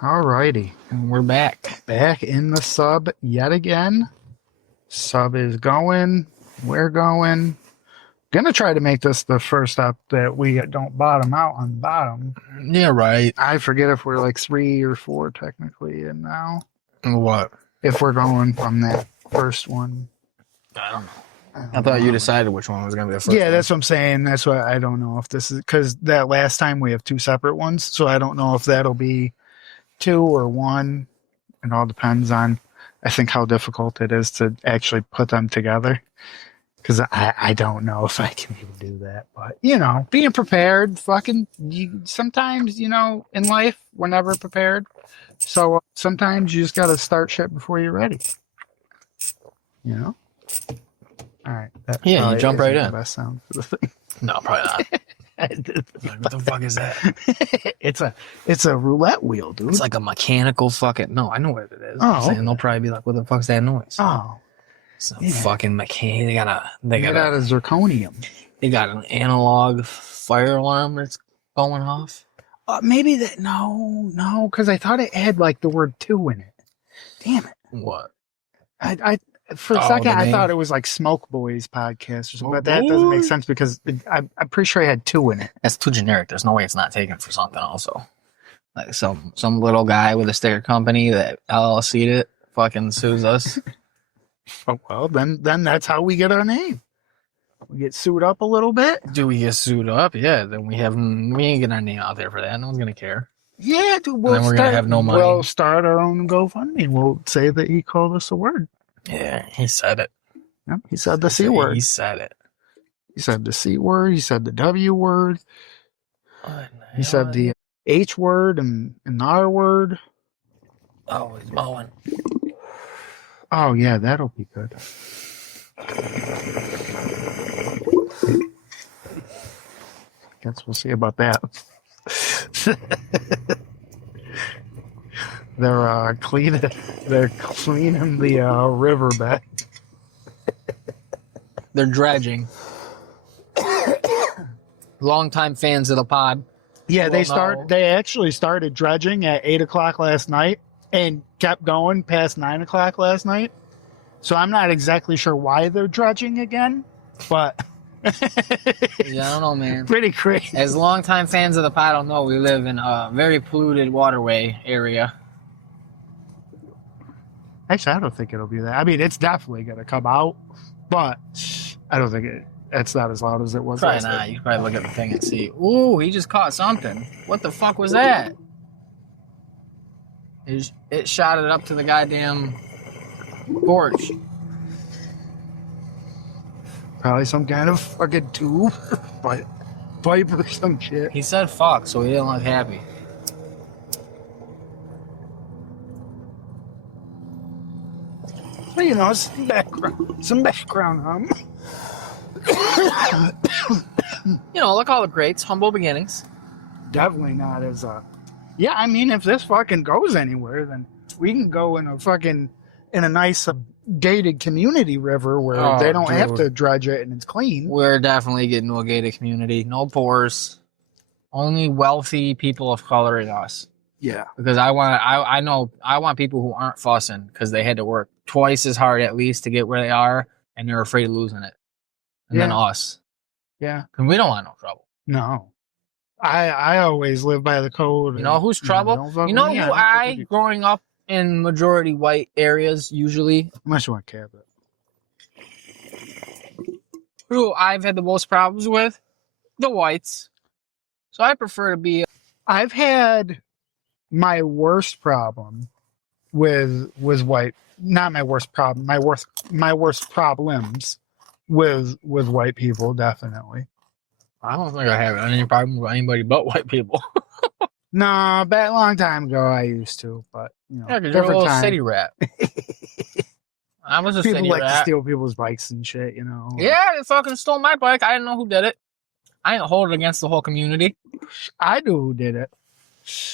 Alrighty, and we're back. Back in the sub yet again. Sub is going. We're going. Gonna try to make this the first up that we don't bottom out on the bottom. Yeah, right. I forget if we're like 3 or 4 technically in now. What? If we're going from that first one. I don't know. I thought you decided which one was going to be the first Yeah, one. that's what I'm saying. That's why I don't know if this is... Because that last time we have 2 separate ones, so I don't know if that'll be 2 or 1. It all depends on, I think, how difficult it is to actually put them together. Because I don't know if I can even do that. But, being prepared, sometimes, in life, we're never prepared. So sometimes you just got to start shit before you're ready. All right. Yeah, you jump right in. The best sound for the thing. No, probably not. What the fuck is that? It's a roulette wheel, dude. It's like a mechanical fucking... No, I know what it is. Oh. And they'll probably be like, what the fuck's that noise? Oh. Some fucking mechanic. They got out of zirconium. They got an analog fire alarm that's going off. Maybe that... No, because I thought it had like the word 2 in it. Damn it. What? For a second, I thought it was like Smoke Boys podcast or something, but that doesn't make sense because I'm pretty sure it had 2 in it. That's too generic. There's no way it's not taken for something also. Like some little guy with a sticker company that LLC'd it fucking sues us. Oh, well, then that's how we get our name. We get sued up a little bit. Do we get sued up? Yeah, then we ain't getting our name out there for that. No one's going to care. Yeah, dude, then we're going to have no money. We'll start our own GoFundMe. We'll say that he called us a word. Yeah, he said it. Yep, he said the C word. He said it. He said the C word. He said the W word. He said the H word and the R word. Oh, he's mowing. Oh, yeah, that'll be good. Guess we'll see about that. They're cleaning the riverbed. They're dredging. Longtime fans of the pod. Yeah, they actually started dredging at 8:00 last night and kept going past 9:00 last night. So I'm not exactly sure why they're dredging again, but yeah, I don't know, man. Pretty crazy. As longtime fans of the pod don't know, we live in a very polluted waterway area. Actually, I don't think it'll be that. I mean, it's definitely going to come out, but I don't think it's not as loud as it was. Probably not. You can probably look at the thing and see. Ooh, he just caught something. What the fuck was that? It shot it up to the goddamn porch. Probably some kind of fucking tube, pipe or some shit. He said fuck, so he didn't look happy. Well, some background hum. Like all the greats, humble beginnings. Definitely not as yeah, I mean, if this fucking goes anywhere, then we can go in a nice gated community river where they don't have to dredge it and it's clean. We're definitely getting to a gated community. No pores. Only wealthy people of color in us. Yeah. Because I want people who aren't fussing because they had to work twice as hard at least to get where they are and they're afraid of losing it. And then us. Yeah. Because we don't want no trouble. No. I always live by the code. You know who's trouble? You know who growing up in majority white areas usually. Unless you want cabinet. Who I've had the most problems with? The whites. So I prefer to be... I've had my worst problem with white... Not my worst problem. My worst problems with white people, definitely. I don't think I have any problem with anybody but white people. No, back a long time ago I used to, but yeah, because you're a little city rat. I was a people city like rat. to steal people's bikes and shit, Yeah, they fucking stole my bike. I didn't know who did it. I didn't hold it against the whole community. I knew who did it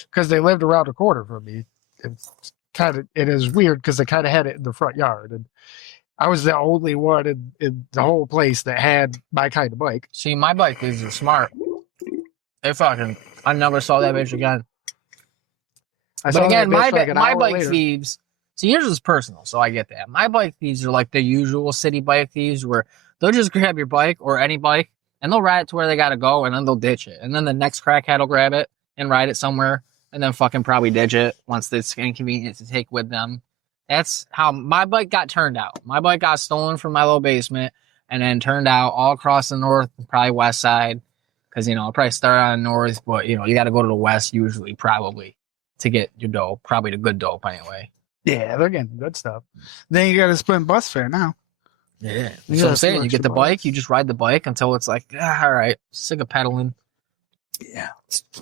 because they lived around the corner from me. It is weird because they kind of had it in the front yard, and I was the only one in the whole place that had my kind of bike. See, my bike is smart. I never saw that bitch again. I But saw again, that bitch like an my hour bike later. thieves. See, yours is personal, so I get that. My bike thieves are like the usual city bike thieves, where they'll just grab your bike or any bike, and they'll ride it to where they gotta go, and then they'll ditch it, and then the next crackhead will grab it and ride it somewhere, and then fucking probably ditch it once it's inconvenient to take with them. That's how my bike got turned out. My bike got stolen from my little basement, and then turned out all across the north, probably west side, because it probably started on the north, but you got to go to the west usually, probably, to get your dope, probably the good dope anyway. Yeah, they're getting good stuff. Then you got to spend bus fare now. Yeah, that's what I'm saying. You get the bike, you just ride the bike until it's like, all right, sick of pedaling. Yeah,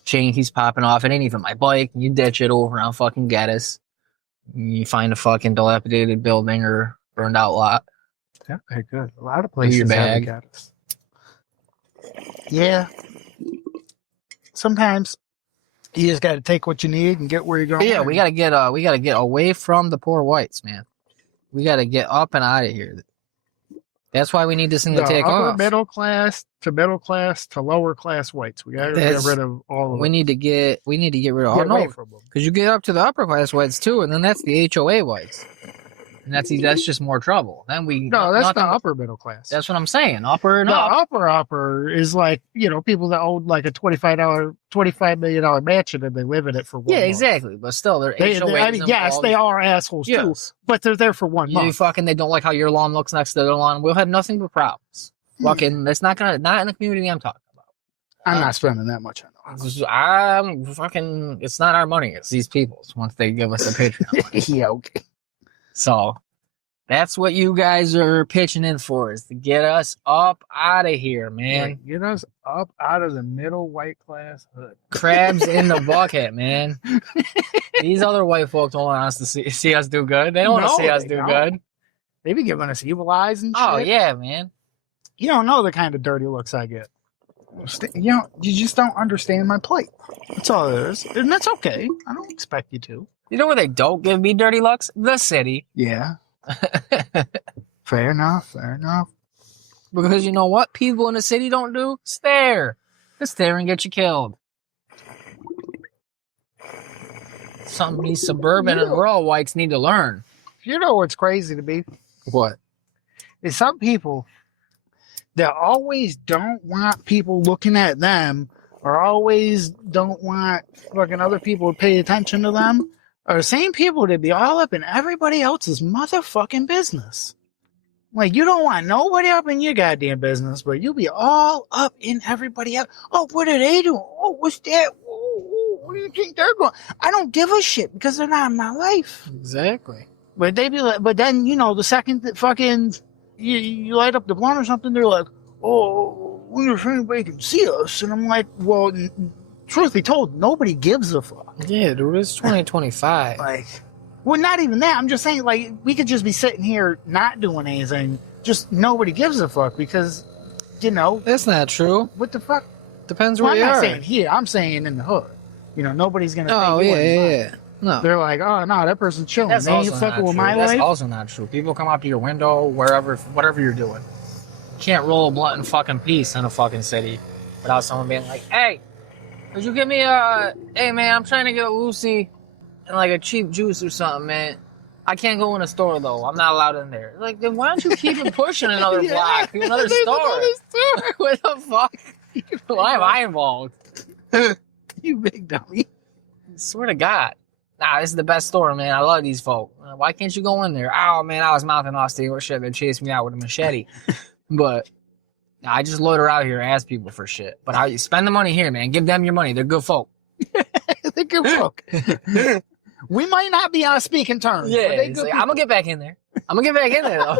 chain keeps popping off. It ain't even my bike. You ditch it over on fucking Gaddis. You find a fucking dilapidated building or burned out lot. Yeah, very good. A lot of places your bag. have us. Yeah. Sometimes you just got to take what you need and get where you're going. Yeah, we gotta get away from the poor whites, man. We gotta get up and out of here. That's why we need this thing to take off. Middle class to lower class whites. We gotta get rid of all of we them. need to get rid of away from them. because you get up to the upper class whites too, and then that's the HOA whites, and that's just more trouble. Then that's the upper middle class. That's what I'm saying. Upper and the up. upper is like people that own like a $25 million mansion and they live in it for 1 month. Yeah, exactly. But still, they're HOAs. Yes, they are assholes too, but they're there for 1 month. They don't like how your lawn looks next to their lawn. We'll have nothing but problems. Fucking, that's not in the community I'm talking about. I'm not spending that much on it. It's not our money. It's these people's once they give us a Patreon. Yeah, okay. So that's what you guys are pitching in for, is to get us up out of here, man. Right, get us up out of the middle white class hood. Crabs in the bucket, man. These other white folks don't want us to see us do good. They don't want to see us do good. They be giving us evil eyes and shit. Oh, yeah, man. You don't know the kind of dirty looks I get. You just don't understand my plight. That's all it is. And that's okay. I don't expect you to. You know where they don't give me dirty looks? The city. Yeah. Fair enough. Because you know what people in the city don't do? Stare. Just stare and get you killed. Something these suburban and rural whites need to learn. You know what's crazy to me? What? Is some people that always don't want people looking at them or always don't want fucking other people to pay attention to them are the same people that be all up in everybody else's motherfucking business. Like, you don't want nobody up in your goddamn business, but you be all up in everybody else. Oh, what are they doing? Oh, what's that? Oh, what do you think they're going? I don't give a shit because they're not in my life. Exactly. But they be like, but then, the second that fucking you light up the blunt or something, they're like, oh, I wonder if anybody can see us. And I'm like, well, truth be told, nobody gives a fuck. Yeah, dude, it's 2025. Like, well, not even that. I'm just saying, like, we could just be sitting here not doing anything. Just nobody gives a fuck because, That's not true. what the fuck? Depends where you are. I'm not saying here. I'm saying in the hood. Nobody's going to Oh, yeah. No. They're like, oh, no, that person's chilling. That's They ain't also fucking not with true. my That's life. also not true. People come up to your window, whatever you're doing. You can't roll a blunt in fucking peace in a fucking city without someone being like, hey, could you give me hey, man, I'm trying to get a Lucy and like a cheap juice or something, man. I can't go in a store, though. I'm not allowed in there. Like, then why don't you keep it pushing another block to another store? What the fuck? Why am I involved? You big dummy. I swear to God. Nah, this is the best store, man. I love these folk. Why can't you go in there? Oh, man, I was mouthing off to you. Shit, they chased me out with a machete. But I just loiter out here and ask people for shit. But I spend the money here, man. Give them your money. They're good folk. They're good folk. We might not be on speaking terms. Yeah, but they good I'm going to get back in there. Though.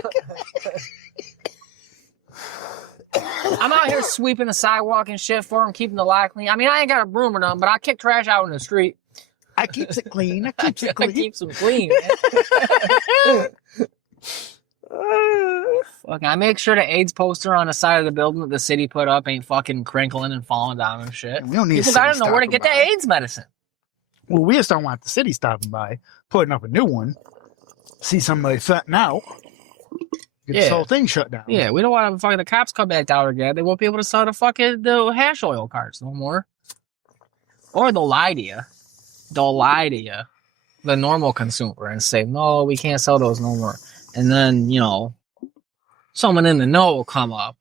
I'm out here sweeping the sidewalk and shit for them, keeping the lot clean. I mean, I ain't got a broom or nothing, but I kick trash out in the street. I keeps it clean. I keeps them clean, man. Fuck, I make sure the AIDS poster on the side of the building that the city put up ain't fucking crinkling and falling down and shit. We don't need people gotta know where to get that AIDS medicine. Well, we just don't want the city stopping by, putting up a new one, see somebody flattening out, get this whole thing shut down. Yeah, we don't want fucking the cops come back down again. They won't be able to sell the hash oil carts no more. Or they'll lie to you. they'll lie to you, the normal consumer, and say, no, we can't sell those no more. And then, you know, someone in the know will come up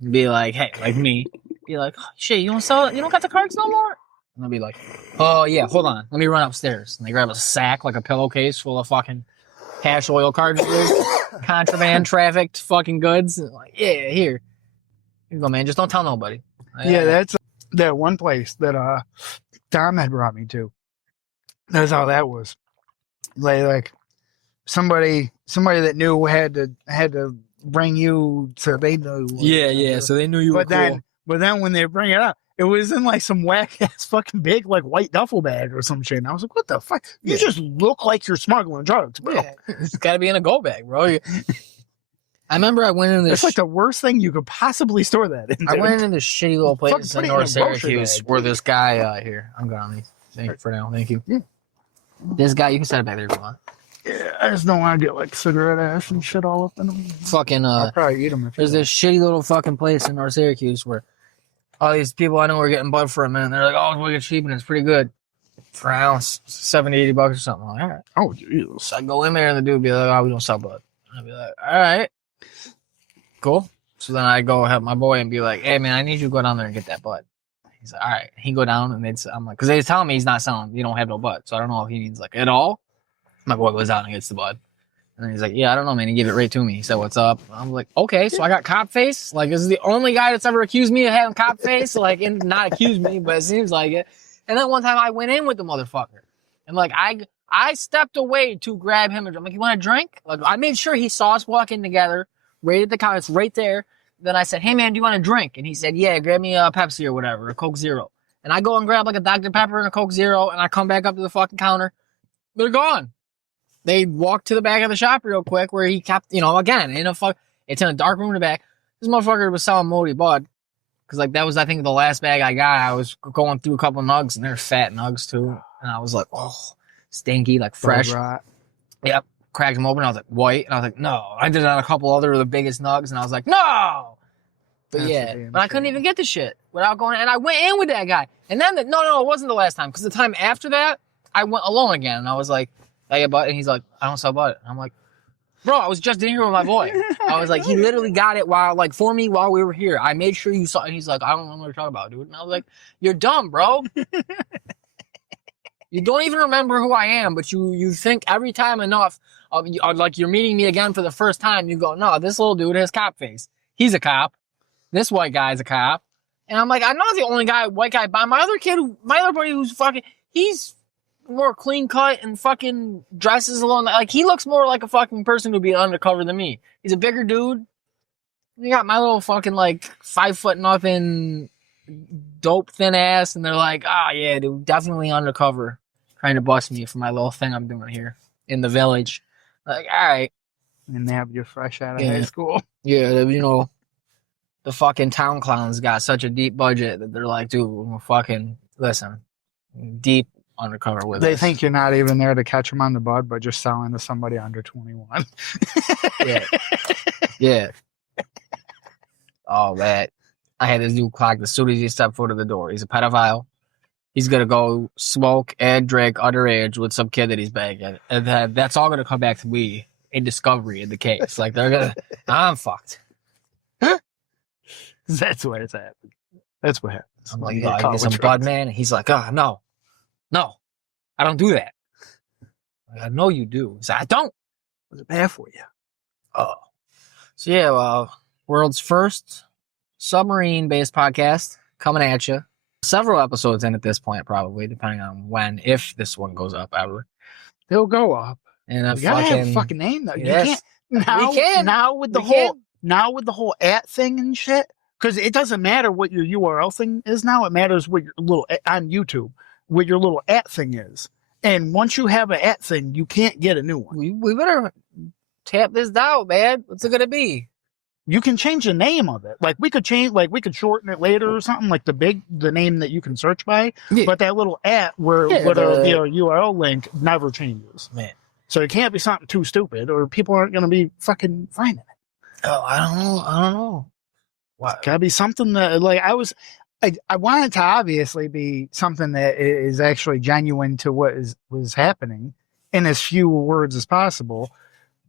and be like, hey, like me, be like, oh, shit, you don't sell it? You don't got the cards no more? And I'll be like, oh, yeah, hold on. Let me run upstairs. And they grab a sack, like a pillowcase full of fucking hash oil cartridges, contraband trafficked fucking goods. And like, yeah, here you go, man. Just don't tell nobody. Yeah, that's that one place that Tom had brought me to. That's how that was. Like somebody that knew had to bring you so they knew. Yeah. So they knew you were cool. But then when they bring it up, it was in like some whack ass fucking big like white duffel bag or some shit. And I was like, what the fuck? You just look like you're smuggling drugs, bro. Yeah. It's got to be in a go bag, bro. I remember I went in this. It's like the worst thing you could possibly store that in. I went in this shitty little place in North Syracuse where this guy here. I'm gone. Thank you for now. Thank you. Yeah. This guy, you can set it back there if you want. Yeah, I just don't want to get like cigarette ash and shit all up in them. Fucking I'll probably eat them. There's this shitty little fucking place in North Syracuse where all these people I know were getting bud for a minute. They're like, oh, it's wicked cheap and it's pretty good. For an ounce, $70, $80 or something. I'm like, all right. Oh, Jesus. So I go in there and the dude be like, oh, we don't sell bud. I'd be like, all right. Cool. So then I go help my boy and be like, hey, man, I need you to go down there and get that bud. He's like, all right. He go down and I'm like, because they telling me he's not selling, you don't have no bud. So I don't know if he needs like it all. My boy goes out and gets the bud. And then he's like, yeah, I don't know, man. He gave it right to me. He said, what's up? I'm like, okay, so I got cop face. Like, this is the only guy that's ever accused me of having cop face. Like, and not accused me, but it seems like it. And then one time I went in with the motherfucker. And like, I stepped away to grab him. I'm like, you want a drink? Like, I made sure he saw us walking together, rated the car. It's right there. Then I said, hey, man, do you want a drink? And he said, yeah, grab me a Pepsi or whatever, a Coke Zero. And I go and grab like a Dr. Pepper and a Coke Zero. And I come back up to the fucking counter. They're gone. They walked to the back of the shop real quick where he kept, you know, again, it's in a dark room in the back. This motherfucker was selling Modi bud. Cause like that was, I think, the last bag I got. I was going through a couple of nugs and they're fat nugs too. And I was like, oh, stinky, like fresh. Yep. Cracked them open. I was like, white. And I was like, no. I did it on a couple other of the biggest nugs and I was like, no. But that's yeah, but I couldn't even get the shit without going. And I went in with that guy. And then, no, it wasn't the last time. Cause the time after that, I went alone again. And I was like, I get bud, and he's like, I don't sell bud. And I'm like, bro, I was just in here with my boy. I was like, he literally got it for me while we were here. I made sure you saw it. And he's like, I don't know what you're talking about, dude. And I was like, you're dumb, bro. You don't even remember who I am, but you think every time enough, like you're meeting me again for the first time, you go, no, this little dude has cop face. He's a cop. This white guy's a cop. And I'm like, I'm not the only white guy, but my other buddy who's fucking, he's more clean cut and fucking dresses along. Like, he looks more like a fucking person who'd be undercover than me. He's a bigger dude. You got my little fucking, like, 5 foot nothing, dope thin ass, and they're like, yeah, dude, definitely undercover. Trying to bust me for my little thing I'm doing here in the village. Like, all right. And they have you fresh out of high school. Yeah, you know, the fucking town clowns got such a deep budget that they're like, dude, we're fucking, listen, deep undercover with they us. Think you're not even there to catch them on the bud, but just selling to somebody under 21. Yeah. Oh, that. I had this dude clocked as soon as he stepped foot in the door. He's a pedophile. He's going to go smoke and drink underage with some kid that he's banging. And that's all going to come back to me in discovery in the case. Like, they're going to, I'm fucked. That's where it's at. That's what happens. I'm like, you get some bud, man. And he's like, no, I don't do that. Like, I know you do. He's like, I don't. Was it bad for you? Oh. So, yeah, world's first submarine-based podcast coming at you. Several episodes in at this point, probably, depending on when, if this one goes up ever. They'll go up. And you gotta have a fucking name, though. Yes. You can't. Now with the whole @ thing and shit, because it doesn't matter what your URL thing is now. It matters what your little, on YouTube, what your little @ thing is. And once you have a @ thing, you can't get a new one. We better tap this down, man. What's it gonna be? You can change the name of it. Like we could shorten it later or something, like the name that you can search by. Yeah. But that little @ where the URL link never changes. Man. So it can't be something too stupid or people aren't gonna be fucking finding it. Oh, I don't know. What? It's gotta be something that, like, I want it to obviously be something that is actually genuine to what was happening in as few words as possible,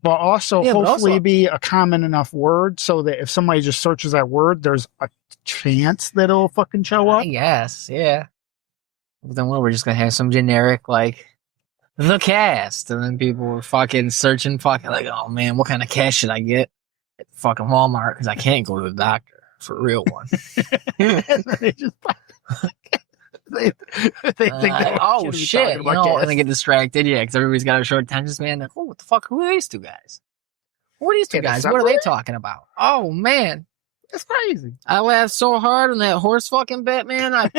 but also Yeah, but hopefully also, be a common enough word so that if somebody just searches that word, there's a chance that it'll fucking show I up. guess, yeah. But then what? We're just gonna have some generic like the cast, and then people were fucking searching, fucking like, oh man, what kind of cast should I get at fucking Walmart? Because I can't go to the doctor for a real one. And then they just they, they think that Oh be shit, talking about and they gas. get distracted, yeah, because everybody's got a short attention span. Like, oh, what the fuck? Who are these two guys? Who are these two Yeah, guys? they What are they separate? talking about? Oh man, It's crazy. I laughed so hard on that horse fucking bit, man. I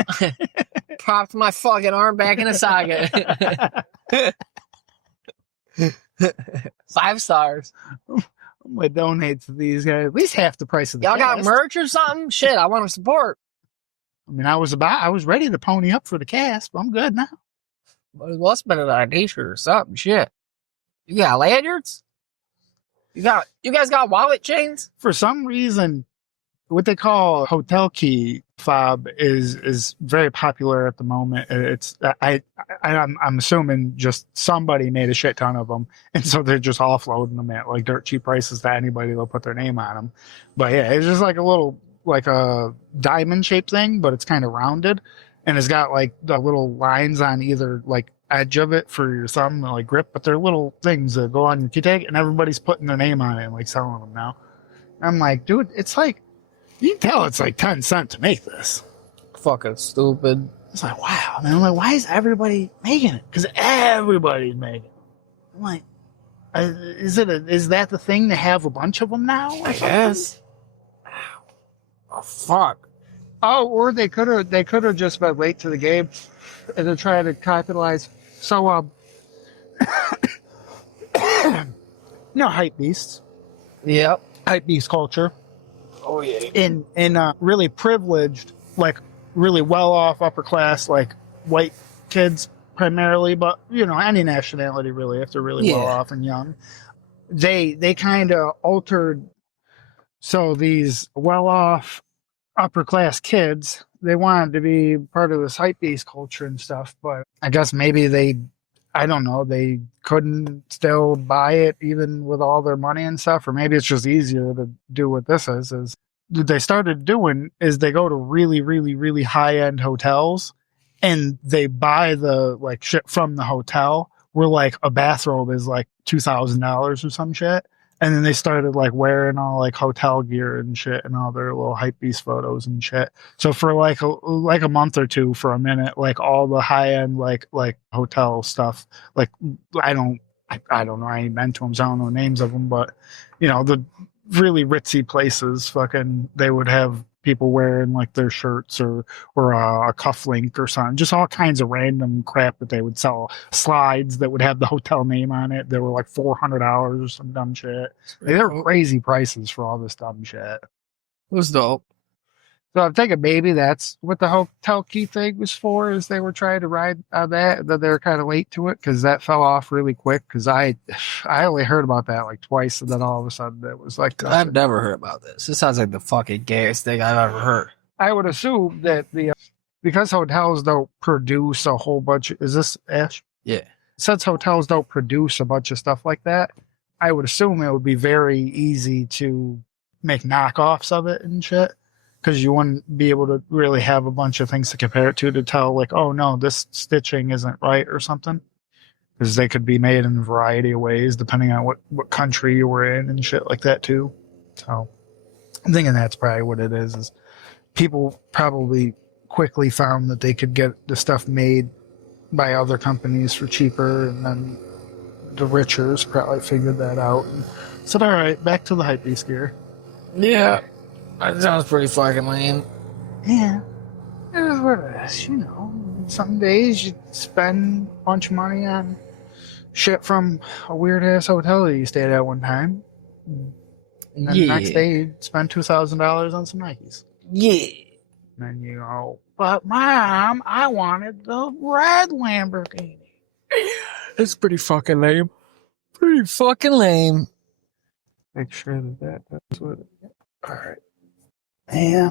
popped my fucking arm back in a socket. 5 stars. I'm gonna donate to these guys at least half the price of the Y'all got cast. merch or something? Shit, I want to support. I mean, I was ready to pony up for the cast, but I'm good now. But what's better than a t-shirt or something? Shit. You got lanyards? You guys got wallet chains? For some reason, what they call hotel key fob is very popular at the moment. It's I'm assuming just somebody made a shit ton of them, and so they're just offloading them at like dirt cheap prices to anybody that'll put their name on them. But yeah, it's just like a little like a diamond shaped thing, but it's kind of rounded, and it's got like the little lines on either like edge of it for your thumb like grip, but they're little things that go on your key tag, and everybody's putting their name on it and like selling them now. I'm like, dude, it's like you can tell it's like 10 cents to make this. Fucking stupid. It's like, wow, man. I'm like, why is everybody making it? Because everybody's making it. I'm like, is that the thing to have a bunch of them now? I guess. Oh fuck. Oh, or they could have just been late to the game and they're trying to capitalize. So, hype beasts, Yep. hype beast culture. Oh yeah. In really privileged, like really well off upper class, like white kids primarily, but any nationality really, if they're really well off and young, they kind of altered. So these well off upper class kids, they wanted to be part of this hype beast culture and stuff, but I guess maybe I don't know, they couldn't still buy it even with all their money and stuff, or maybe it's just easier to do what this is what they started doing is they go to really, really, really high end hotels and they buy the like shit from the hotel where like a bathrobe is like $2,000 or some shit. And then they started like wearing all like hotel gear and shit and all their little hype beast photos and shit. So for like a month or two, for a minute, like all the high end like hotel stuff, like I don't know, I ain't been to them, so I don't know names of them, but the really ritzy places, fucking, they would have people wearing like their shirts or a cufflink or something, just all kinds of random crap that they would sell. Slides that would have the hotel name on it. They were like $400 or some dumb shit. Like, they were crazy prices for all this dumb shit. It was dope. So I'm thinking maybe that's what the hotel key thing was for, is they were trying to ride on that they were kind of late to it because that fell off really quick. Because I only heard about that like twice, and then all of a sudden it was like I've never heard about this. This sounds like the fucking gayest thing I've ever heard. I would assume that because hotels don't produce a whole bunch. Is this Ash? Yeah. Since hotels don't produce a bunch of stuff like that, I would assume it would be very easy to make knockoffs of it and shit. Because you wouldn't be able to really have a bunch of things to compare it to tell, like, oh no, this stitching isn't right or something. Because they could be made in a variety of ways depending on what country you were in and shit like that too. So I'm thinking that's probably what it is people probably quickly found that they could get the stuff made by other companies for cheaper, and then the richers probably figured that out and said, all right, back to the hypebeast gear. Yeah. That sounds pretty fucking lame. Yeah. It is what it is, Some days you spend a bunch of money on shit from a weird ass hotel that you stayed at one time. And then the next day you spend $2,000 on some Nikes. Yeah. And then you go, but Mom, I wanted the red Lamborghini. It's pretty fucking lame. Pretty fucking lame. Make sure that's what it is. All right. Yeah.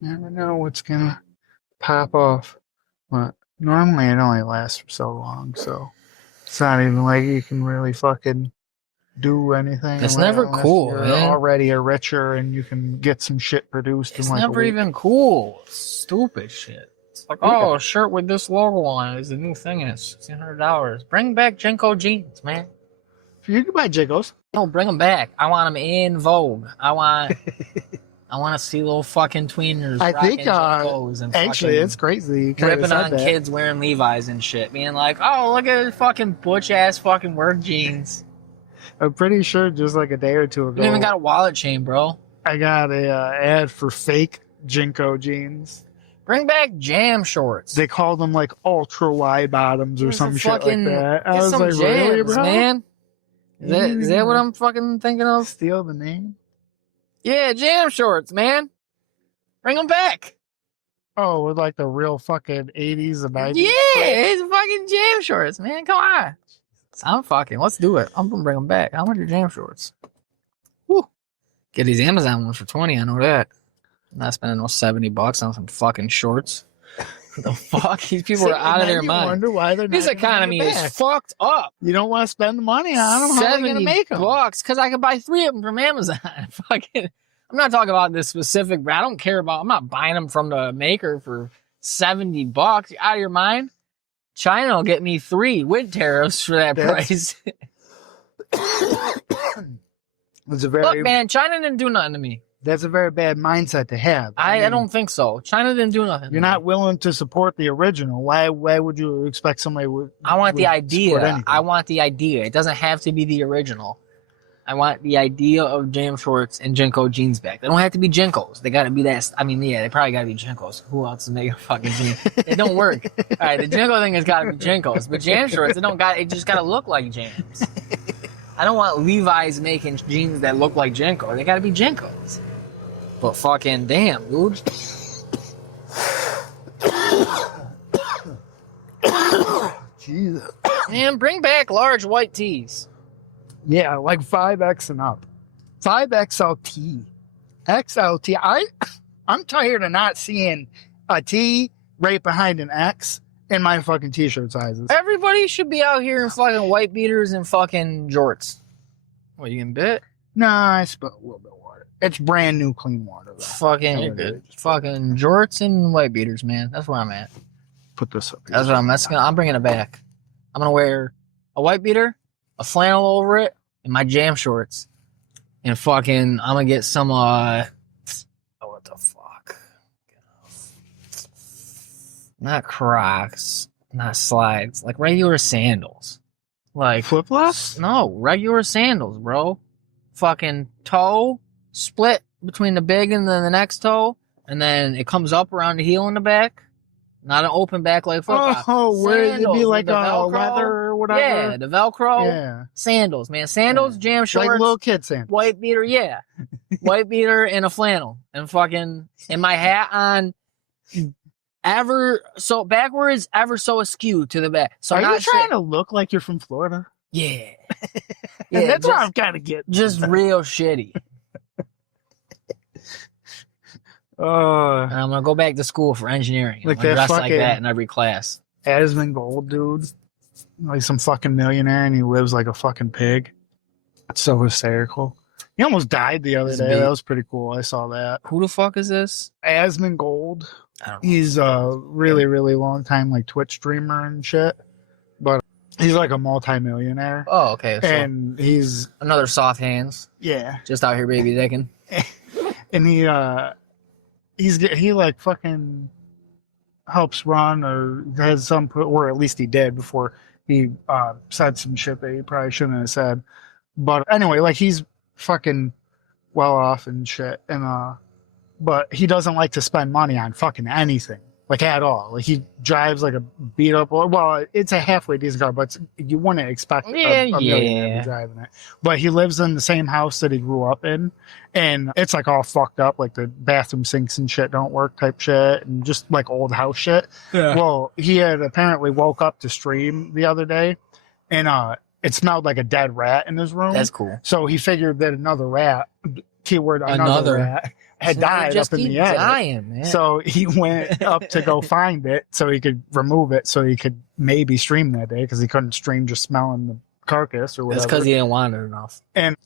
You never know what's gonna pop off. But normally it only lasts for so long, so it's not even like you can really fucking do anything It's never unless cool, you're man. already a richer and you can get some shit produced It's in like never a week. even cool. It's stupid shit. It's like, oh, a shirt with this logo on it is the new thing and it's $1,600. Bring back Jinko jeans, man. You can buy Jigos. No, bring them back. I want them in vogue. I want to see little fucking tweeners I rocking think, Jinkos and Actually, fucking it's crazy. You kinda ripping said on that. kids wearing Levi's and shit. Being like, oh, look at his fucking butch ass fucking work jeans. I'm pretty sure just like a day or two You ago, don't even got a wallet chain, bro. I got a ad for fake Jinko jeans. Bring back jam shorts. They call them like ultra wide bottoms or There's some a shit like fucking- that. I Get was some like, jams, really, bro? man. Is that what I'm fucking thinking of? Steal the name? Yeah, jam shorts, man. Bring them back. Oh, with like the real fucking 80s and 90s. Yeah, it's fucking jam shorts, man. Come on. I'm fucking. Let's do it. I'm gonna bring them back. How much are jam shorts? Woo. Get these Amazon ones for 20. I know that. I'm not spending no $70 on some fucking shorts. The fuck? These people are out of their mind. Wonder why they're not This gonna economy bring it is back. fuck up. You don't want to spend the money on them. How are they gonna make them? $70 because I could buy 3 of them from Amazon. Fucking. I'm not talking about this specific brand. I don't care about. I'm not buying them from the maker for $70. You're out of your mind. China will get me 3 with tariffs for that price. It's a very, Look, man, China didn't do nothing to me. that's a very bad mindset to have. I mean, don't think so. China didn't do nothing. You're not willing to support the original. Why would you expect somebody would? I want the would idea. support anything? I want the idea. It doesn't have to be the original. I want the idea of jam shorts and Jinko jeans back. They don't have to be Jinkos. They got to be that. I mean, yeah, they probably got to be Jinkos. Who else is making fucking jeans? It don't work. All right, the Jinko thing has got to be Jinkos, but jam shorts, it just got to look like jams. I don't want Levi's making jeans that look like Jinko. They got to be Jinkos. But fucking damn, dude. Jesus. Man, bring back large white tees. Yeah, like 5X and up. 5XLT. XLT. I'm tired of not seeing a T right behind an X in my fucking t-shirt sizes. Everybody should be out here in fucking white beaters and fucking jorts. What, you getting bit? Nah, I spilled a little bit of water. It's brand new clean water, though. Fucking, You're good. fucking jorts and white beaters, man. That's where I'm at. Put this up here. That's what I'm bringing it back. I'm gonna wear a white beater, a flannel over it, and my jam shorts. And fucking, I'm gonna get some, what the fuck? Not Crocs, not slides, like regular sandals. Like, Flip-flops? no, regular sandals, bro. Fucking toe split between the big and then the next toe, and then it comes up around the heel in the back. Not an open back like flip-flop. Oh, where it'd Sandals be with like the a Velcro. leather or whatever? Yeah, the Velcro. Yeah. Sandals, man. Sandals, Yeah. jam shorts, Like little kid sandals. white beater, yeah. White beater and a flannel. And fucking, and my hat on ever so backwards, ever so askew to the back. So Are not you trying shit. to look like you're from Florida? Yeah. Yeah, that's what just- I'm kind of getting. Just real shitty. And I'm gonna go back to school for engineering. Like I'm gonna that dress like fucking- that in every class. Asmund Gold dude, like some fucking millionaire, and he lives like a fucking pig. It's so hysterical. He almost died the other He's day. big. That was pretty cool. I saw that. Who the fuck is this? Asmund Gold. I don't know. He's a really, really long time like Twitch streamer and shit, but he's like a multi-millionaire, Oh, okay. So and he's another soft hands, yeah, just out here baby dicking. and he like fucking helps run or has some, or at least he did before he said some shit that he probably shouldn't have said. But anyway, like he's fucking well off and shit, and but he doesn't like to spend money on fucking anything, like at all. Like he drives like a beat up, well, it's a halfway decent car, but you wouldn't expect a millionaire to be driving it. But he lives in the same house that he grew up in, and it's like all fucked up, like the bathroom sinks and shit don't work type shit, and just like old house shit. Yeah. Well, he had apparently woke up to stream the other day, and it smelled like a dead rat in his room. That's cool. So he figured that another rat, keyword another Another. rat, had So died just up in keep the attic. dying, man. So he went up to go find it so he could remove it so he could maybe stream that day because he couldn't stream just smelling the carcass or whatever. That's because he didn't want it enough. And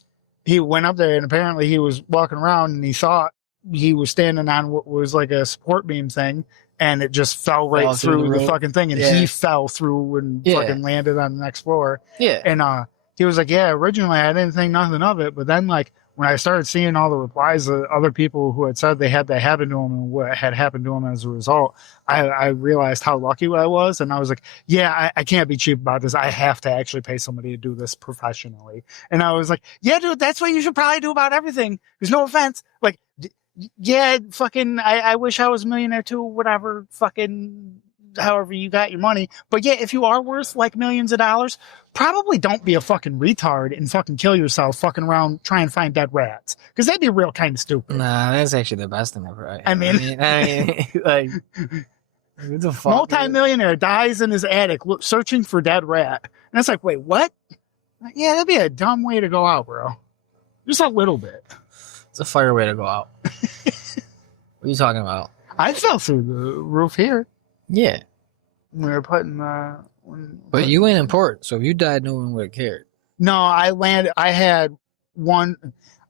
he went up there and apparently he was walking around and he thought he was standing on what was like a support beam thing and it just fell right through the fucking thing and he fell through and fucking landed on the next floor. Yeah. And he was like, yeah, originally I didn't think nothing of it, but then like when I started seeing all the replies of other people who had said they had that happen to them and what had happened to them as a result, I realized how lucky I was. And I was like, yeah, I can't be cheap about this. I have to actually pay somebody to do this professionally. And I was like, yeah, dude, that's what you should probably do about everything. There's no offense. Like, yeah, fucking, I wish I was a millionaire too, whatever, fucking, however you got your money. But yeah, if you are worth like millions of dollars, probably don't be a fucking retard and fucking kill yourself fucking around trying to find dead rats. Because that'd be real kind of stupid. Nah, that's actually the best thing ever. I mean like, what the fuck? Multi-millionaire dies in his attic searching for dead rat. And it's like, wait, what? Yeah, that'd be a dumb way to go out, bro. Just a little bit. It's a fire way to go out. What are you talking about? I fell through the roof here. Yeah. We were putting but you ain't important, so if you died, no one would have cared. No, I landed. I had one.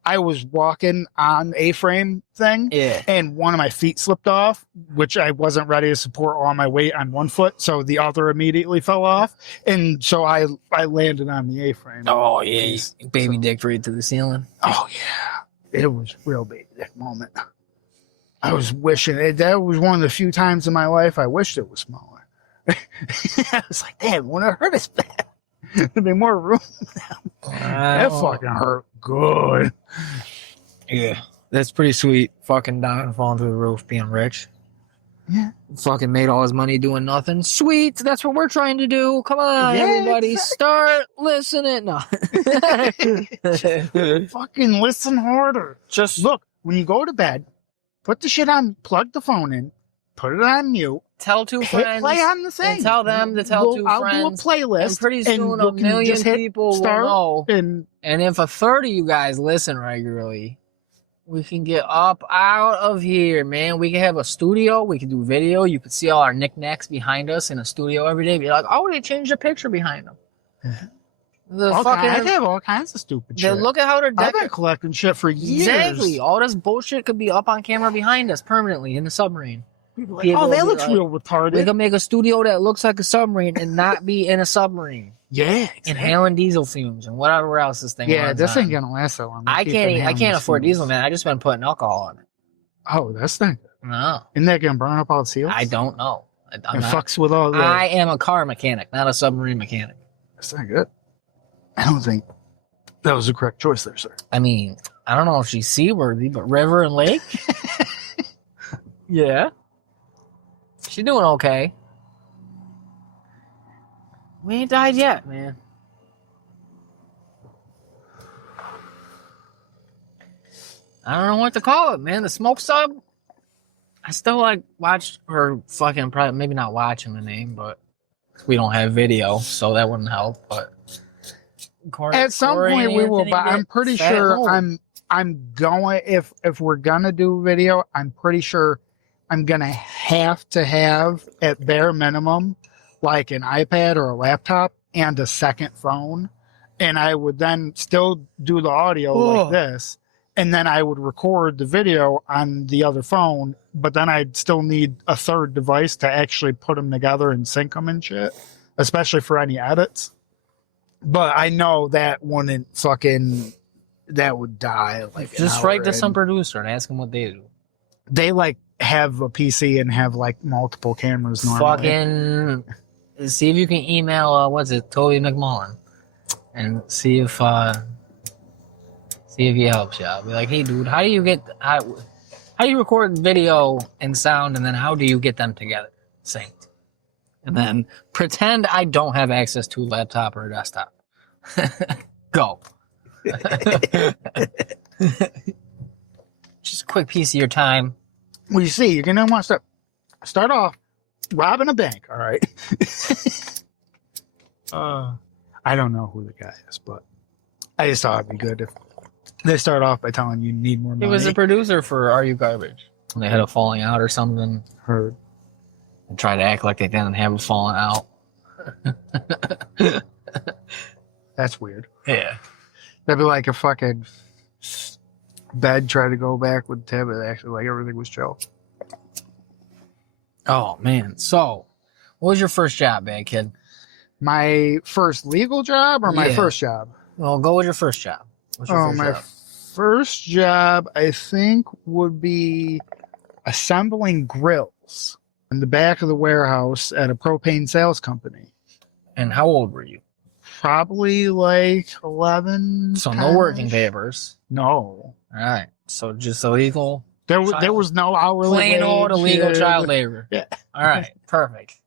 I was walking on A-frame thing, and one of my feet slipped off, which I wasn't ready to support all my weight on one foot, so the other immediately fell off, and so I landed on the A-frame. Oh yeah, baby dick right to the ceiling. Oh yeah, it was real baby dick moment. I was wishing that was one of the few times in my life I wished it was smaller. I was like, damn, when it hurt as bad, there'd be more room. That fucking hurt good. Yeah, that's pretty sweet. Fucking down and falling through the roof, being rich. Yeah. Fucking made all his money doing nothing. Sweet, that's what we're trying to do. Come on, everybody, start listening. No. Fucking listen harder. Just look, when you go to bed, put the shit on, plug the phone in, put it on mute. Tell two friends. Play on the thing. And tell them to tell two friends. I'll do a playlist. And pretty soon a million people will know. And if a third of you guys listen regularly, we can get up out of here, man. We can have a studio. We can do video. You can see all our knickknacks behind us in a studio every day. Be like, oh, they changed the picture behind them. I have all kinds of stupid shit. Look at how they're I've been collecting shit for years. Exactly. All this bullshit could be up on camera behind us permanently in the submarine. Like, oh, that looks real retarded. We can make a studio that looks like a submarine and not be in a submarine. Yeah. Inhaling diesel fumes and whatever else this thing runs this ain't gonna last so long. I can't afford diesel, man. I just been putting alcohol on it. Oh, that's not good. No. Isn't that gonna burn up all the seals? I don't know. Fucks with all the... I am a car mechanic, not a submarine mechanic. That's not good. I don't think that was the correct choice there, sir. I mean, I don't know if she's seaworthy, but river and lake? Yeah. She's doing okay. We ain't died yet, man. I don't know what to call it, man. The smoke sub? I still watch her fucking, probably, maybe not watching the name, but we don't have video, so that wouldn't help, but at some point we will, but I'm pretty sure I'm going, if we're gonna do video, I'm pretty sure I'm gonna have to have at bare minimum like an iPad or a laptop and a second phone, and I would then still do the audio like this, and then I would record the video on the other phone, but then I'd still need a third device to actually put them together and sync them and shit, especially for any edits. But I know that wouldn't fucking, that would die. Like, just write to some producer and ask them what they do. They like have a PC and have like multiple cameras normally. Fucking see if you can email Toby McMullen, and see if he helps you out. Be like, hey dude, how do you record video and sound, and then how do you get them together synced? And then pretend I don't have access to a laptop or a desktop. Go. Just a quick piece of your time. Well, you see, you're going to want to start off robbing a bank, all right? I don't know who the guy is, but I just thought it'd be good if They start off by telling you need more money. He was a producer for Are You Garbage? And they had a falling out or something. Heard. And tried to act like they didn't have a falling out. That's weird. Yeah. That'd be like a fucking bed tried to go back with Tim and actually like everything was chill. Oh, man. So, what was your first job, bad kid? My first legal job or my Yeah. first job? Well, go with your first job. What's your first My job? first job, I think, would be assembling grills in the back of the warehouse at a propane sales company. And how old were you? Probably like 11. So, no working papers. No. All right. So, just illegal. There Child- was no hourly Plain old wage, illegal child labor. Yeah. All right. Perfect.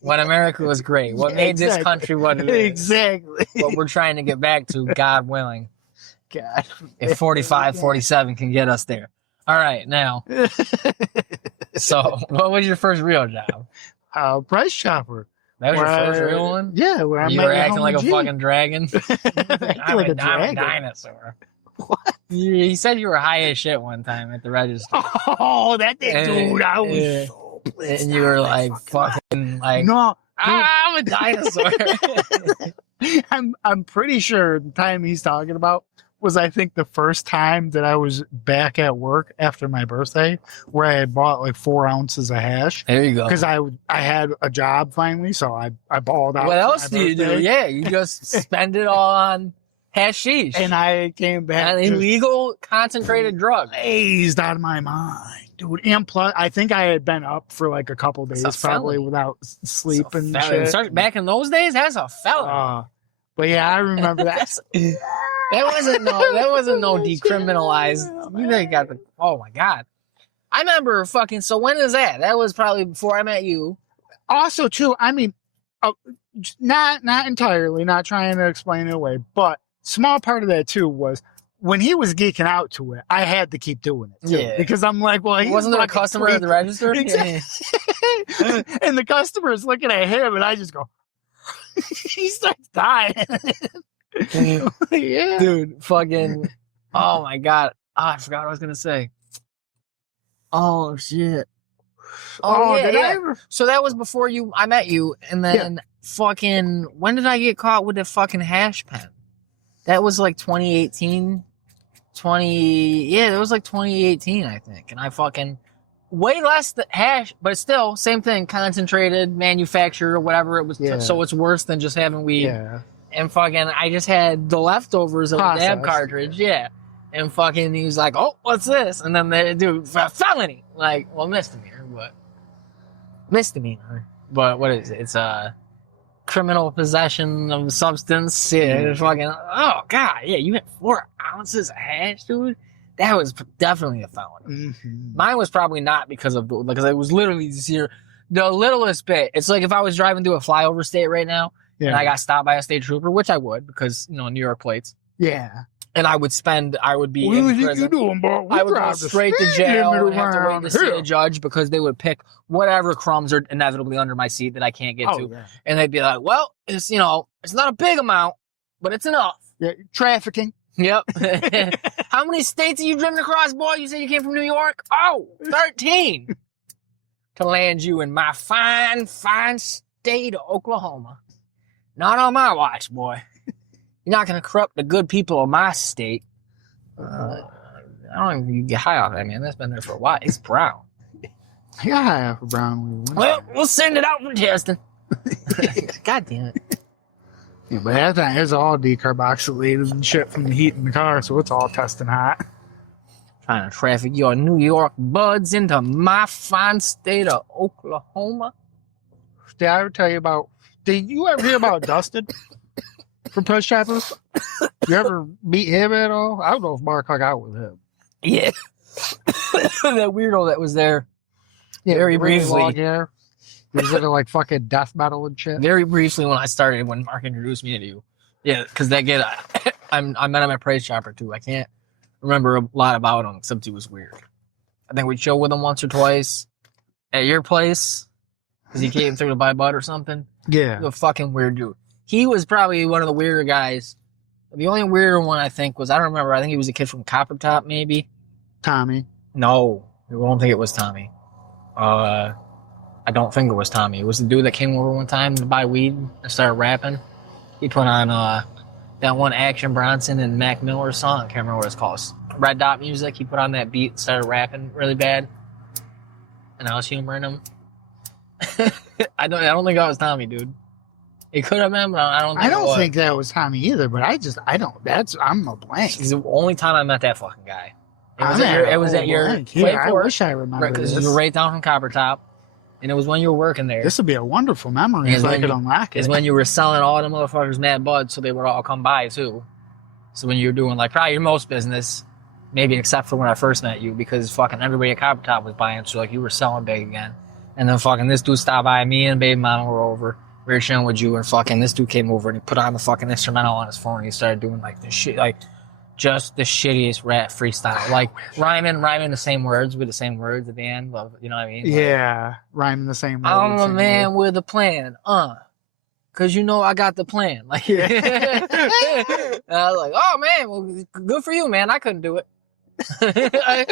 When America was great. What made this Exactly. country what it is. Exactly. What we're trying to get back to, God willing. God. If 45, 47 can get us there. All right. Now, so what was your first real job? Price chopper. That was your Where first real one? Yeah, where I You met were your acting like a homie G. fucking dragon? Acting I'm like a a dragon. dinosaur. What? He said you were high as shit one time at the register. Oh, that dude! I was Yeah. so pissed. And you were off. like, fucking, like, No, I'm a dinosaur. I'm pretty sure the time he's talking about was, I think, the first time that I was back at work after my birthday, where I had bought like 4 ounces of hash There you go. because I had a job finally, so I balled out. What for else my do you do? birthday. Yeah, you just spend it all on hashish. And I came back and just illegal concentrated drug. blazed out of my mind, dude. And plus, I think I had been up for like a couple days, That's a probably felony. without sleep and Felony. shit. Back in those days, that's a felony. But yeah, I remember that. That wasn't no decriminalized. You think got the oh my god. I remember fucking so when is that? That was probably before I met you. Also, too, I mean, not entirely, not trying to explain it away, but small part of that too was when he was geeking out to it, I had to keep doing it too, Yeah. because I'm like, well, he's Wasn't there a fucking customer at the register? Exactly. And the customer is looking at him, and I just go, he starts dying. Yeah, Dude, fucking oh my god. Oh, I forgot what I was gonna say. Oh shit. Oh, yeah, did yeah. I ever? So that was before I met you, and then fucking when did I get caught with the fucking hash pen? That was like 2018. That was like 2018, I think. And I fucking way less the hash, but still same thing, concentrated, manufactured or whatever it was. Yeah. So it's worse than just having weed. Yeah. And fucking I just had the leftovers of the dab Processed. cartridge, yeah. And fucking he was like, "Oh, what's this?" And then they do felony, like, well, misdemeanor, what is it? It's a criminal possession of substance. Yeah, it's fucking. Oh god, yeah, you had 4 ounces of hash, dude. That was definitely a felony. Mhm. Mine was probably not because it was literally the littlest bit. It's like if I was driving through a flyover state right now Yeah. and I got stopped by a state trooper, which I would because New York plates. Yeah. And I would be What do you in think prison. you're doing, boy? We I would go drive the straight to speed jail limit and have to wait around to see here. a judge because they would pick whatever crumbs are inevitably under my seat that I can't get Oh, to. yeah. And they'd be like, well, it's not a big amount, but it's enough. Yeah, trafficking. Yep. How many states have you driven across, boy? You said you came from New York? Oh, 13. To land you in my fine, fine state of Oklahoma. Not on my watch, boy. You're not going to corrupt the good people of my state. I don't even you get high off that, man. That's been there for a while. It's brown. Yeah, I have a brown weed. Well, we'll send it out for testing. God damn it. Yeah, but that thing is all decarboxylated and shit from the heat in the car, so it's all testing hot. Trying to traffic your New York buds into my fine state of Oklahoma. Did I ever tell you about? Did you ever hear about Dustin from Push Choppers? You ever meet him at all? I don't know if Mark hung out with him. Yeah. That weirdo that was there. Yeah, Very really briefly. long hair. He was into like fucking death metal and shit. Very briefly when Mark introduced me to you. Yeah, because I met him at Praise Chopper too. I can't remember a lot about him except he was weird. I think we chilled with him once or twice at your place because he came through to buy bud or something. Yeah. He's a fucking weird dude. He was probably one of the weirder guys The only weirder one I think was, I don't remember, I think he was a kid from Copper Top, maybe. Tommy. No, I don't think it was Tommy. I don't think it was Tommy. It was the dude that came over one time to buy weed and started rapping. He put on that one Action Bronson and Mac Miller song. I can't remember what it's called. Red Dot Music. He put on that beat and started rapping really bad. And I was humoring him. I don't think that was Tommy, dude. It could have been, but I don't think I don't it was. think that was Tommy either, but I'm a blank. It's the only time I met that fucking guy. It was at your I wish I remember because this. you were right down from Copper Top, and it was when you were working there. This would be a wonderful memory if I could unlock it. It's when you were selling all the motherfuckers Mad Bud, so they would all come by too. So when you were doing like probably your most business, maybe except for when I first met you, because fucking everybody at Copper Top was buying, so like you were selling big again. And then fucking this dude stopped by, me and baby mama were over. We were chilling with you, and fucking this dude came over and he put on the fucking instrumental on his phone and he started doing like this shit, like just the shittiest rap freestyle, like rhyming the same words with the same words at the end. You know what I mean? Yeah, rhyming the same words. I'm a man with a plan, cause you know I got the plan. Like, and I was like, oh man, well, good for you, man. I couldn't do it. I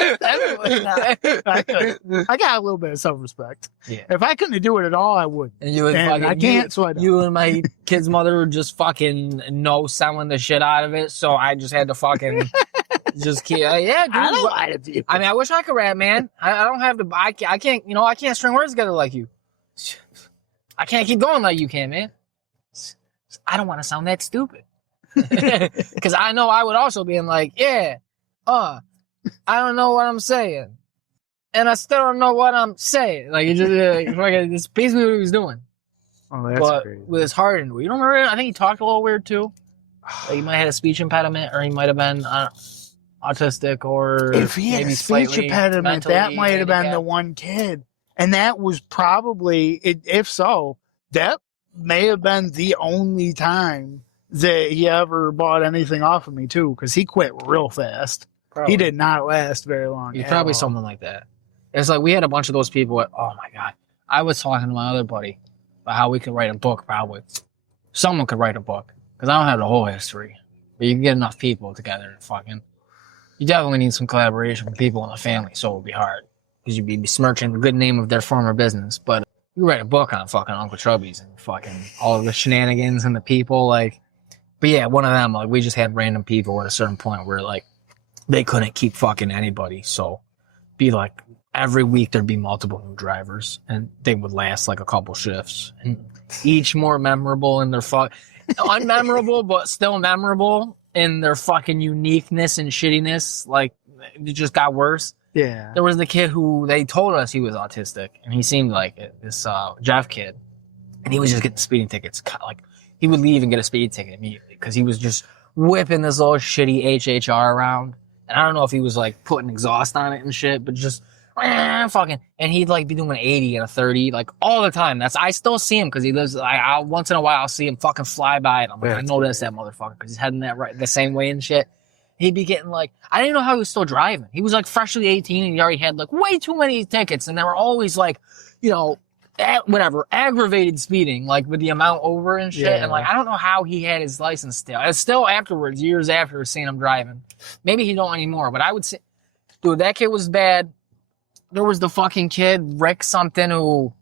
got a little bit of self-respect. Yeah. If I couldn't do it at all, I would. And you and fucking, I can't, so I don't. You and my kid's mother were just fucking selling the shit out of it. So I just had to fucking just keep. Yeah, dude. I don't lie to you. I mean, I wish I could rap, man. I don't have to. I can't. I can't string words together like you. I can't keep going like you can, man. I don't want to sound that stupid. Because I know I would also be like, yeah, I don't know what I'm saying. And I still don't know what I'm saying. Like, it's basically what he was doing. Oh, that's but crazy. with his heart into it. You don't remember? I think he talked a little weird, too. Like, he might have had a speech impediment, or he might have been autistic, or if he had maybe a speech impediment, that might have been the one kid. And that was probably, if so, that may have been the only time that he ever bought anything off of me, too, because he quit real fast. Probably. He did not last very long. He's probably someone like that. It's like we had a bunch of those people. Oh my God. I was talking to my other buddy about how we could write a book, probably. Someone could write a book. Because I don't have the whole history. But you can get enough people together and fucking. You definitely need some collaboration from people in the family, so it would be hard. Because you'd be besmirching the good name of their former business. But you write a book on fucking Uncle Chubby's and fucking all of the shenanigans and the people, like. But yeah, one of them, like, we just had random people at a certain point where, like, they couldn't keep fucking anybody. So, be like, every week there'd be multiple new drivers, and they would last like a couple shifts, and each more memorable in their unmemorable, but still memorable in their fucking uniqueness and shittiness. Like, it just got worse. Yeah. There was the kid who they told us he was autistic, and he seemed like it. This Jeff kid, and he was just getting speeding tickets. Like, he would leave and get a speeding ticket immediately because he was just whipping this little shitty HHR around. And I don't know if he was like putting exhaust on it and shit, but just fucking. And he'd like be doing an 80 and a 30 like all the time. I still see him because he lives. Once in a while I'll see him fucking fly by, and I'm like, I know that's that motherfucker because he's heading the same way and shit. He'd be getting like, I didn't know how he was still driving. He was like freshly 18 and he already had like way too many tickets, and they were always like, aggravated speeding, like with the amount over and shit. Yeah. And like, I don't know how he had his license still. It's still afterwards, years after seeing him driving. Maybe he don't anymore, but I would say, dude, that kid was bad. There was the fucking kid, Rick something, who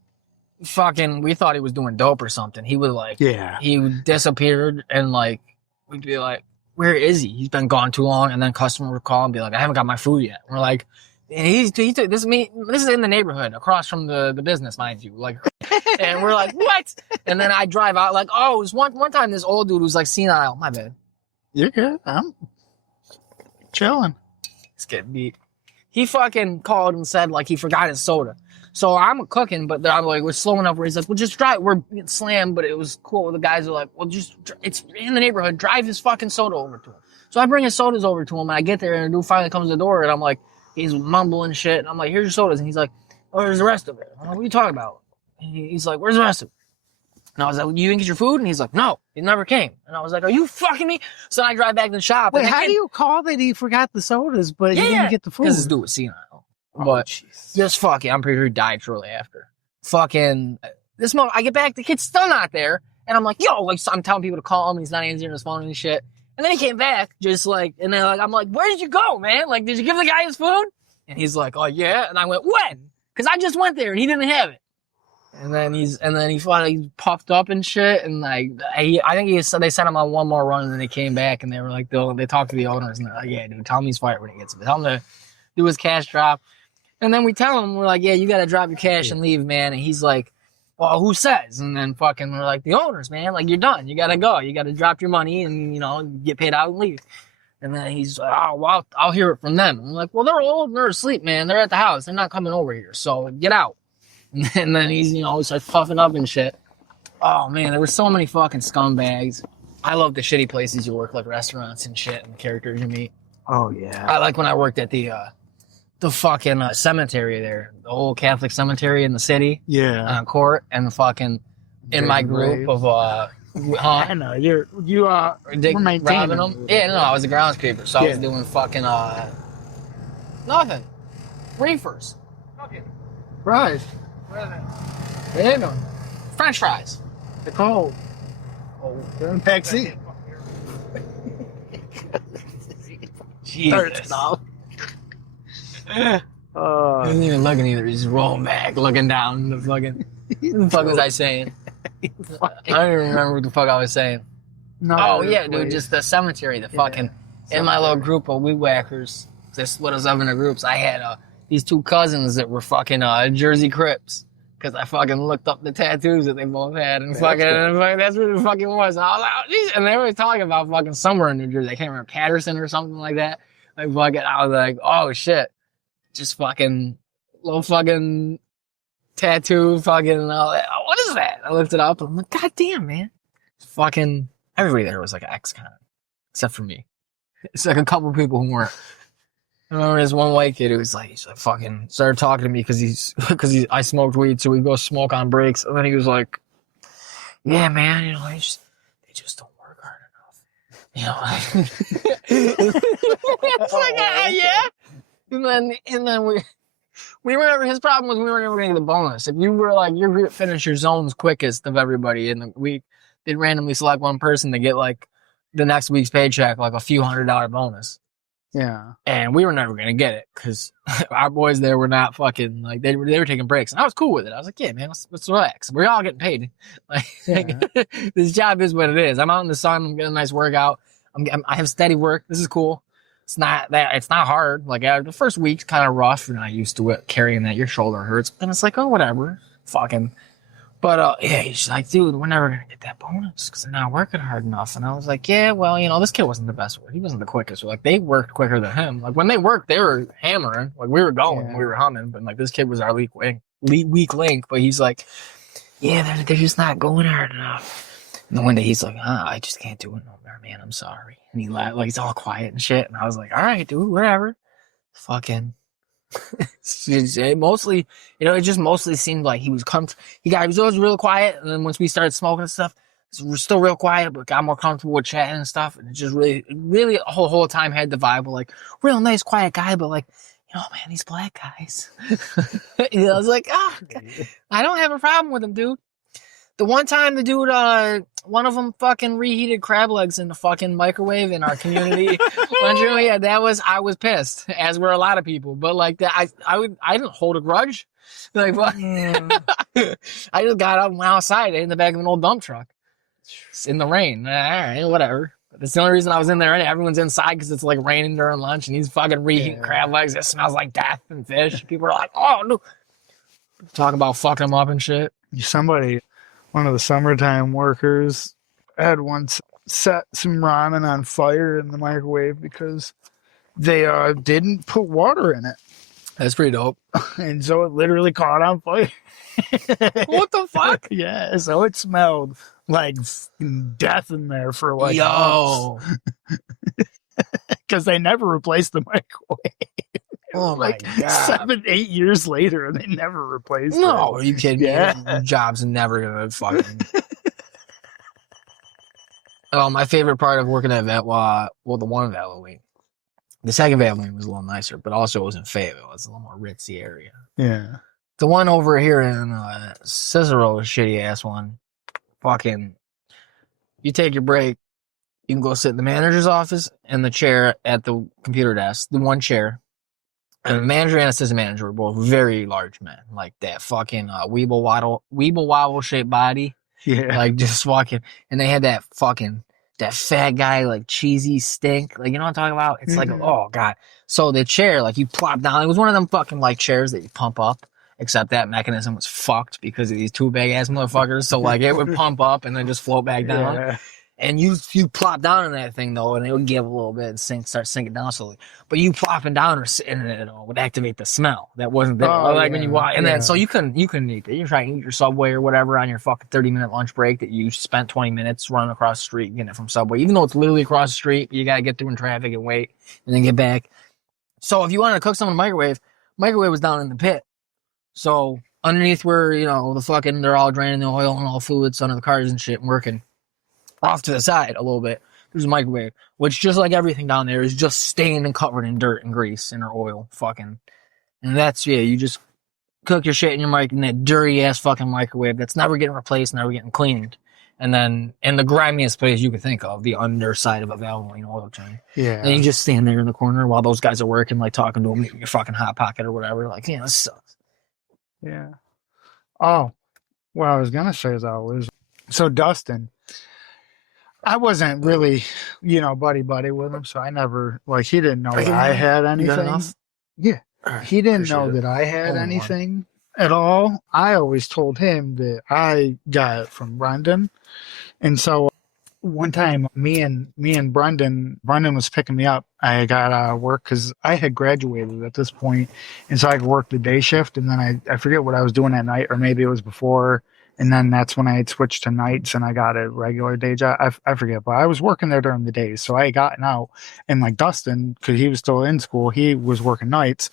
fucking, we thought he was doing dope or something. He was like, he disappeared, and like, we'd be like, where is he? He's been gone too long. And then customer would call and be like, I haven't got my food yet. We're like, and he took this is in the neighborhood across from the business, mind you. Like, and we're like, what? And then I drive out like, oh, it was one time this old dude was like senile. My bad. You're good. I'm chilling. It's getting beat. He fucking called and said like he forgot his soda. So I'm cooking, but I'm like, we're slow enough where he's like, well, just drive. We're slammed, but it was cool. The guys are like, well, just, it's in the neighborhood. Drive his fucking soda over to him. So I bring his sodas over to him, and I get there, and the dude finally comes to the door, and I'm like, he's mumbling shit, and I'm like, here's your sodas. And he's like, oh, where's the rest of it? I'm like, what are you talking about? And he's like, where's the rest of it? And I was like, well, you didn't get your food? And he's like, no, it never came. And I was like, are you fucking me? So I drive back to the shop. Wait, how do you call that he forgot the sodas, but he didn't get the food? Because this dude was senile. Oh, but geez. just fucking, I'm pretty sure he died shortly after. Fucking, I get back, the kid's still not there. And I'm like, yo, like, so I'm telling people to call him, and he's not answering his phone and shit. And then he came back, just like, and then like, I'm like, where did you go, man? Like, did you give the guy his food? And he's like, oh yeah. And I went, when? Because I just went there and he didn't have it. And then he finally puffed up and shit. And like, I think they sent him on one more run and then they came back and they were like, they talked to the owners and they're like, yeah, dude, tell him he's fired when he gets it. Tell him to do his cash drop. And then we tell him, we're like, yeah, you got to drop your cash and leave, man. And he's like, well, who says? And then fucking we're like, the owners, man. Like, you're done. You got to go. You got to drop your money and, you know, get paid out and leave. And then he's like, oh, well, I'll hear it from them. I'm like, well, they're old and they're asleep, man. They're at the house. They're not coming over here. So get out. And then he's, you know, he starts puffing up and shit. Oh, man, there were so many fucking scumbags. I love the shitty places you work, like restaurants and shit, and the characters you meet. Oh, yeah. I like when I worked at the fucking cemetery there, the old Catholic cemetery in the city. Yeah. Court, and the fucking, in my group of, I know, you were maintaining them. Yeah, no, I was a groundskeeper, so I was doing fucking, nothing. Reefers. Fries. There you go. French fries. They're cold. They're in the back seat. Jesus. He wasn't even looking either. He's just rolling back, looking down. The fucking. What the fuck was I saying? I don't even remember what the fuck I was saying. No, oh yeah, dude, just the cemetery. The fucking in my little group of weed whackers. They split us up into groups. I had these two cousins that were fucking Jersey Crips. Because I fucking looked up the tattoos that they both had and fucking, that's what it fucking was. And I was like, oh, geez. And they were talking about fucking somewhere in New Jersey. I can't remember, Patterson or something like that. Like fucking, I was like, oh shit. Just fucking, little fucking tattoo, fucking, and all that. Oh, what is that? I looked it up and I'm like, god damn, man. Fucking, everybody there was like an ex-con. Except for me. It's like a couple people who weren't. I remember this one white kid who was like, he's like fucking started talking to me because I smoked weed, so we go smoke on breaks. And then he was like, yeah, man, you know, they just don't work hard enough. You know, it's like, yeah. And then we were, his problem was we weren't ever going to get the bonus. If you were like, you're going to finish your zones quickest of everybody in the week, they'd randomly select one person to get like the next week's paycheck, like a few $100 bonus. Yeah. And we were never going to get it because our boys there were not fucking, like, they were taking breaks. And I was cool with it. I was like, yeah, man, let's relax. We're all getting paid. Like, this job is what it is. I'm out in the sun. I'm getting a nice workout. I have steady work. This is cool. It's not hard. Like, the first week's kind of rough. You're not used to it, carrying that. Your shoulder hurts. And it's like, oh, whatever. Fucking. But, yeah, he's like, dude, we're never going to get that bonus because they're not working hard enough. And I was like, yeah, well, you know, this kid wasn't the best worker. He wasn't the quickest. Like, they worked quicker than him. Like, when they worked, they were hammering. Like, we were going. Yeah. We were humming. But, like, this kid was our weak link. But he's like, yeah, they're just not going hard enough. And then one day he's like, I just can't do it no more, man. I'm sorry. And he laughed. Like, he's all quiet and shit. And I was like, all right, dude, whatever. Fucking... it mostly, you know, it just mostly seemed like he was he was always real quiet, and then once we started smoking and stuff, we're still real quiet, but got more comfortable with chatting and stuff, and it just really the whole time had the vibe of like real nice, quiet guy, but like, you know, man, these black guys. You know, I was like, I don't have a problem with him, dude. The one time the dude, one of them fucking reheated crab legs in the fucking microwave in our community. I was pissed, as were a lot of people. But like that, I didn't hold a grudge. Like, I just got up and went outside in the back of an old dump truck in the rain. All right, whatever. But that's the only reason I was in there. Everyone's inside because it's like raining during lunch, and he's fucking reheating crab legs. It smells like death and fish. People are like, oh no. Talking about fucking them up and shit. One of the summertime workers had once set some ramen on fire in the microwave because they didn't put water in it. That's pretty dope. And so it literally caught on fire. What the fuck? Yeah, so it smelled like death in there for like months. Because they never replaced the microwave. Oh my god! 7-8 years later, and they never replaced it. No, are you kidding me? Your job's never gonna fucking. My favorite part of working at the one at Halloween. The second Halloween was a little nicer, but also it was in Fayetteville. It's a little more ritzy area. Yeah. The one over here in Cicero, shitty ass one. Fucking, you take your break. You can go sit in the manager's office and the chair at the computer desk, the one chair. And the manager and assistant manager were both very large men, like that fucking weeble wobble shaped body, Yeah. like just walking. And they had that fat guy, like cheesy stink, like you know what I'm talking about? It's like, oh god. So the chair, like you plop down. It was one of them fucking like chairs that you pump up, except that mechanism was fucked because of these two big ass motherfuckers. So like it would pump up and then just float back down. Yeah. And you plop down in that thing though, and it would give a little bit and start sinking down slowly. But you plopping down or sitting in it would activate the smell that wasn't there. Oh, like when you walk, and then so you couldn't eat it. You're trying to eat your Subway or whatever on your fucking 30-minute lunch break that you spent 20 minutes running across the street getting it from Subway, even though it's literally across the street. You gotta get through in traffic and wait, and then get back. So if you wanted to cook something in the microwave was down in the pit. So underneath where the fucking they're all draining the oil and all fluids under the cars and shit and working. Off to the side a little bit, there's a microwave, which just like everything down there is just stained and covered in dirt and grease and oil, fucking. And that's you just cook your shit in that dirty ass fucking microwave that's never getting replaced, never getting cleaned. And then in the grimiest place you could think of, the underside of a Valvoline oil chain. Yeah. And you just stand there in the corner while those guys are working, like talking to them, your fucking Hot Pocket or whatever. Like, this sucks. Yeah. Oh, what I was gonna say is so Dustin. I wasn't really, buddy with him, so I never he didn't know that I had anything. Yeah, he didn't know that I had anything at all. I always told him that I got it from Brendan, and so one time, me and Brendan was picking me up. I got out of work because I had graduated at this point, and so I could work the day shift, and then I forget what I was doing at night, or maybe it was before. And then that's when I had switched to nights and I got a regular day job. I forget, but I was working there during the days. So I had gotten out, and like Dustin, because he was still in school, he was working nights.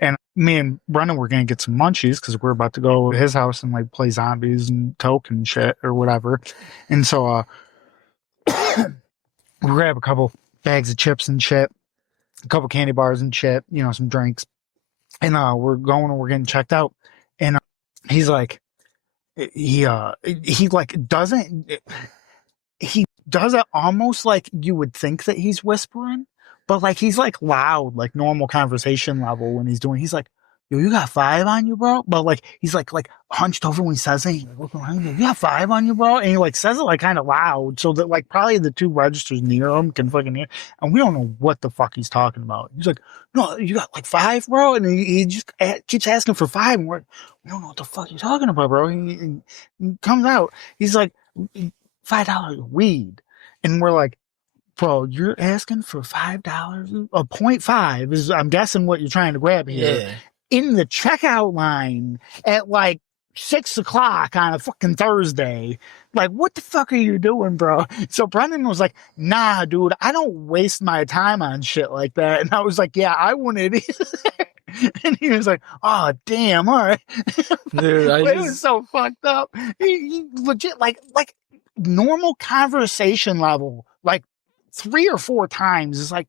And me and Brendan were going to get some munchies because we're about to go to his house and like play zombies and toke and shit or whatever. And so we grab a couple bags of chips and shit, a couple candy bars and shit, some drinks. And we're going and we're getting checked out. And he's like, he does it almost like you would think that he's whispering, but like he's like loud, like normal conversation level when he's like, yo, you got 5 on you, bro? But like he's like hunched over when he says it. He's like, look around, you got 5 on you, bro? And he like says it like kind of loud so that like probably the 2 registers near him can fucking hear. And we don't know what the fuck he's talking about. He's like, no, you got like 5, bro? And he just keeps asking for 5, and we don't know what the fuck you're talking about, bro. He comes out. He's like, $5 weed. And we're like, bro, you're asking for $5? A 0.5 is, I'm guessing, what you're trying to grab here. Yeah. In the checkout line at like 6 o'clock on a fucking Thursday. Like, what the fuck are you doing, bro? So Brendan was like, nah, dude, I don't waste my time on shit like that. And I was like, yeah, I wouldn't either. And he was like, oh, damn, all right. Dude, it was so fucked up. He legit, like normal conversation level, like 3 or 4 times is like,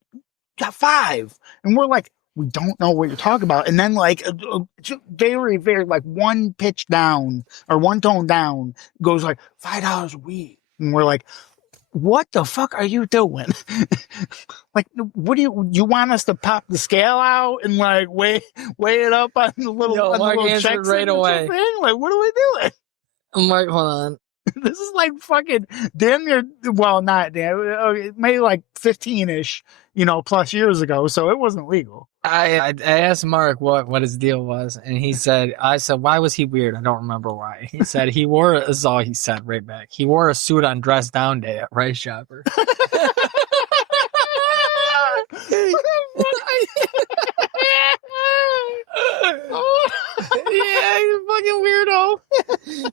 got 5. And we're like, we don't know what you're talking about. And then like very, very like one pitch down or one tone down goes like $5 a week. And we're like, what the fuck are you doing? Like, what do you want us to pop the scale out and like weigh it up on the little, check right away. Thing? Like, what are we doing? I'm like, hold on. This is like fucking damn near, well, not damn, maybe like 15-ish, plus years ago. So it wasn't legal. I asked Mark what his deal was, and I said, why was he weird? I don't remember why. He said this is all he said right back. He wore a suit on dress down day at Rice Shopper. Yeah, he's a fucking weirdo.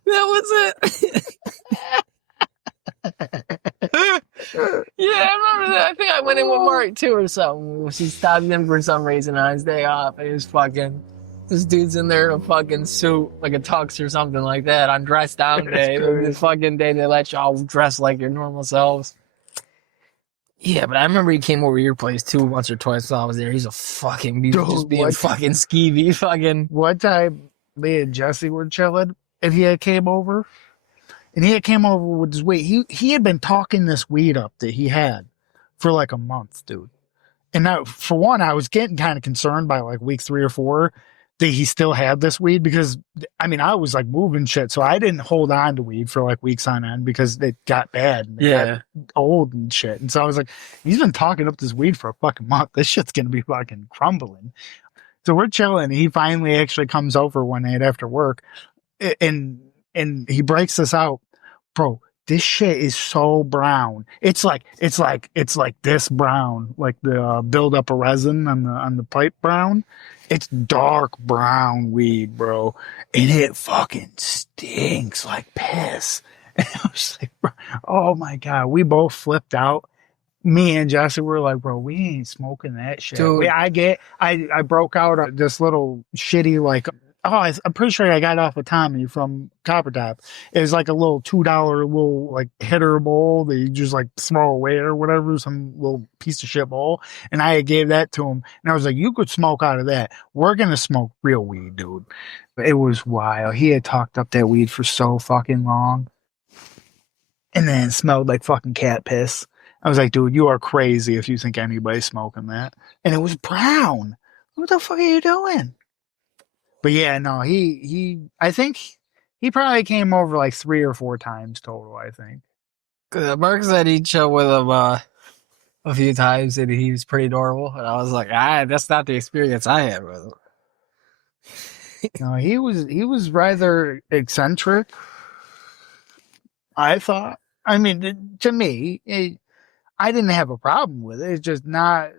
That was it. Yeah, I remember that. I think I went in with Mark too or something. She stopped him for some reason on his day off. And he was fucking, this dude's in there in a fucking suit, like a tux or something like that on dress down day. The fucking day they let y'all dress like your normal selves. Yeah, but I remember he came over your place too once or twice while I was there. He's a fucking, just being fucking skeevy. Fucking. One time, me and Jesse were chilling, and he came over, and he came over with his weed. He had been talking this weed up that he had for like a month, dude. And now, for one, I was getting kind of concerned by like week 3 or 4 that he still had this weed because I mean I was like moving shit, so I didn't hold on to weed for like weeks on end because it got bad and it got old and shit. And so I was like, he's been talking up this weed for a fucking month. This shit's gonna be fucking crumbling. So we're chilling. He finally actually comes over one night after work, and he breaks this out, bro. This shit is so brown. It's like this brown, like the buildup of resin on the pipe brown. It's dark brown weed, bro, and it fucking stinks like piss. And I was like, bro, oh my god, we both flipped out. Me and Jesse were like, bro, we ain't smoking that shit. Dude. I broke out this little shitty like. Oh, I'm pretty sure I got it off of Tommy from Copper Top. It was like a little $2 little like hitter bowl that you just like throw away or whatever, some little piece of shit bowl. And I gave that to him, and I was like, "You could smoke out of that. We're gonna smoke real weed, dude." It was wild. He had talked up that weed for so fucking long, and then it smelled like fucking cat piss. I was like, "Dude, you are crazy if you think anybody's smoking that." And it was brown. What the fuck are you doing? But yeah, no, I think he probably came over like 3 or 4 times total, I think. Mark said he'd chill with him a few times and he was pretty normal. And I was like, that's not the experience I had with him. No, he was rather eccentric, I thought. I mean, to me, I didn't have a problem with it. It's just not,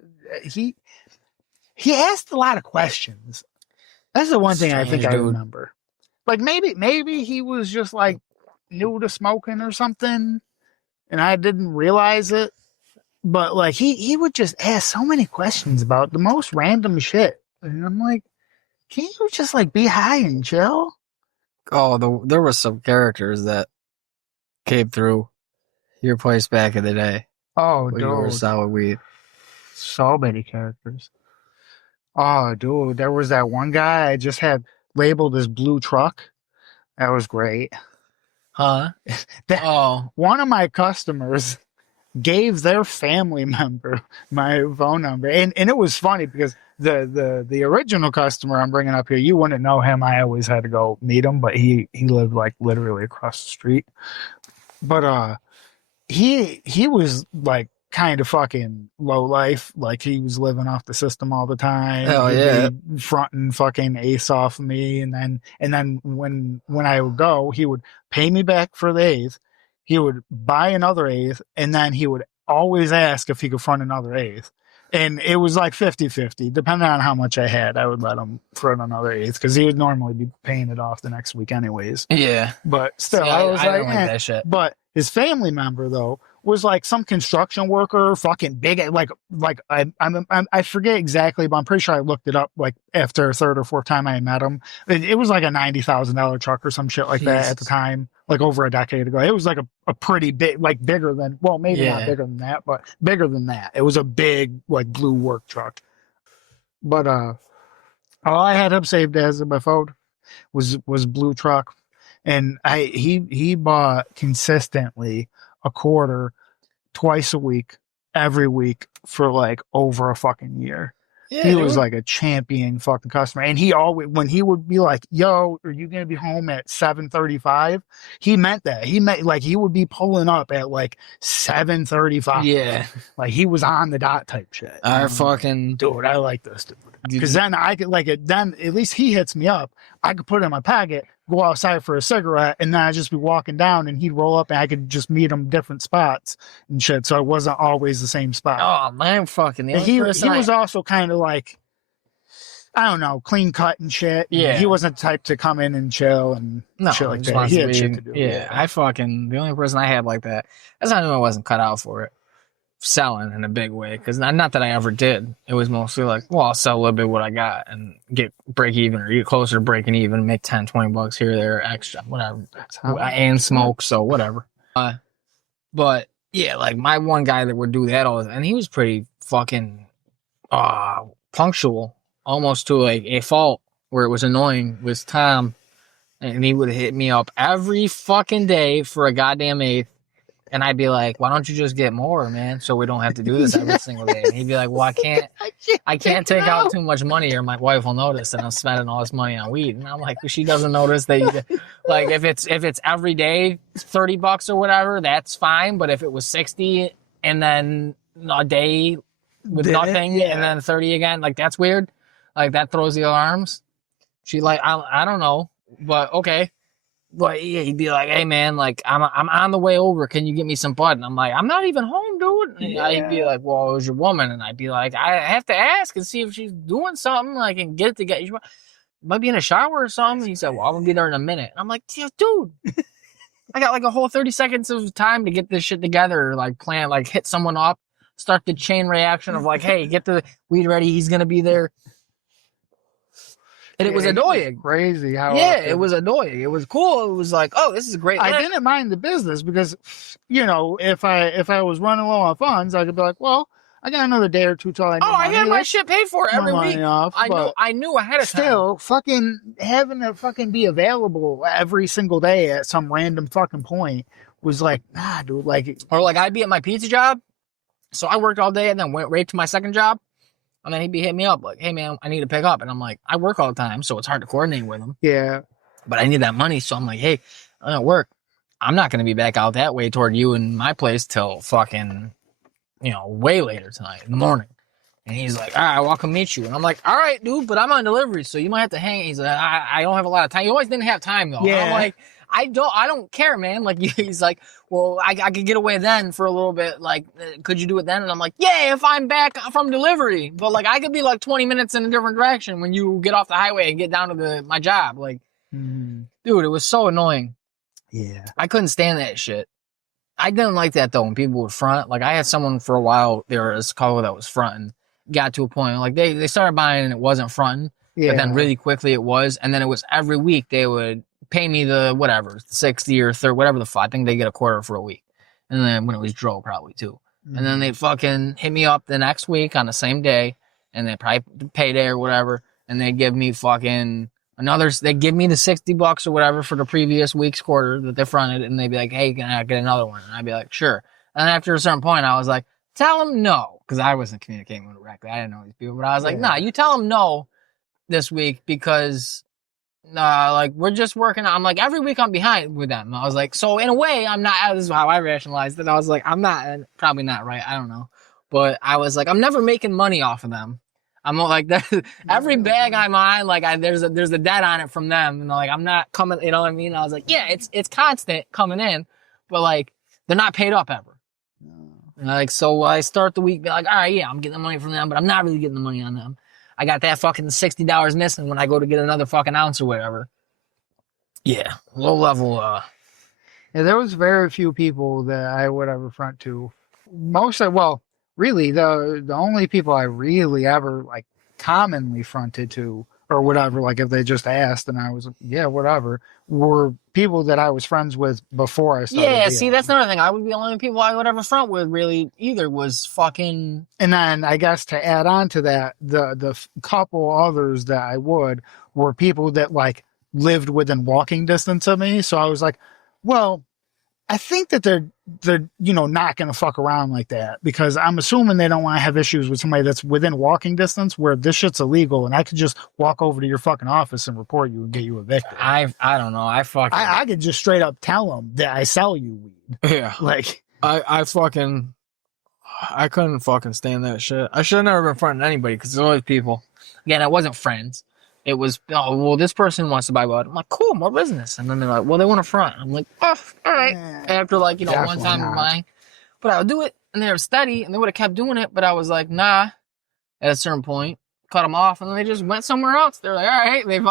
he asked a lot of questions. That's the one thing I think I remember. Like maybe he was just like new to smoking or something, and I didn't realize it. But like he would just ask so many questions about the most random shit, and I'm like, can you just like be high and chill? Oh, there were some characters that came through your place back in the day. Oh, dude, you were solid weed. So many characters. Oh, dude, there was that one guy I just had labeled as Blue Truck. That was great. Huh? One of my customers gave their family member my phone number. And it was funny because the original customer I'm bringing up here, you wouldn't know him. I always had to go meet him, but he lived like literally across the street. But he was like kind of fucking low life. Like he was living off the system all the time. Hell yeah. Fronting fucking ace off me. And then when I would go, he would pay me back for the eighth. He would buy another eighth, and then he would always ask if he could front another eighth. And it was like 50-50. Depending on how much I had, I would let him front another eighth because he would normally be paying it off the next week anyways. Yeah. But still, see, I was like that shit. But his family member, though, was like some construction worker, fucking big, like I forget exactly, but I'm pretty sure I looked it up like after a 3rd or 4th time I met him. It was like a $90,000 truck or some shit like that at the time, like over a decade ago. It was like a pretty big, like bigger than, well, maybe not bigger than that, but bigger than that. It was a big, like blue work truck. But all I had him saved as in my phone was Blue Truck, and he bought consistently a quarter twice a week, every week for like over a fucking year. Yeah, he was like a champion fucking customer. And he always, when he would be like, yo, are you going to be home at 7:35? He meant that. He meant like he would be pulling up at like 7:35. Yeah. Like he was on the dot type shit. Dude, I like this dude. Because then I could like it, then at least he hits me up. I could put it in my pocket, go outside for a cigarette, and then I'd just be walking down and he'd roll up and I could just meet him different spots and shit. So it wasn't always the same spot. Oh, man, fucking. He was also kind of like, I don't know, clean cut and shit. Yeah. He wasn't the type to come in and chill and shit like that. He had shit to do. Yeah, the only person I had like that, that's not who I wasn't cut out for it. Selling in a big way, because not that I ever did. It was mostly like, well, I'll sell a little bit what I got and break even or get closer to breaking even, make $10-$20 here or there extra, whatever, and smoke, so whatever. But yeah, like my one guy that would do that all the time, and he was pretty fucking punctual, almost to like a fault where it was annoying, was Tom. And he would hit me up every fucking day for a goddamn eighth. And I'd be like, why don't you just get more, man? So we don't have to do this every single day. And he'd be like, well, I can't take out too much money or my wife will notice that I'm spending all this money on weed. And I'm like, she doesn't notice that you, like, if it's every day, $30 or whatever, that's fine. But if it was 60 and then a day with nothing and then 30 again, like, that's weird. Like, that throws the alarms. She like, I don't know, but okay. But yeah, he'd be like, hey man, like I'm on the way over. Can you get me some bud? And I'm like, I'm not even home, dude. And he'd be like, well, it was your woman. And I'd be like, I have to ask and see if she's doing something. Like, and get it together. You might be in a shower or something. And he said, well, I'm gonna be there in a minute. And I'm like, yeah, dude, I got like a whole 30 seconds of time to get this shit together. Like plan, like hit someone up, start the chain reaction of like, hey, get the weed ready. He's gonna be there. And it was annoying. Crazy how it was annoying. It was cool. It was like, oh, this is great. I didn't mind the business because, you know, if I was running low on funds, I could be like, well, I got another day or two till I need I had my shit paid for every week. I knew ahead of time. Still, fucking having to fucking be available every single day at some random fucking point was like, nah, dude. Like, or like I'd be at my pizza job, so I worked all day and then went right to my second job. And then he'd be hitting me up like, hey, man, I need to pick up. And I'm like, I work all the time, so it's hard to coordinate with him. Yeah. But I need that money. So I'm like, hey, I'm at work. I'm not going to be back out that way toward you and my place till fucking, you know, way later tonight in the morning. And he's like, all right, well, I'll come meet you. And I'm like, all right, dude, but I'm on delivery, so you might have to hang. He's like, I don't have a lot of time. He always didn't have time, though. Yeah. And I'm like, I don't care, man. Like, he's like, well, I could get away then for a little bit. Like, could you do it then? And I'm like, yeah, if I'm back from delivery. But like, I could be like 20 minutes in a different direction when you get off the highway and get down to my job. Like, dude, it was so annoying. Yeah. I couldn't stand that shit. I didn't like that though when people would front. Like, I had someone for a while there was a couple that was fronting. Got to a point like they started buying and it wasn't fronting. Yeah. But then really quickly it was, and then it was every week they would pay me the whatever 60 or 30, whatever the fuck. I think they get a quarter for a week, and then when it was Dro probably too. And then they fucking hit me up the next week on the same day, and they probably payday or whatever, and they give me fucking another. They give me the $60 or whatever for the previous week's quarter that they fronted, and they'd be like, "Hey, can I get another one?" And I'd be like, "Sure." And then after a certain point, I was like, "Tell them no," because I wasn't communicating with them directly. I didn't know these people, but I was like, "Nah, you tell them no this week because." Like we're just working on, I'm like, every week I'm behind with them. I was like, so in a way, I'm not, this is how I rationalized it. I was like, I'm not, probably not right. I don't know. But I was like, I'm never making money off of them. I'm like, that, every bag I'm on, like there's a debt on it from them. And like, I'm not coming, you know what I mean? I was like, yeah, it's constant coming in, but like, they're not paid up ever. And like, so I start the week, be like, all right, yeah, I'm getting the money from them, but I'm not really getting the money on them. I got that fucking $60 missing when I go to get another fucking ounce or whatever. Yeah, low level. Yeah, there was very few people that I would ever front to. Really, the only people I really ever like commonly fronted to or whatever, like if they just asked and I was yeah, whatever, were people that I was friends with before I started. Yeah, see, that's another thing. I would be the only people I would ever front with really either was fucking. And then I guess to add on to that, the couple others that I would were people that like lived within walking distance of me. So I was like, well, I think that they're you know not gonna fuck around like that because I'm assuming they don't want to have issues with somebody that's within walking distance where this shit's illegal and I could just walk over to your fucking office and report you and get you evicted. I don't know. I could just straight up tell them that I sell you weed. Yeah, like I couldn't fucking stand that shit. I should have never been fronting anybody because there's always people. Again, I wasn't friends. It was, oh, well, this person wants to buy bud. I'm like, cool, more business. And then they're like, well, they want to front. I'm like, oh, all right. After like, you know, one time of buying. But I would do it, and they were steady, and they would have kept doing it, but I was like, nah. At a certain point, cut them off, and then they just went somewhere else. They're like, all right, they you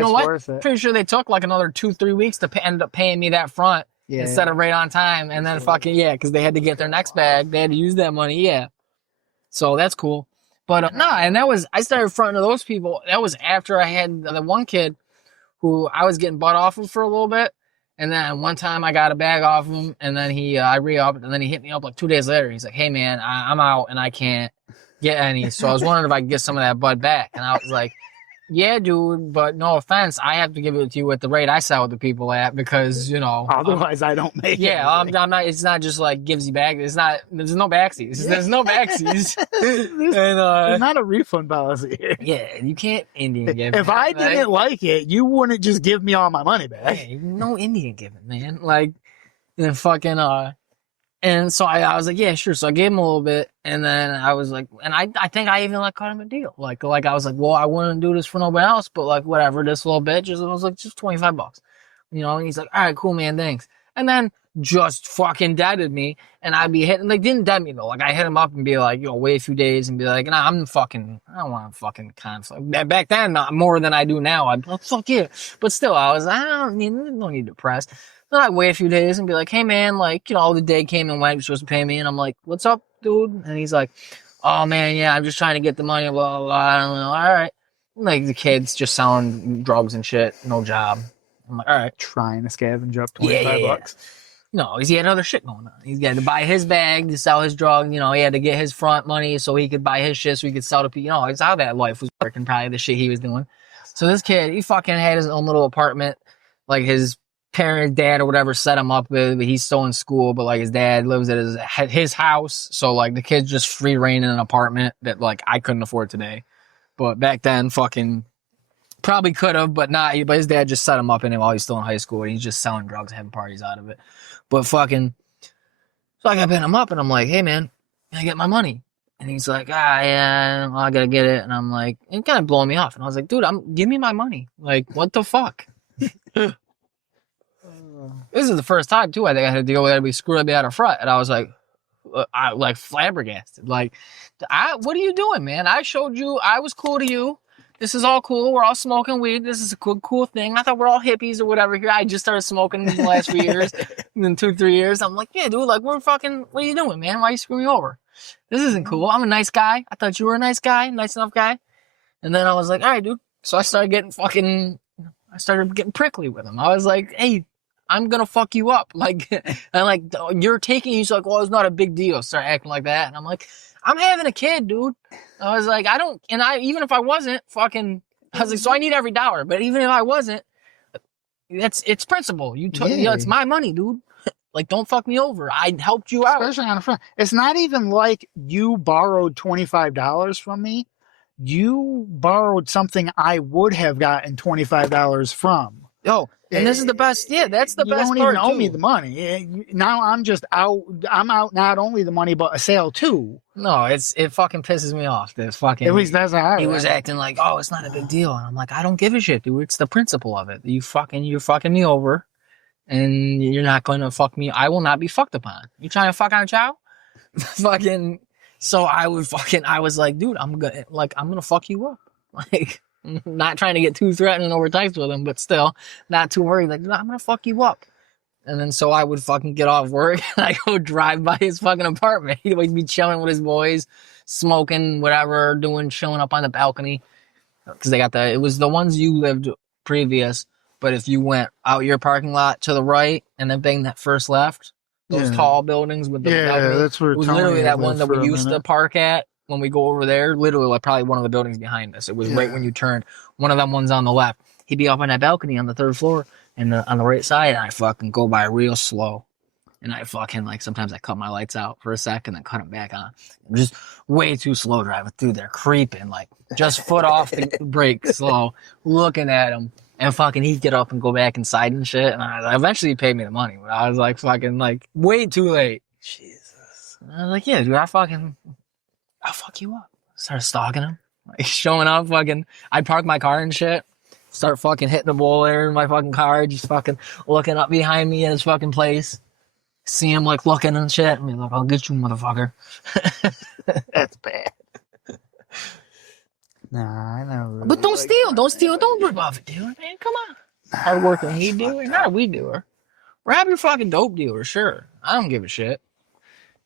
know what? Pretty sure they took like another 2-3 weeks to end up paying me that front instead of right on time. And then fucking, because they had to get their next bag. They had to use that money, So that's cool. But and I started fronting to those people. That was after I had the one kid who I was getting butt off of for a little bit. And then one time I got a bag off him, and then I re-upped, and then he hit me up like 2 days later. He's like, hey man, I'm out and I can't get any. So I was wondering if I could get some of that bud back. And I was like, Yeah, dude, but no offense, I have to give it to you at the rate I sell it to people at because, Otherwise, I don't make it. yeah, I'm not, it's not just like gives you back. It's not, there's no backsies. There's no backsies. There's And, not a refund policy here. yeah, you can't Indian give. If I didn't like it, you wouldn't just give me all my money back. Yeah, no Indian giving, man. Like, and fucking, and so I was like, yeah, sure. So I gave him a little bit, and then I was like, and I think I even like cut him a deal. Like I was like, well, I wouldn't do this for nobody else, but like whatever, this little bit, I was like, just $25, And he's like, all right, cool, man, thanks. And then just fucking deaded me, and I'd be hitting, like, didn't dead me though. Like I hit him up and be like, wait a few days and be like, nah, I don't want fucking conflict. Back then, not more than I do now. I'd be like, fuck yeah. But still, I don't need to press. Then I'd wait a few days and be like, hey man, like, the day came and went, you're supposed to pay me. And I'm like, what's up, dude? And he's like, oh man, yeah, I'm just trying to get the money, blah, blah, blah. I don't know. All right. Like the kid's just selling drugs and shit, no job. I'm like, all right. Trying to scavenge up $25. No, he had other shit going on. He had to buy his bag to sell his drugs. He had to get his front money so he could buy his shit so he could sell to people. It's how that life was working, probably the shit he was doing. So this kid, he fucking had his own little apartment, like his parent, dad, or whatever set him up with, but he's still in school, but like his dad lives at his house, so like the kid's just free reign in an apartment that like I couldn't afford today, but back then fucking probably could have, but not. But his dad just set him up in it while he's still in high school, and he's just selling drugs, having parties out of it. But fucking, so I got to pay him up, and I'm like, hey man, can I get my money? And he's like, yeah, well, I gotta get it, and I'm like, it kind of blowing me off, and I was like, dude, give me my money, like what the fuck. This is the first time too. I think I had to deal with that. We screwed me out of front, and I was like, flabbergasted. Like, what are you doing, man? I showed you I was cool to you. This is all cool. We're all smoking weed. This is a cool thing. I thought we're all hippies or whatever here. I just started smoking in the last few years, in 2-3 years. I'm like, yeah, dude. Like, what are you doing, man? Why are you screwing me over? This isn't cool. I'm a nice guy. I thought you were a nice guy, nice enough guy. And then I was like, all right, dude. So I started getting prickly with him. I was like, hey, I'm gonna fuck you up. Like, and like, you're taking, he's like, well, it's not a big deal. Start acting like that. And I'm like, I'm having a kid, dude. I was like, even if I wasn't fucking, I was like, so I need every dollar. But even if I wasn't, it's principle. You took, it's my money, dude. Like, don't fuck me over. I helped you out. Especially on the front. It's not even like you borrowed $25 from me. You borrowed something I would have gotten $25 from. Oh, and this is the best. Yeah, that's the best part. You don't even owe me the money. Now I'm just out. I'm out not only the money, but a sale too. No, it fucking pisses me off. This fucking. At least that's how he was acting like, oh, it's not a big deal, and I'm like, I don't give a shit, dude. It's the principle of it. You're fucking me over, and you're not going to fuck me. I will not be fucked upon. You trying to fuck on Chow? Fucking. So I was like, dude, I'm gonna fuck you up, like. Not trying to get too threatening over text with him, but still not too worried. Like, I'm gonna fuck you up. And then so I would fucking get off work and I go drive by his fucking apartment. He'd always be chilling with his boys, smoking, whatever, chilling up on the balcony. Because it was the ones you lived previous. But if you went out your parking lot to the right and then bang that first left, those tall buildings with the balcony, that's where it was literally that one that we used to park at. When we go over there, literally like probably one of the buildings behind us. It was right when you turned. One of them ones on the left. He'd be up on that balcony on the 3rd floor and on the right side, and I fucking go by real slow. And I fucking, like, sometimes I cut my lights out for a sec and then cut them back on. I'm just way too slow driving through there, creeping, like, just foot off the brake, slow, looking at him. And fucking he'd get up and go back inside and shit. And eventually he paid me the money. But I was like, fucking, like, way too late. Jesus. And I was like, yeah, dude, I'll fuck you up. Started stalking him. Like, showing up, fucking, I'd park my car and shit. Start fucking hitting the wall there in my fucking car. Just fucking looking up behind me at his fucking place. See him, like, looking and shit. And be like, I'll get you, motherfucker. That's bad. Nah, I know. But don't steal. Don't rip off a dealer, man. Come on. Hard working he dealer, not a weed dealer. Grab your fucking dope dealer, sure. I don't give a shit.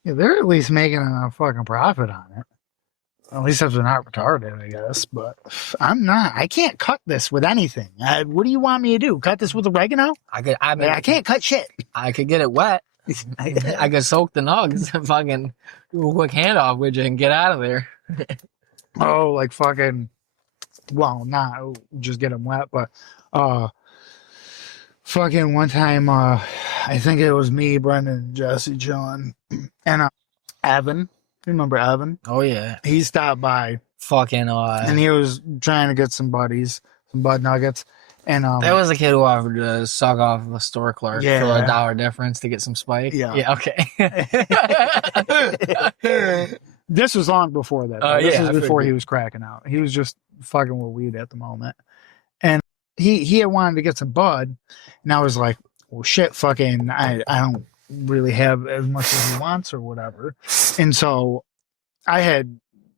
Yeah, they're at least making a fucking profit on it. At least if they're not retarded, I guess. But I'm not. I can't cut this with anything. What do you want me to do? Cut this with oregano? I can't cut shit. I could get it wet. I could soak the nugs and fucking do a quick handoff with you and get out of there. Oh, like fucking well, not just get them wet, but fucking one time, I think it was me, Brendan, and Jesse chilling, and Evan. You remember Evan? Oh yeah, He stopped by, fucking. and he was trying to get some buddies, some bud nuggets, and That was a kid who offered to suck off a store clerk for Yeah. $1 difference to get some spike. Yeah. Okay. this was long before that. Though. This Yeah, was I before figured. he was cracking out. He was just fucking with weed at the moment, and he had wanted to get some bud, and I was like, well, shit, fucking, I don't really have as much as he wants or whatever, and so I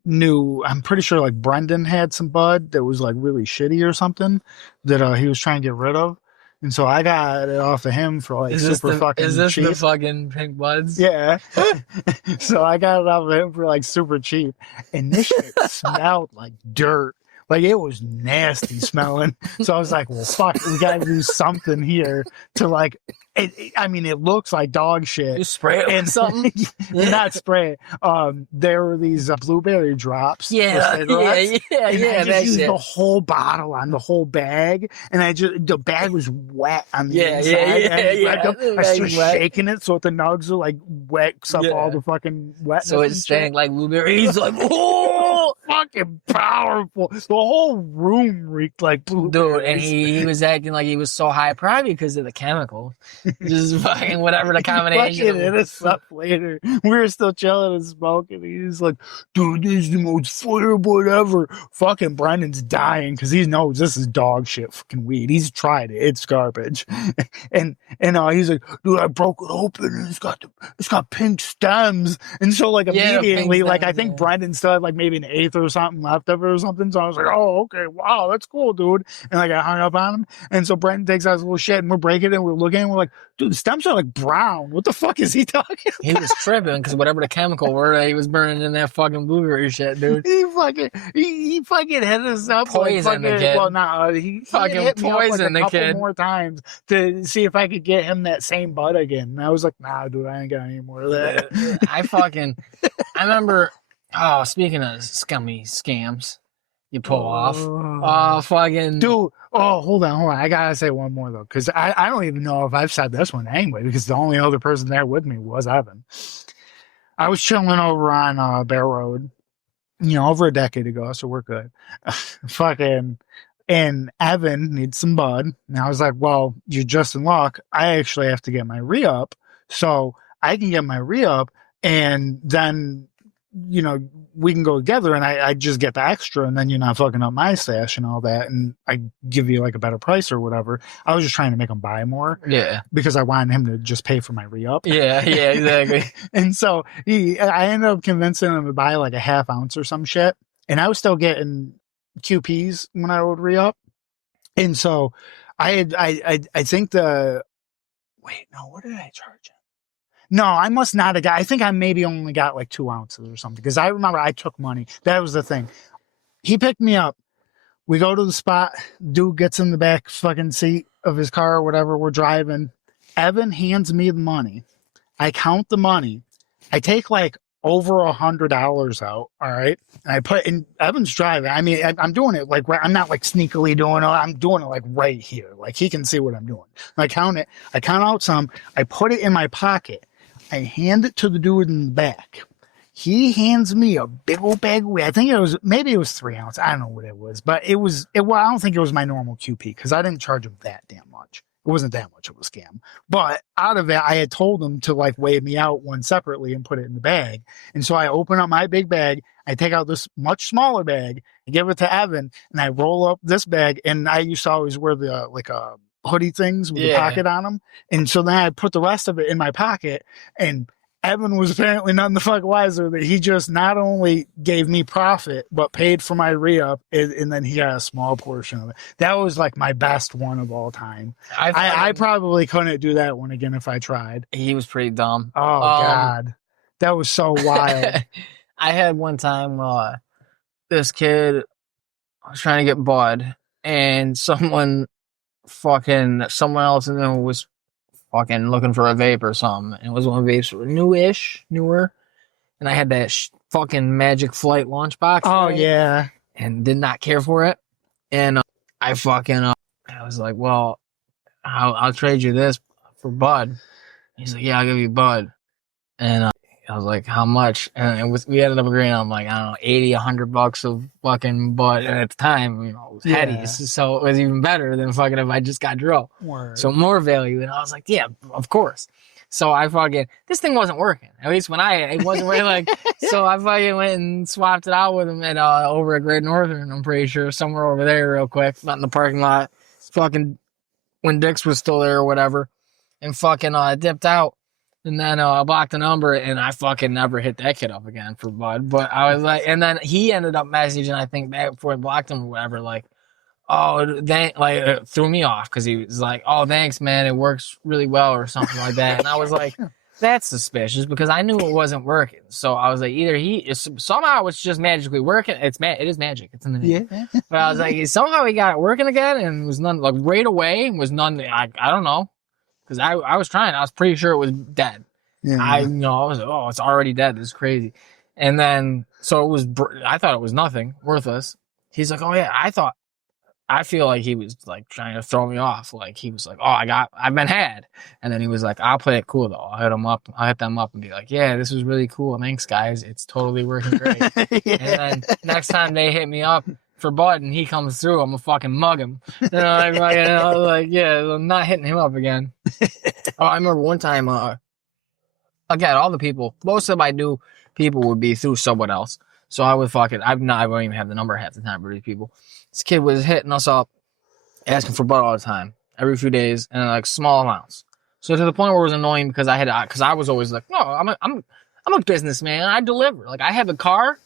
I'm pretty sure like Brendan had some bud that was like really shitty or something that he was trying to get rid of. And so I got it off of him for like super fucking Is this cheap. the fucking pink buds? Yeah. So I got it off of him for like super cheap. And this shit smelled like dirt. Like it was nasty smelling. So I was like, well, fuck, we got to do something here to like, I mean, it looks like dog shit. You spray it with something? Not spray it. There were these blueberry drops. Yeah, and I that just used shit. the whole bottle on the whole bag, and the bag was wet on the inside. I started shaking it so the nugs are like wet up all the fucking wetness. So it stank like blueberries. Like, oh, fucking powerful. The whole room reeked like blueberries. dude, and he was acting like he was so high, probably because of the chemicals. Just fucking whatever the combination. Fucking hit us up later. We were still chilling and smoking. He was like, dude, this is the most flavorful ever. Fucking Brendan's dying because he knows this is dog shit fucking weed. He's tried it. It's garbage. and he's like, dude, I broke it open and it's got pink stems. And so like immediately, like I think Brendan still had like maybe an eighth or something left of it or something. So I was like, oh, okay, wow, that's cool, dude. And like I hung up on him. And so Brendan takes out his little shit and we're breaking it and we're looking and we're like, dude, the stems are like brown. What the fuck is he talking about? He was tripping because whatever the chemical were that he was burning in that fucking blueberry shit, dude. He fucking hit us up. Poison the kid. Well, no, he Fucking hit me up like poison a the couple kid. more times to see if I could get him that same bud again. And I was like, nah, dude, I ain't got any more of that. I remember, oh, speaking of scummy scams you pull off. Oh, fucking. Dude, hold on. I gotta say one more though, because I don't even know if I've said this one anyway, because the only other person there with me was Evan. I was chilling over on Bear Road, over a decade ago, so we're good. Fucking, and Evan needs some bud, and I was like, well, you're just in luck. I actually have to get my re-up, so I can get my re-up, and then we can go together and I just get the extra and then you're not fucking up my stash and all that. And I give you like a better price or whatever. I was just trying to make him buy more. Yeah. Because I wanted him to just pay for my re-up. Yeah, exactly. And so I ended up convincing him to buy like a half ounce or some shit. And I was still getting QPs when I would re-up. And so I think what did I charge him? No, I must not have got. I think I maybe only got like 2 ounces or something because I remember I took money. That was the thing. He picked me up. We go to the spot. Dude gets in the back fucking seat of his car or whatever. We're driving. Evan hands me the money. I count the money. I take like over $100 out. All right. And I put in Evan's driving. I mean, I'm doing it like, I'm not like sneakily doing it. I'm doing it like right here. Like he can see what I'm doing. I count it. I count out some. I put it in my pocket. I hand it to the dude in the back. He hands me a big old bag of weed. I think it was 3 ounces. I don't know what it was, but I don't think it was my normal QP because I didn't charge him that damn much. It wasn't that much of a scam. But out of it, I had told him to like weigh me out one separately and put it in the bag. And so I open up my big bag. I take out this much smaller bag. I give it to Evan and I roll up this bag. And I used to always wear the hoodie things with the pocket on them. And so then I put the rest of it in my pocket and Evan was apparently none the fuck wiser that he just not only gave me profit, but paid for my re-up and then he got a small portion of it. That was like my best one of all time. I probably couldn't do that one again if I tried. He was pretty dumb. Oh God. That was so wild. I had one time, this kid was trying to get bud and someone else in there was fucking looking for a vape or something. And it was one of the vapes were newer. And I had that fucking Magic Flight lunchbox. Oh, yeah. And did not care for it. And I fucking, I was like, well, I'll trade you this for Bud. He's like, yeah, I'll give you Bud. And I was like, how much? And we ended up agreeing on like, I don't know, 80, $100 of fucking Bud. And at the time, you know, it was Hetties. So it was even better than fucking if I just got Dro. So more value. And I was like, yeah, of course. So I fucking, this thing wasn't working. At least when it wasn't really like, so I fucking went and swapped it out with him at, over at Great Northern, I'm pretty sure, somewhere over there real quick, not in the parking lot. Fucking, when Dix was still there or whatever, and fucking, dipped out. And then I blocked the number, and I fucking never hit that kid up again for Bud. But I was like, and then he ended up messaging, I think, back before I blocked him or whatever, like, oh, it threw me off because he was like, oh, thanks, man, it works really well or something like that. And I was like, that's suspicious because I knew it wasn't working. So I was like, either somehow it's just magically working. It is magic. It's in the name. Yeah. But I was like, somehow he got it working again, and it was none, like right away, was none. I don't know. Because I was trying. I was pretty sure it was dead. Yeah. I was like, oh, it's already dead. This is crazy. And then, so it was, I thought it was nothing, worthless. He's like, oh yeah, I feel like he was like trying to throw me off. Like he was like, oh, I've been had. And then he was like, I'll play it cool though. I'll hit them up and be like, yeah, this was really cool. Thanks guys. It's totally working great. Yeah. And then next time they hit me up for Bud and he comes through, I'm gonna fucking mug him. I was like, yeah, I'm not hitting him up again. I remember one time, again, all the people, most of my new people would be through someone else. So I would I don't even have the number half the time for these people. This kid was hitting us up, asking for Bud all the time, every few days, and like small amounts. So to the point where it was annoying because I was always like, no, I'm a businessman. I deliver. Like I have a car.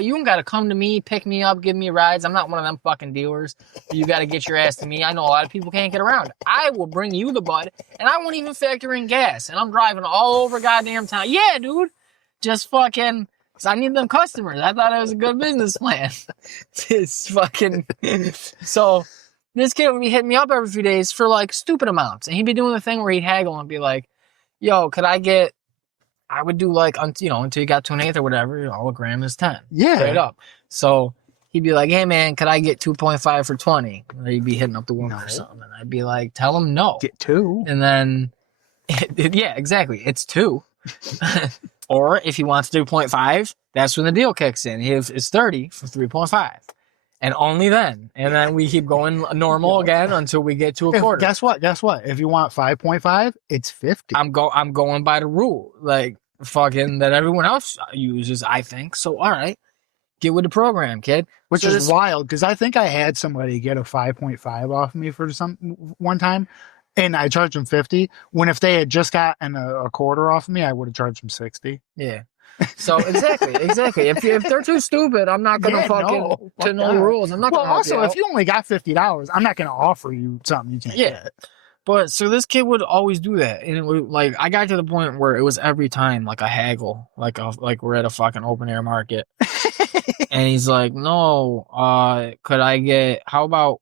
You don't got to come to me, pick me up, give me rides. I'm not one of them fucking dealers. You got to get your ass to me. I know a lot of people can't get around. I will bring you the Bud, and I won't even factor in gas. And I'm driving all over goddamn town. Yeah, dude. Just fucking, because I need them customers. I thought it was a good business plan. It's fucking, so this kid would be hitting me up every few days for like stupid amounts. And he'd be doing the thing where he'd haggle and be like, yo, could I get, I would do like, until you got to an eighth or whatever, a gram is 10. Yeah. Straight up. So he'd be like, hey man, could I get 2.5 for 20? Or he'd be hitting up the woman or something. And I'd be like, tell him no. Get 2. And then, yeah, exactly. It's 2. Or if he wants 3.5, that's when the deal kicks in. It's 30 for 3.5. And only then. And then we keep going normal again until we get to a quarter. Guess what? If you want 5.5, it's 50. I'm going by the rule. Like, fucking that everyone else uses, I think. So, all right. Get with the program, kid. Which is wild, because I think I had somebody get a 5.5 off me for one time, and I charged them 50, when if they had just gotten a quarter off of me, I would have charged them 60. Yeah. So, exactly. If they're too stupid, I'm not going to know the rules. I'm not going to also, if you only got $50, I'm not going to offer you something you can't get. But so this kid would always do that, and it would, like, I got to the point where it was every time like a haggle, like we're at a fucking open air market, and he's like, "No, could I get? How about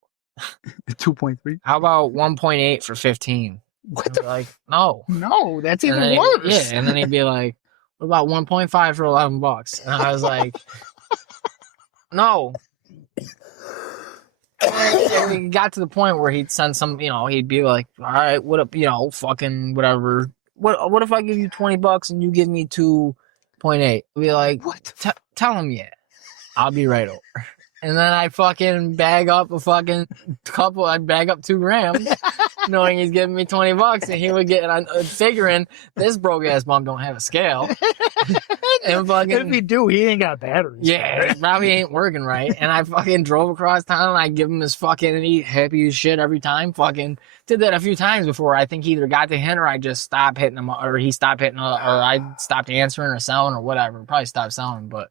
2.3? How about 1.8 for 15?" What the like? No, that's even worse. Yeah, and then he'd be like, "What about 1.5 for $11?" And I was like, "No." And we got to the point where he'd send some, he'd be like, all right, what up, fucking whatever. What if I give you $20 and you give me 2.8? I'd be like, what? Tell him yeah. I'll be right over. And then I fucking bag up a fucking couple, I'd bag up 2 grams, knowing he's giving me $20, and he would get, and I'm figuring this broke ass bum don't have a scale. And fucking, if he do, he ain't got batteries. Yeah, it probably ain't working right. And I fucking drove across town, and I give him his fucking, and he happy as shit every time. Fucking did that a few times before. I think he either got the hint, or I just stopped hitting him, or he stopped hitting, or I stopped answering or selling or whatever. Probably stopped selling, but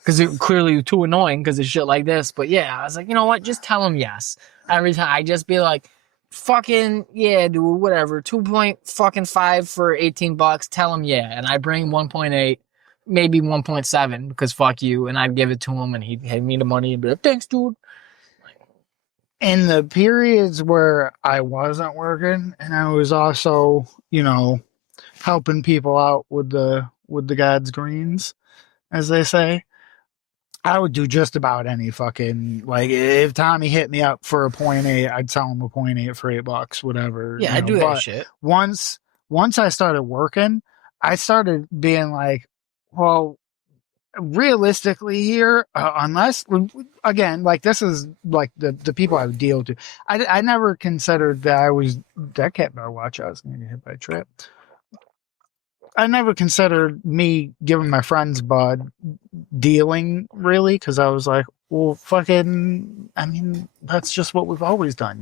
because it clearly too annoying because of shit like this. But yeah, I was like, you know what? Just tell him yes every time. I just be like, fucking yeah, dude, whatever. 2.5 for $18. Tell him yeah, and I bring 1.8, maybe 1.7 because fuck you, and I'd give it to him, and he'd hand me the money and be like, thanks, dude. In the periods where I wasn't working, and I was also, helping people out with the God's greens, as they say, I would do just about any fucking, like, if Tommy hit me up for a .8, I'd sell him a .8 for $8, whatever. Yeah, I do that But shit. once I started working, I started being like, well, realistically here, unless, again, like, this is like the people I would deal to. I never considered that that cat better watch out. I was going to get hit by a trip. I never considered me giving my friends bud dealing, really, because I was like, well, fucking, I mean, that's just what we've always done,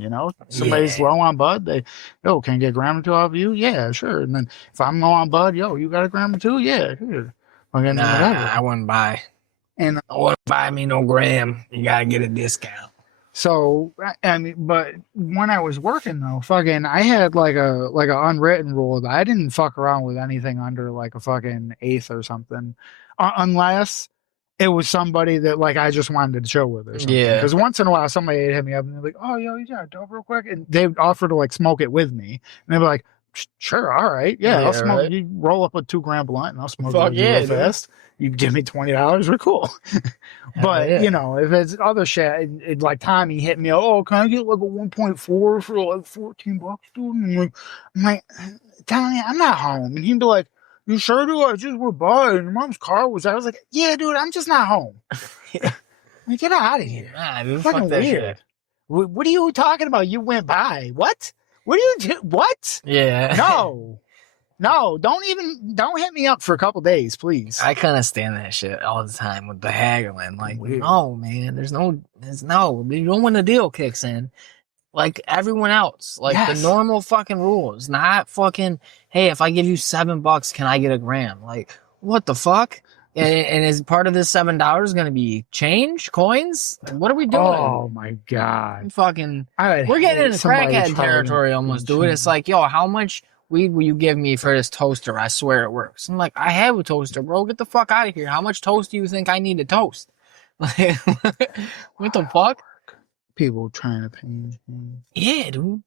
Somebody's low on bud, can I get a gram or two off you? Yeah, sure. And then if I'm low on bud, you got a gram or two? Yeah, sure. Fucking whatever. I wouldn't buy. And I wouldn't buy me no gram. You gotta get a discount. so, I mean, but when I was working though, fucking, I had like a unwritten rule that I didn't fuck around with anything under like a fucking eighth or something, unless it was somebody that like I just wanted to chill with or something. Yeah. Because once in a while somebody would hit me up and they're like, "Oh, yo, you got a dope real quick," and they'd offer to like smoke it with me, and they'd be like, "Sure, all right, yeah, I'll smoke." Right. You roll up a 2 gram blunt and I'll smoke it with you real fast. You give me $20, we're cool. But if it's other shit, it like Tommy hit me, "Oh, can I get like a 1.4 for like $14, dude?" And I'm like, Tommy, I'm not home. And he'd be like, "You sure, dude? I just went by and your mom's car was out." I was like, "Yeah, dude, I'm just not home." Like, get out of here. Nah, dude, fucking fuck that weird. Shit. What are you talking about? You went by. What? What do you do? What? Yeah. No, don't hit me up for a couple days, please. I kind of stand that shit all the time with the haggling. Like, weird. No, man, there's no, you don't when the deal kicks in. Like everyone else, like the normal fucking rules, not fucking, hey, if I give you $7, can I get a gram? Like, what the fuck? And is part of this $7 going to be change coins? What are we doing? Oh my god! Fucking, we're getting into crackhead territory almost, dude. It's like, yo, how much weed will you give me for this toaster? I swear it works. I'm like, I have a toaster, bro. Get the fuck out of here. How much toast do you think I need to toast? Like, what the fuck? People trying to pay. Yeah, dude.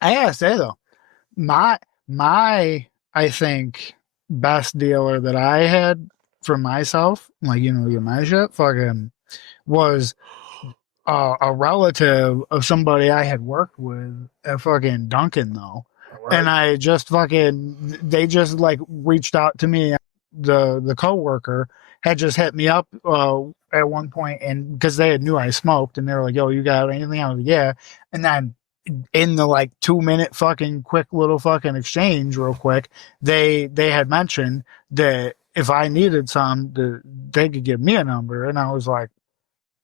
I gotta say though, my I think best dealer that I had for myself, like get my shit, fucking was a relative of somebody I had worked with at fucking Dunkin' though. Right. And I just they just like reached out to me. The coworker had just hit me up at one point, and because they knew I smoked, and they were like, "Yo, you got anything?" I was like, "Yeah." And then in the like 2-minute fucking quick little fucking exchange, real quick, they had mentioned that if I needed some, they could give me a number, and I was like,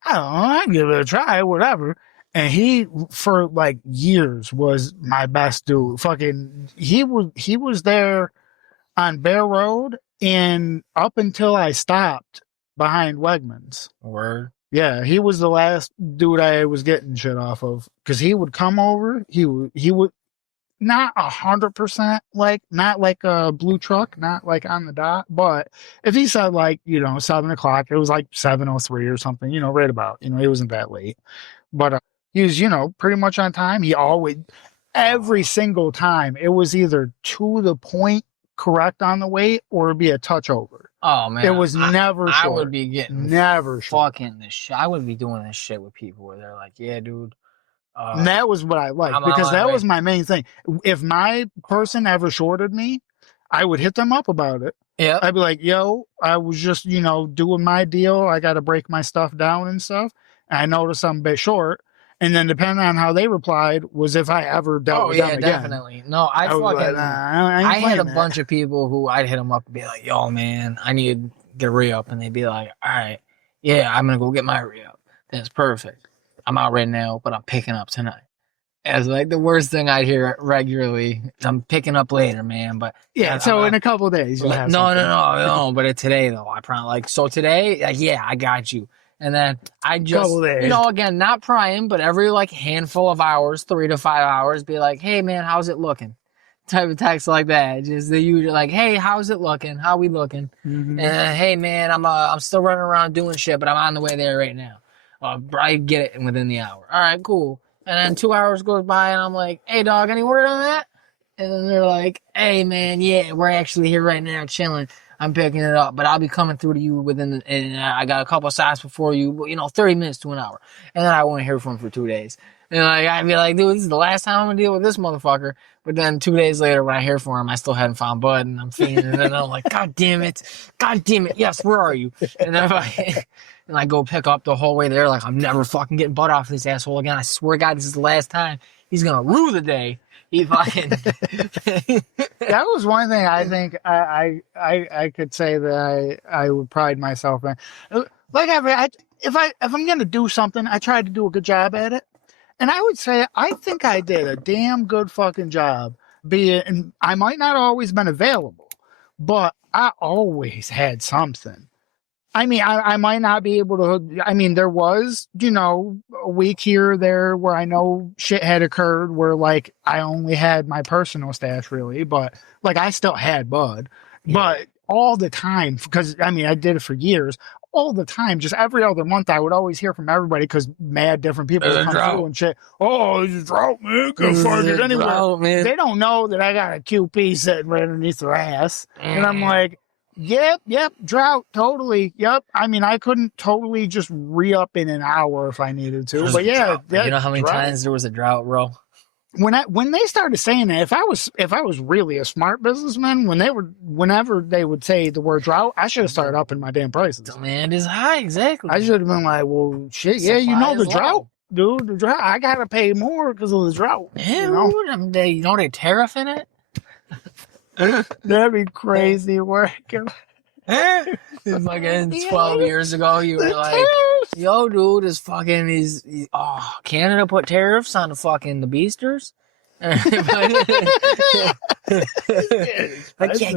I don't know, I'd give it a try, whatever. And he, for like years, was my best dude. Fucking, he was there on Bear Road, and up until I stopped behind Wegmans. Word. Yeah, he was the last dude I was getting shit off of, because he would come over. He would not 100% not like a blue truck, not like on the dot, but if he said like 7:00, it was like 7:03 or something, right about, it wasn't that late, but he was pretty much on time. He always, every single time, it was either to the point correct on the weight or it'd be a touch over. Oh man, it was never short. I would be getting never fucking this shit. I would be doing this shit with people where they're like, yeah, dude. And that was what I liked, because that was my main thing. If my person ever shorted me, I would hit them up about it. Yeah, I'd be like, "Yo, I was just doing my deal. I got to break my stuff down and stuff. And I noticed I'm a bit short." And then depending on how they replied was if I ever dealt with them again. Definitely. No, I fucking like, I had a bunch of people who I'd hit them up and be like, "Yo, man, I need to get a re-up," and they'd be like, "All right, yeah, I'm gonna go get my re-up. That's perfect. I'm out right now, but I'm picking up tonight." It's like the worst thing I hear regularly. I'm picking up later, man. But yeah, so in a couple of days, you'll have no. But today though, I probably like so today. Yeah, I got you. And then I just again, not prying, but every like handful of hours, 3 to 5 hours, be like, "Hey man, how's it looking?" Type of text like that. Just the usual like, "Hey, how's it looking? How we looking?" Mm-hmm. And hey man, I'm still running around doing shit, but I'm on the way there right now. I get it within the hour. All right, cool. And then 2 hours goes by, and I'm like, "Hey, dog, any word on that?" And then they're like, "Hey, man, yeah, we're actually here right now chilling." I'm picking it up, but I'll be coming through to you within, and I got a couple of stops before you, 30 minutes to an hour. And then I won't hear from him for 2 days. And like, I'd be like, dude, this is the last time I'm gonna deal with this motherfucker. But then 2 days later, when I hear from him, I still hadn't found Bud, and I'm fiending, and then I'm like, God damn it. Yes, where are you? And then and I go pick up the whole way there, like, I'm never fucking getting Bud off this asshole again. I swear to God, this is the last time. He's gonna rue the day. He fucking. That was one thing I think I could say that I would pride myself in. Like if I'm gonna do something, I try to do a good job at it. And I would say I think I did a damn good fucking job. And I might not always been available, but I always had something. I mean, I might not be able to. I mean, there was, a week here or there where I know shit had occurred where, like, I only had my personal stash, really. But, like, I still had Bud. Yeah. But all the time, because, I mean, I did it for years. All the time, just every other month, I would always hear from everybody because mad different people would come through and shit. Oh, it's a drought, man. Go find it anywhere. Drought, man. They don't know that I got a QP sitting right underneath their ass. And I'm like, Yep, drought, totally. Yep. I mean, I couldn't totally just re-up in an hour if I needed to. But yeah, you know how many times there was a drought, bro? When they started saying that, if I was really a smart businessman, whenever they would say the word drought, I should have started upping my damn prices. Demand is high, exactly. I should have been like, well, shit, yeah, the drought, dude, the drought. I gotta pay more because of the drought. Yeah, dude, they tariff in it. That'd be crazy work. It's like 12 years ago, you were like, yo, dude, Canada put tariffs on the beasters? I can't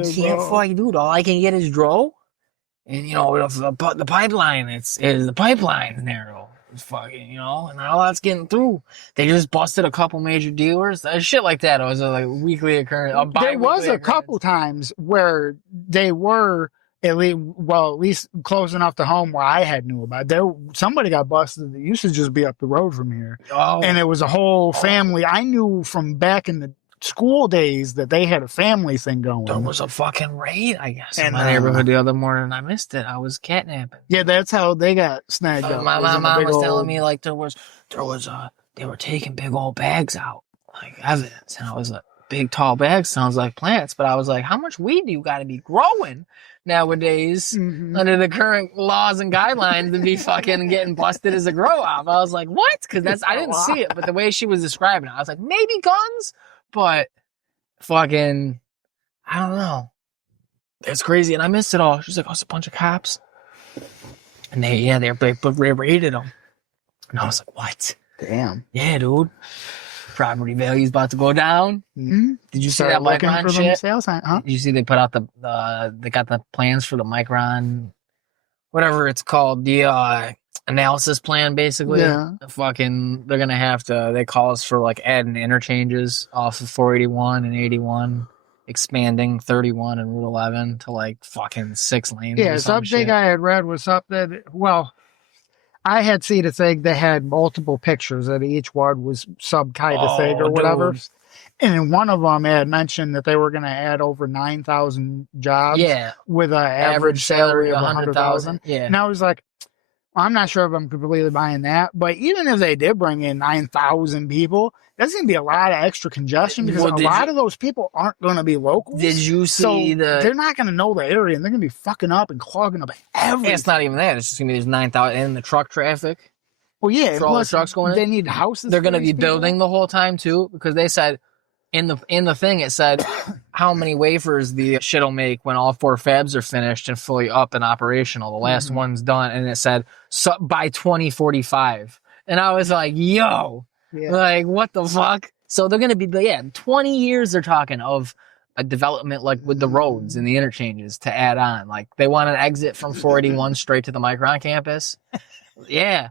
fucking do it. All I can get is dro. And, the pipeline, the pipeline narrow. It's fucking, and all that's getting through. They just busted a couple major dealers. Shit like that. It was a weekly occurrence. There was a couple times where they were at least close enough to home where I had knew about it. Somebody got busted that used to just be up the road from here. Oh. And it was a whole family. I knew from back in the school days that they had a family thing going. There was a fucking raid, I guess, in my neighborhood the other morning. I missed it. I was catnapping. Yeah, that's how they got snagged up. My mom was telling me like there was they were taking big old bags out, like evidence, and I was like, big tall bags sounds like plants, but I was like, how much weed do you got to be growing nowadays under the current laws and guidelines to be fucking getting busted as a grow up? I was like, what? Because I didn't see it, but the way she was describing it, I was like, maybe guns. But fucking, I don't know. It's crazy, and I missed it all. She's like, "Oh, it's a bunch of cops," and they raided them. And I was like, "What? Damn, yeah, dude. Property value's about to go down." Mm-hmm. Did you see that Micron shit? Huh? Did you see they put out they got the plans for the Micron, whatever it's called, the analysis plan, basically. Yeah. They're gonna have to. They call us for like adding interchanges off of 481 and 81, expanding 31 and Route 11 to like fucking 6 lanes. Yeah, something I had read was something. Well, I had seen a thing that had multiple pictures, and each one was some kind of thing or whatever. Dude. And one of them had mentioned that they were going to add over 9,000 jobs. Yeah. With an average salary of 100,000. Yeah. And I was like, I'm not sure if I'm completely buying that, but even if they did bring in 9,000 people, that's going to be a lot of extra congestion because a lot of those people aren't going to be locals. Did you see they're not going to know the area, and they're going to be fucking up and clogging up everything. It's not even that. It's just going to be there's 9,000 and the truck traffic. Well, yeah. For all the trucks going in. They need houses. They're going to be building the whole time, too, because they said in the thing, it said how many wafers the shit'll make when all 4 fabs are finished and fully up and operational. The last one's done, and it said by 2045. And I was like, yo, like, what the fuck? So they're going to be, 20 years they're talking of a development like with the roads and the interchanges to add on. Like, they want an exit from 481 straight to the Micron campus. Yeah.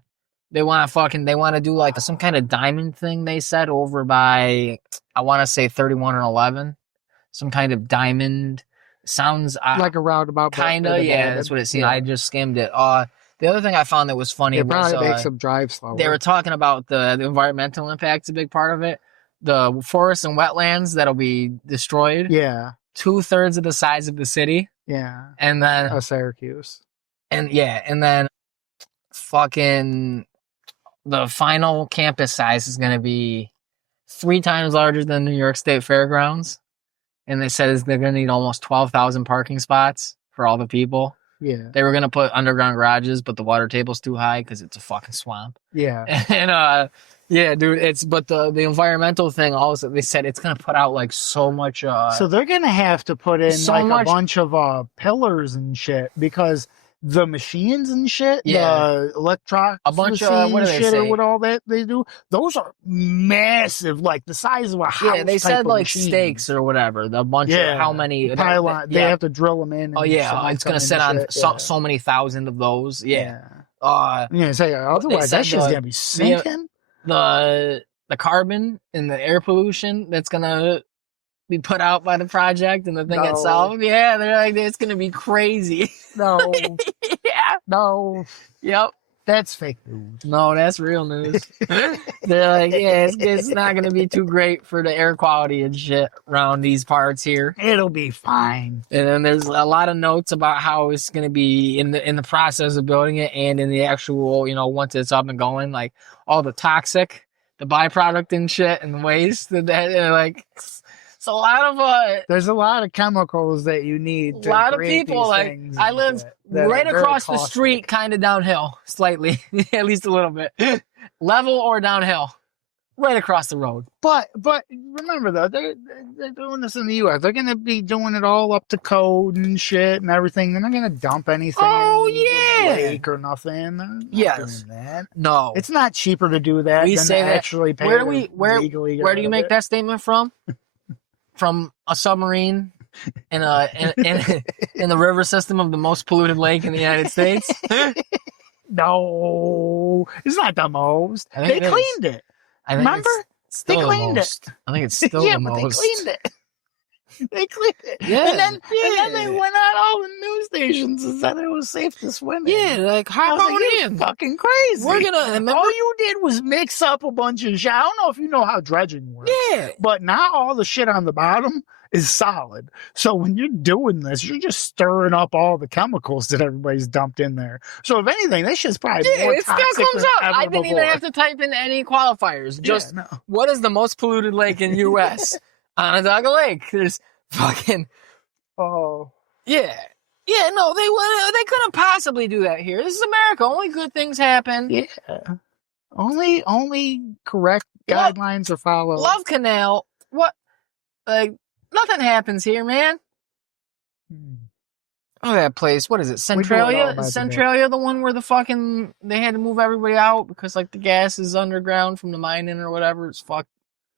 They want to do like some kind of diamond thing, they said, over by, I want to say 31 and 11. Some kind of diamond. Sounds like a roundabout. Kind of, yeah, that's what it seemed. Yeah. I just skimmed it. The other thing I found that was funny was probably makes them drive slower. They were talking about the environmental impact's a big part of it. The forests and wetlands that'll be destroyed. Yeah. 2/3 of the size of the city. Yeah. And then, Syracuse. and then fucking the final campus size is going to be 3 times larger than New York State Fairgrounds. And they said they're going to need almost 12,000 parking spots for all the people. Yeah. They were going to put underground garages, but the water table's too high because it's a fucking swamp. Yeah. And, yeah, dude, but the environmental thing also, they said it's going to put out like so much, so they're going to have to put in so like much- a bunch of pillars and shit because the machines and shit, Yeah. the electric, A bunch of- what do they shit say? or what all that they do, those are massive, like the size of a house. yeah, they type said of like machines. stakes or whatever. The bunch Yeah. of how many Pylon, they yeah. have to drill them in. And Oh yeah, cement it's gonna them sit and on shit. so many thousand of those. Yeah. I'm gonna say otherwise said that shit's the- gonna be sinking. The carbon and the air pollution that's gonna be put out by the project and the thing No. itself. Yeah, they're like it's gonna be crazy. No, Yeah. no, Yep. that's fake news. No, that's real news. They're like, yeah, it's not gonna be too great for the air quality and shit around these parts here. It'll be fine. And then there's a lot of notes about how it's going to be in the process of building it and in the actual, once it's up and going, like all the toxic, the byproduct and shit and waste that like it's a lot of There's a lot of chemicals that you need. a To lot of create people these like things I and live shit that right are very across the caustic. street, kind of downhill, slightly, at least a little bit, level or downhill, right across the road. But remember though, they're doing this in the U.S. They're gonna be doing it all up to code and shit and everything. They're not gonna dump anything. Oh, in the yeah. lake or nothing. They're not Yes. doing that. No, It's not cheaper to do that. We than say to that- actually pay. where do to we legally get where rid do you of make it. that statement from? From a submarine in the river system of the most polluted lake in the United States? No, it's not the most. I think They it is. cleaned it. I think Remember? it's still They the cleaned it. most. I think it's still yeah, the but most. they cleaned it. They cleaned it. Yeah, and then they yeah. went on all the news stations and said it was safe to swim in. Yeah, like I hop was on like, you're in. fucking crazy. We're gonna remember. All you did was mix up a bunch of shit. I don't know if you know how dredging works. Yeah, But now all the shit on the bottom is solid. So when you're doing this, you're just stirring up all the chemicals that everybody's dumped in there. So if anything, this shit's probably yeah, more it still toxic comes than up. ever I didn't before. even have to type in any qualifiers. Just Yeah, no. what is the most polluted lake in U.S.? Onondaga Lake. There's fucking. Oh. Yeah. Yeah, no, they couldn't possibly do that here. This is America. Only good things happen. Yeah. Only correct Love- guidelines are followed. Love Canal. What? Like, nothing happens here, man. Hmm. Oh, that place. What is it? We know it all Centralia? about Is the Centralia the one where the fucking they had to move everybody out because like the gas is underground from the mining or whatever? It's fucked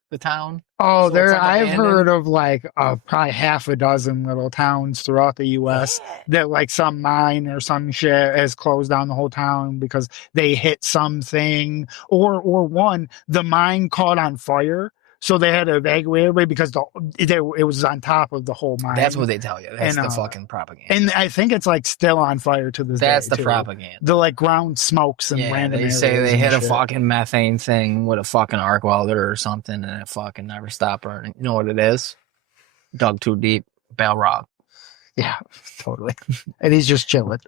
the town. Oh, So it's, like, I've abandoned. heard of like probably half a dozen little towns throughout the U.S. that like some mine or some shit has closed down the whole town because they hit something or one, the mine caught on fire. So they had to evacuate everybody because it was on top of the whole mine. That's what they tell you. That's And, the fucking propaganda. And I think it's like still on fire to this day. That's the too. propaganda. The like ground smokes and Yeah, random they say areas they and hit a shit. fucking methane thing with a fucking arc welder or something and it fucking never stopped burning. You know what it is? Dug too deep. Balrog. Yeah, totally. And he's just chilling.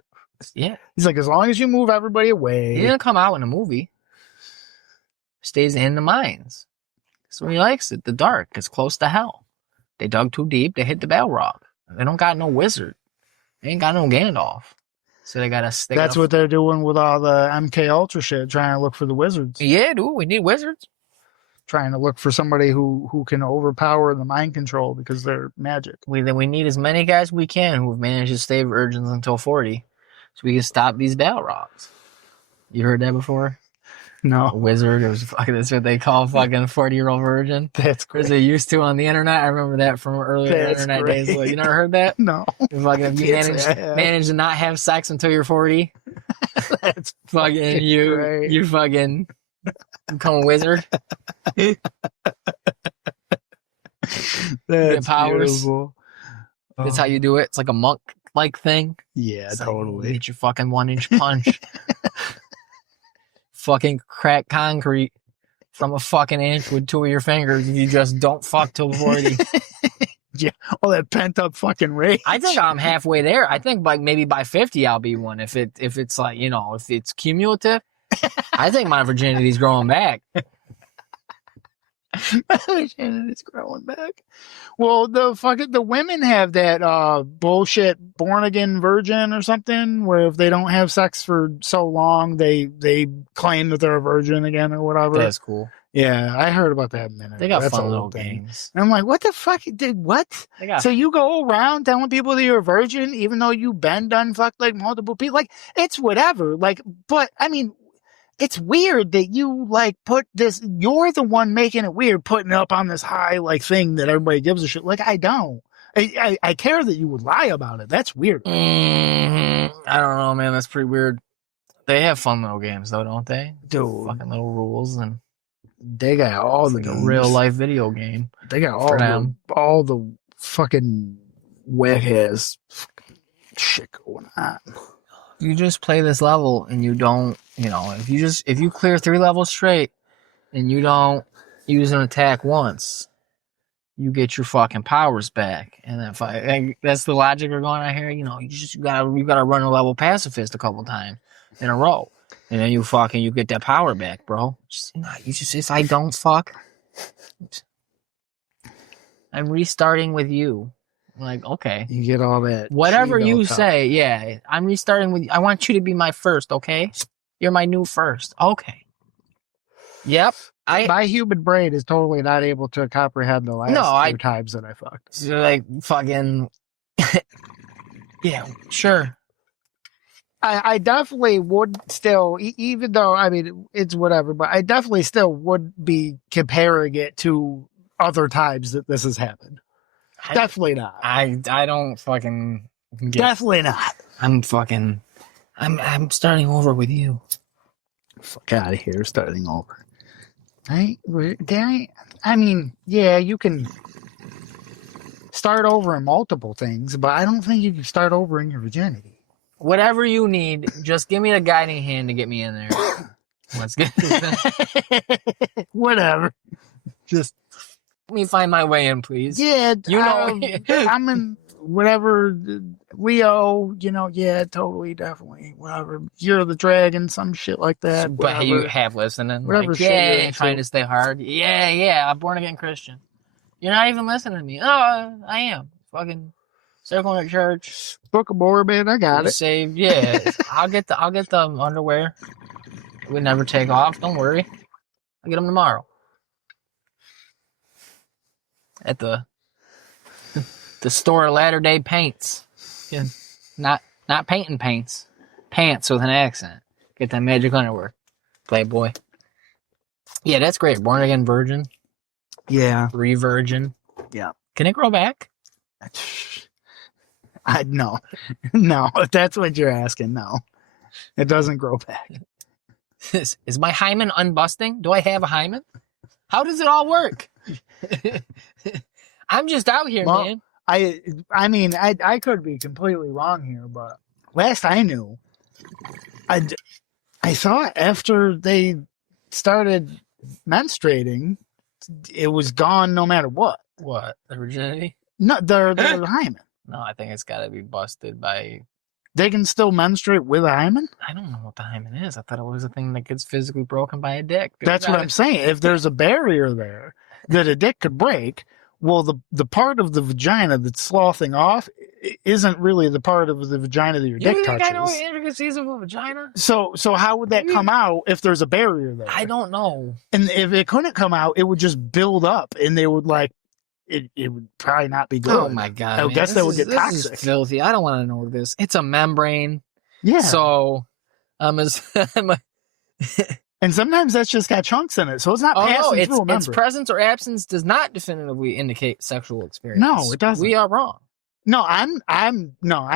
Yeah. He's like, as long as you move everybody away. He didn't come out in the movie. Stays in the mines. So he likes it. The dark. It's close to hell. They dug too deep. They hit the Balrog. They don't got no wizard. They ain't got no Gandalf. So they gotta. That's what they're doing with all the MK Ultra shit, trying to look for the wizards. Yeah, dude. We need wizards. Trying to look for somebody who can overpower the mind control because they're magic. We need as many guys we can who've managed to stay virgins until 40, so we can stop these Balrogs. You heard that before? A No, wizard. It was fucking. That's what they call fucking 40-year-old virgin. that's Because great. they used to on the internet. I remember that from earlier That's internet great. days. Like, you never heard that? No, You fucking if you Can't say I have. manage to not have sex until you're 40. that's Fucking you great. you fucking become a wizard. that's powers. beautiful. That's Oh, how you do it. It's like a monk like thing. yeah, It's like, totally. Get your fucking 1-inch punch. Fucking crack concrete from a fucking inch with 2 of your fingers if you just don't fuck till 40. Yeah, all that pent up fucking rage. I think I'm halfway there. I think like maybe by 50 I'll be one. If it's like, you know, if it's cumulative, I think my virginity's growing back. It's growing back. Well, the women have that bullshit born again virgin or something, where if they don't have sex for so long, they claim that they're a virgin again or whatever. That's cool. Yeah, I heard about that a minute. They got That's fun a little thing. games. And I'm like, what the fuck? What? So you go around telling people that you're a virgin, even though you've been done fucked like multiple people? Like, it's whatever. Like, but I mean, it's weird that you like put this, you're the one making it weird, putting it up on this high like thing that everybody gives a shit. Like, I don't. I care that you would lie about it. That's weird. I don't know, man. That's pretty weird. They have fun little games though, don't they? Dude. Fucking little rules, and they got all the like games. A real life video game. They got all the fucking whack ass shit going on. You just play this level and you don't, you know, if you clear 3 levels straight and you don't use an attack once, you get your fucking powers back. And then that's the logic we're going on here. You know, you gotta run a level pacifist a couple times in a row, and then you get that power back, bro. If I don't fuck, I'm restarting with you. Like, okay. You get all that. Whatever you say, yeah. I'm restarting with you. I want you to be my first, okay? You're my new first. Okay. Yep. My human brain is totally not able to comprehend the last 2 times that I fucked. So like, fucking... yeah, sure. I definitely would still, even though, I mean, it's whatever, but I definitely still would be comparing it to other times that this has happened. Definitely not. I don't fucking get... Definitely not. I'm starting over with you. Fuck out of here, starting over. I mean, yeah, you can start over in multiple things, but I don't think you can start over in your virginity. Whatever you need, just give me a guiding hand to get me in there. Let's get this. Whatever. Just let me find my way in, please. Yeah, you know, I'm in whatever Leo. You know, yeah, totally, definitely, whatever. You're the dragon, some shit like that. But whatever. You have listening. Whatever. Like, yeah, trying to stay hard. Yeah, I'm born again Christian. You're not even listening to me. Oh, I am. Fucking circling at church. Book of Mormon. I got it. Saved. Yeah, I'll get the underwear. It would never take off. Don't worry. I'll get them tomorrow. At the store Latter-day Paints. Yeah. Not painting paints. Pants with an accent. Get that magic underwear. Playboy. Yeah, that's great. Born again virgin. Yeah. Re-virgin. Yeah. Can it grow back? No. No, if that's what you're asking, no. It doesn't grow back. Is my hymen unbusting? Do I have a hymen? How does it all work? I'm just out here, man. I mean, I could be completely wrong here, but last I knew, I thought after they started menstruating, it was gone no matter what. What? The virginity? No, their hymen. No, I think it's got to be busted by... They can still menstruate with a hymen? I don't know what the hymen is. I thought it was a thing that gets physically broken by a dick. That's what I'm saying. If there's a barrier there that a dick could break, well, the part of the vagina that's sloughing off isn't really the part of the vagina that your dick touches. I know the intricacies of a vagina? So how would that come out if there's a barrier there? I don't know. And if it couldn't come out, it would just build up, and they would like... It would probably not be good. Oh my god! I guess that would get toxic. This is filthy. I don't want to know this. It's a membrane. Yeah. So, and sometimes that's just got chunks in it, so it's not passing through a membrane. Its presence or absence does not definitively indicate sexual experience. No, it doesn't. We are wrong. No, I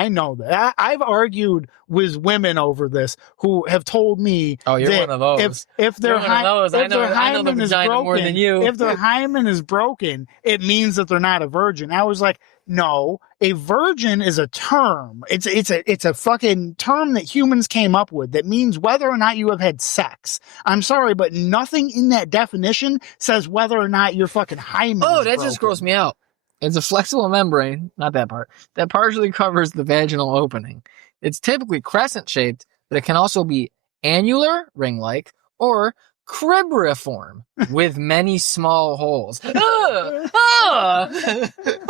know that. I've argued with women over this who have told me. Oh, you're one of those. If their hymen is broken, more than you. If their hymen is broken, it means that they're not a virgin. I was like, no, a virgin is a term. It's a fucking term that humans came up with that means whether or not you have had sex. I'm sorry, but nothing in that definition says whether or not your fucking hymen. Oh, is that broken. just grossed me out. It's a flexible membrane, not that part, that partially covers the vaginal opening. It's typically crescent-shaped, but it can also be annular, ring-like, or cribriform, with many small holes. What does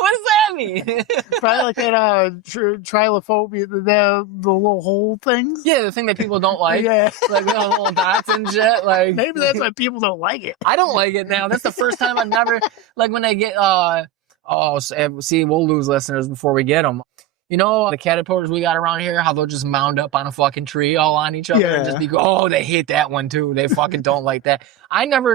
that mean? Probably like that trilobphobia, the little hole things. Yeah, the thing that people don't like. Yeah. Like the little dots and shit. Like Maybe that's why people don't like it. I don't like it now. That's the first time I've never, like when they get, see, we'll lose listeners before we get them. You know, the caterpillars we got around here, how they'll just mound up on a fucking tree all on each other and just be, they hate that one too. They fucking don't like that.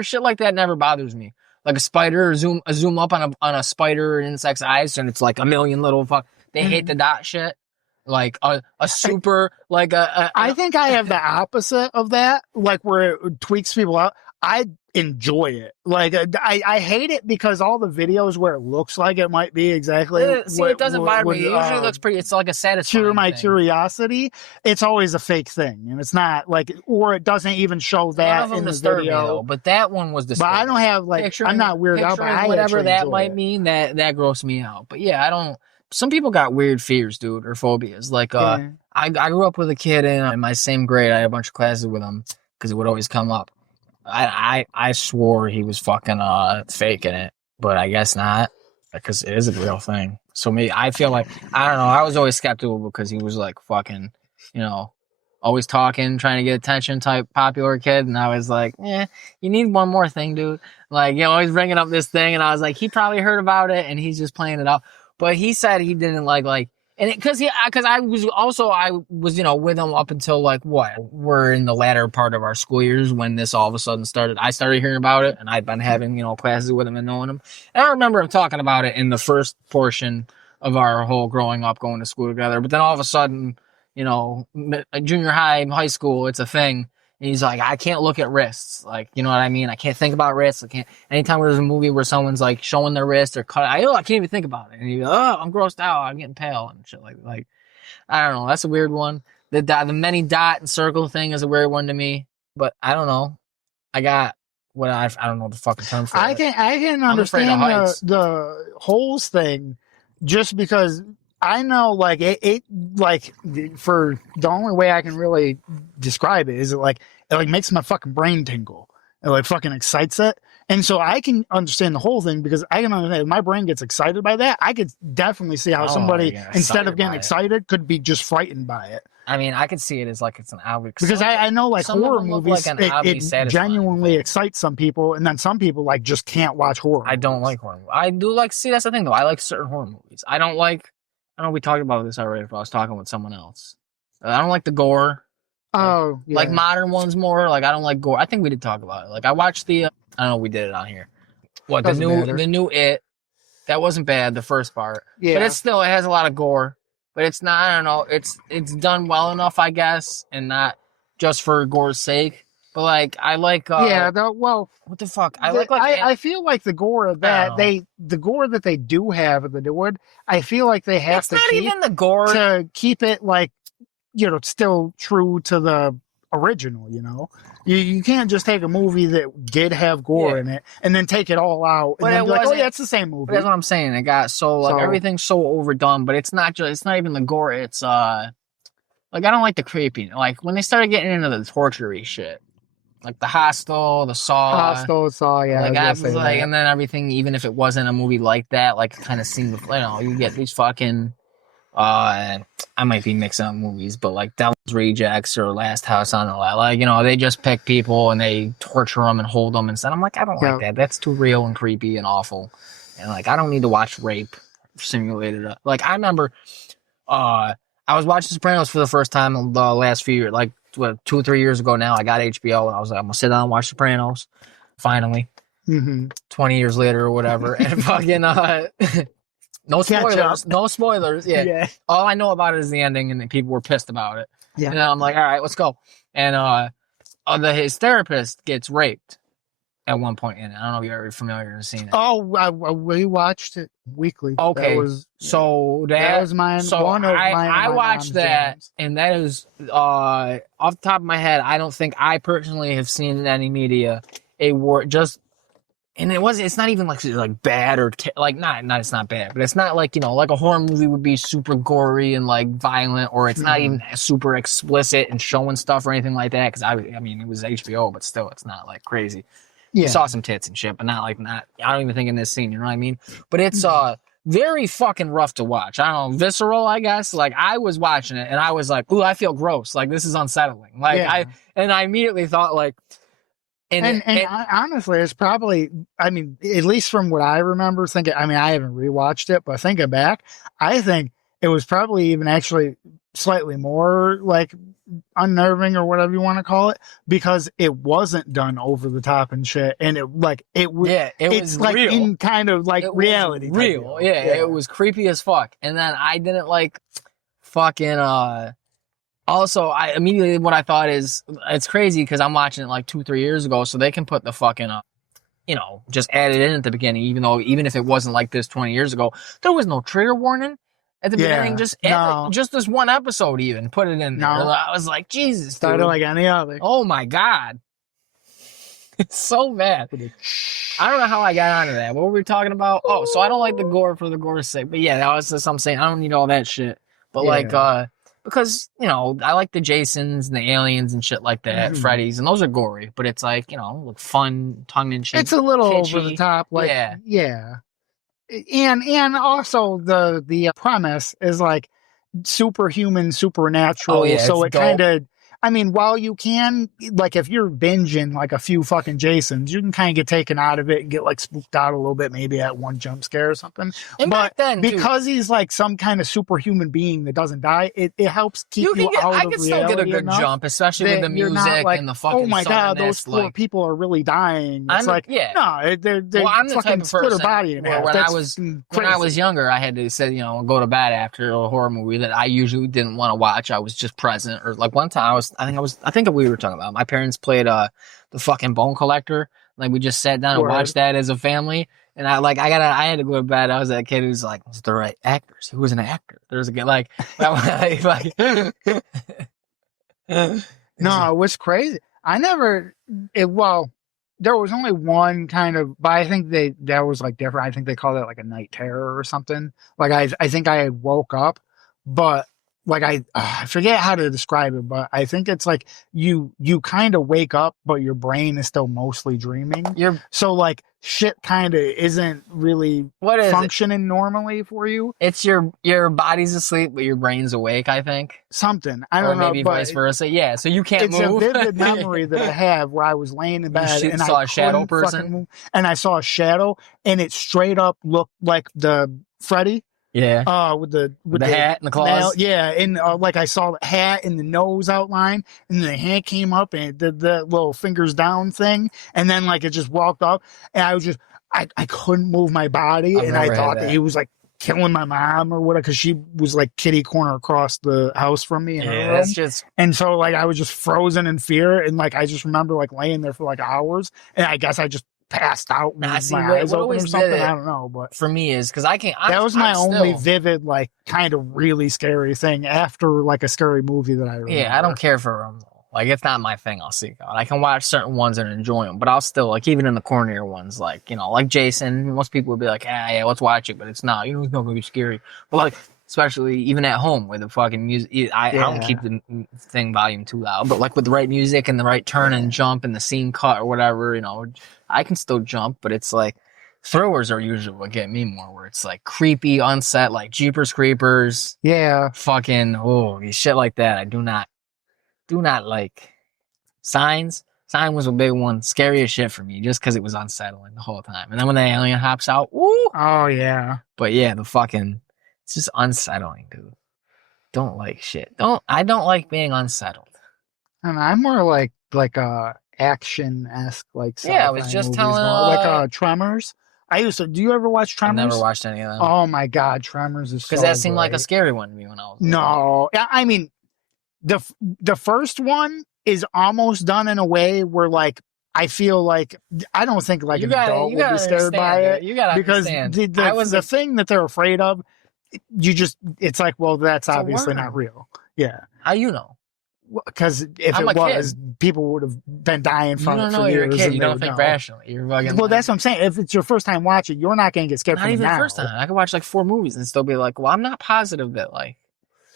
Shit like that never bothers me. Like a spider, zoom up on a spider or insect's eyes and it's like a million little they hate the dot shit. Like a super, I think I have the opposite of that, like where it tweaks people out. I enjoy it. Like I hate it because all the videos where it looks like it might be exactly. It doesn't bother me. It usually looks pretty. It's like a satisfying. To my thing. Curiosity, it's always a fake thing, and it's not like, or it doesn't even show that in the video. Me, though, but that one was disturbing. But I don't have I'm not weirded out by whatever that might mean. That grossed me out. But yeah, I don't. Some people got weird fears, dude, or phobias. Like I grew up with a kid in my same grade. I had a bunch of classes with him because it would always come up. I swore he was fucking faking it, but I guess not, because it is a real thing. So I feel like, I don't know, I was always skeptical because he was like fucking, always talking, trying to get attention type popular kid, and I was like, you need one more thing, dude. Like, always bringing up this thing, and I was like, he probably heard about it, and he's just playing it up. But he said he didn't like. And because I was with him up until we're in the latter part of our school years when this all of a sudden started. I started hearing about it, and I'd been having classes with him and knowing him. And I remember him talking about it in the first portion of our whole growing up, going to school together. But then all of a sudden, junior high school, it's a thing. And he's like, I can't look at wrists. Like, you know what I mean? I can't think about wrists. I can't. Anytime there's a movie where someone's like showing their wrist or cut, I can't even think about it. And he's like, I'm grossed out. I'm getting pale and shit like, I don't know. That's a weird one. The many dot and circle thing is a weird one to me. But I don't know. I got what I don't know the fucking term for it. I can understand the holes thing just because I know, for the only way I can really describe it is it makes my fucking brain tingle. It fucking excites it. And so I can understand the whole thing because I can understand if my brain gets excited by that. I could definitely see how somebody, instead of getting excited, could be just frightened by it. I mean, I could see it as it's an obvious. Because I know horror movies, it genuinely excites some people, and then some people just can't watch horror movies. I don't like horror movies. I do see, that's the thing though. I like certain horror movies. I don't like. I know we talked about this already if I was talking with someone else. I don't like the gore. Like modern ones more. I don't like gore. I think we did talk about it. I watched the, I don't know, we did it on here. The new It. That wasn't bad, the first part. Yeah. But it has a lot of gore. But it's not, I don't know, it's done well enough, I guess, and not just for gore's sake. But I like what the fuck? I feel like the gore of that the gore that they do have in the new one, I feel like they have to keep even the gore to keep it still true to the original, You can't just take a movie that did have gore in it and then take it all out and then be like, it's the same movie. But that's what I'm saying. It got so everything's so overdone, but it's not even the gore, it's I don't like the creepy. When they started getting into the torture-y shit. The Hostel, the Saw. Yeah. And then everything, even if it wasn't a movie like that, kind of seemed, you get these fucking, I might be mixing up movies, but Devil's Rejects or Last House on the Left, they just pick people and they torture them and hold them and stuff. I'm I don't like that. That's too real and creepy and awful. And I don't need to watch rape simulated. I remember, I was watching Sopranos for the first time the last few years, 2 or 3 years ago now. I got HBO and I was like, I'm gonna sit down and watch Sopranos. Finally. 20 years later or whatever. And fucking no spoilers. No spoilers. Yeah. All I know about it is the ending and people were pissed about it. Yeah. And I'm like, all right, let's go. And his therapist gets raped at one point in it. I don't know if you're ever familiar and seen it. We watched it weekly. Okay. That was mine. So I watched that, and that is off the top of my head. I don't think I personally have seen in any media a word just and it's not even like bad or like not it's not bad, but it's not like, you know, like a horror movie would be super gory and like violent, or it's not even super explicit and showing stuff or anything like that. Because I mean, it was HBO, but still, it's not like crazy. Yeah. You saw some tits and shit, but not. I don't even think in this scene. You know what I mean? But it's very fucking rough to watch. I don't know, visceral, I guess. Like, I was watching it and I was like, ooh, I feel gross. Like, this is unsettling. Like, I immediately thought like. And honestly, it's probably, I mean, at least from what I remember thinking, I mean, I haven't rewatched it, but thinking back, I think it was probably even actually slightly more like unnerving or whatever you want to call it, because it wasn't done over the top and shit. And it was like real. in kind of like it reality. Real. Yeah, it was creepy as fuck. And then I didn't like fucking, also, I immediately, what I thought is, it's crazy because I'm watching it like 2-3 years ago, so they can put the fucking, you know, just add it in at the beginning, even if it wasn't like this 20 years ago, there was no trigger warning at the beginning. Just this one episode, even put it in there. I was like, Jesus, started like any other. Oh my God, it's so bad. I don't know how I got onto that. What were we talking about? Oh, so I don't like the gore for the gore's sake, but yeah, that was just I'm saying. I don't need all that shit, but because, you know, I like the Jasons and the aliens and shit like that, Freddy's, and those are gory, but it's like, you know, fun, tongue-in-cheek. It's a little kitschy. over the top, like, yeah. And also the premise is like superhuman, supernatural, so it kind of, I mean, while you can, like, if you're binging like a few fucking Jasons, you can kind of get taken out of it and get like spooked out a little bit, maybe at one jump scare or something. And but then, because he's like some kind of superhuman being that doesn't die, it helps keep you out of reality. I can still get a good jump, especially with the music and the fucking. Oh my God, those four people are really dying. It's no, they're I'm the fucking type of split person her body in half. When I was younger, I had to say, you know, go to bed after a horror movie that I usually didn't want to watch. I was just present, or like one time I think we were talking about. My parents played the fucking Bone Collector. Like, we just sat down and watched that as a family. And I had to go to bed. I was that kid who's like, was the right actors? Who was an actor? There's a kid like no, it was crazy. There was only one kind of, but I think that was like different. I think they called it like a night terror or something. Like, I think I had woke up, but like I forget how to describe it, but I think it's like you kind of wake up, but your brain is still mostly dreaming. So like shit kind of isn't really functioning normally for you. It's your body's asleep, but your brain's awake, I think. Something. I don't know. Maybe vice versa. Yeah, so you can't move. It's a vivid memory that I have where I was laying in bed and I saw a shadow person. And I saw a shadow, and it straight up looked like the Freddy. Yeah. With the hat and the claws. Yeah, and like I saw the hat and the nose outline, and the hand came up and it did the little fingers down thing, and then like it just walked up, and I was just I couldn't move my body, and I thought that he was like killing my mom or whatever, because she was like kitty corner across the house from me in her room. And so like I was just frozen in fear, and like I just remember like laying there for like hours, and I guess I just passed out with my eyes open or something. I don't know, but for me is because that was my only vivid, like, kind of really scary thing after like a scary movie that I remember. Yeah, I don't care for them. Like, it's not my thing. I'll seek out. I can watch certain ones and enjoy them, but I'll still, like, even in the cornier ones, like, you know, like Jason. Most people would be like, yeah, let's watch it, but it's not. You know, it's not gonna be scary. But like, especially even at home with the fucking music, I don't keep the thing volume too loud, but like with the right music and the right turn and jump and the scene cut or whatever, you know, I can still jump, but it's like thrillers are usually what get me more, where it's like creepy, unset, like Jeepers Creepers. Yeah. Fucking, shit like that. I do not like. Sign was a big one. Scary as shit for me, just because it was unsettling the whole time. And then when the alien hops out, woo! Oh, yeah. But yeah, it's just unsettling, dude. Don't like shit. I don't like being unsettled. And I'm more like action-esque, like I was just telling like Tremors. Do you ever watch Tremors? I never watched any of them. Oh my God, Tremors is because that seemed like a scary one to me when I was No, I mean the first one is almost done in a way where like I feel like I don't think like an adult would be scared by it. You gotta because understand. the thing that they're afraid of, it's like, well, that's obviously not real. Yeah. How you know? Because if I'm it a was, kid. people would have been dying You from don't it know for you're a years. kid. And You they don't would think know. rationally. You're fucking Well, like, that's what I'm saying. If it's your first time watching, you're not going to get scared not from it even the now. first time. I could watch like 4 movies and still be like, well, I'm not positive that like,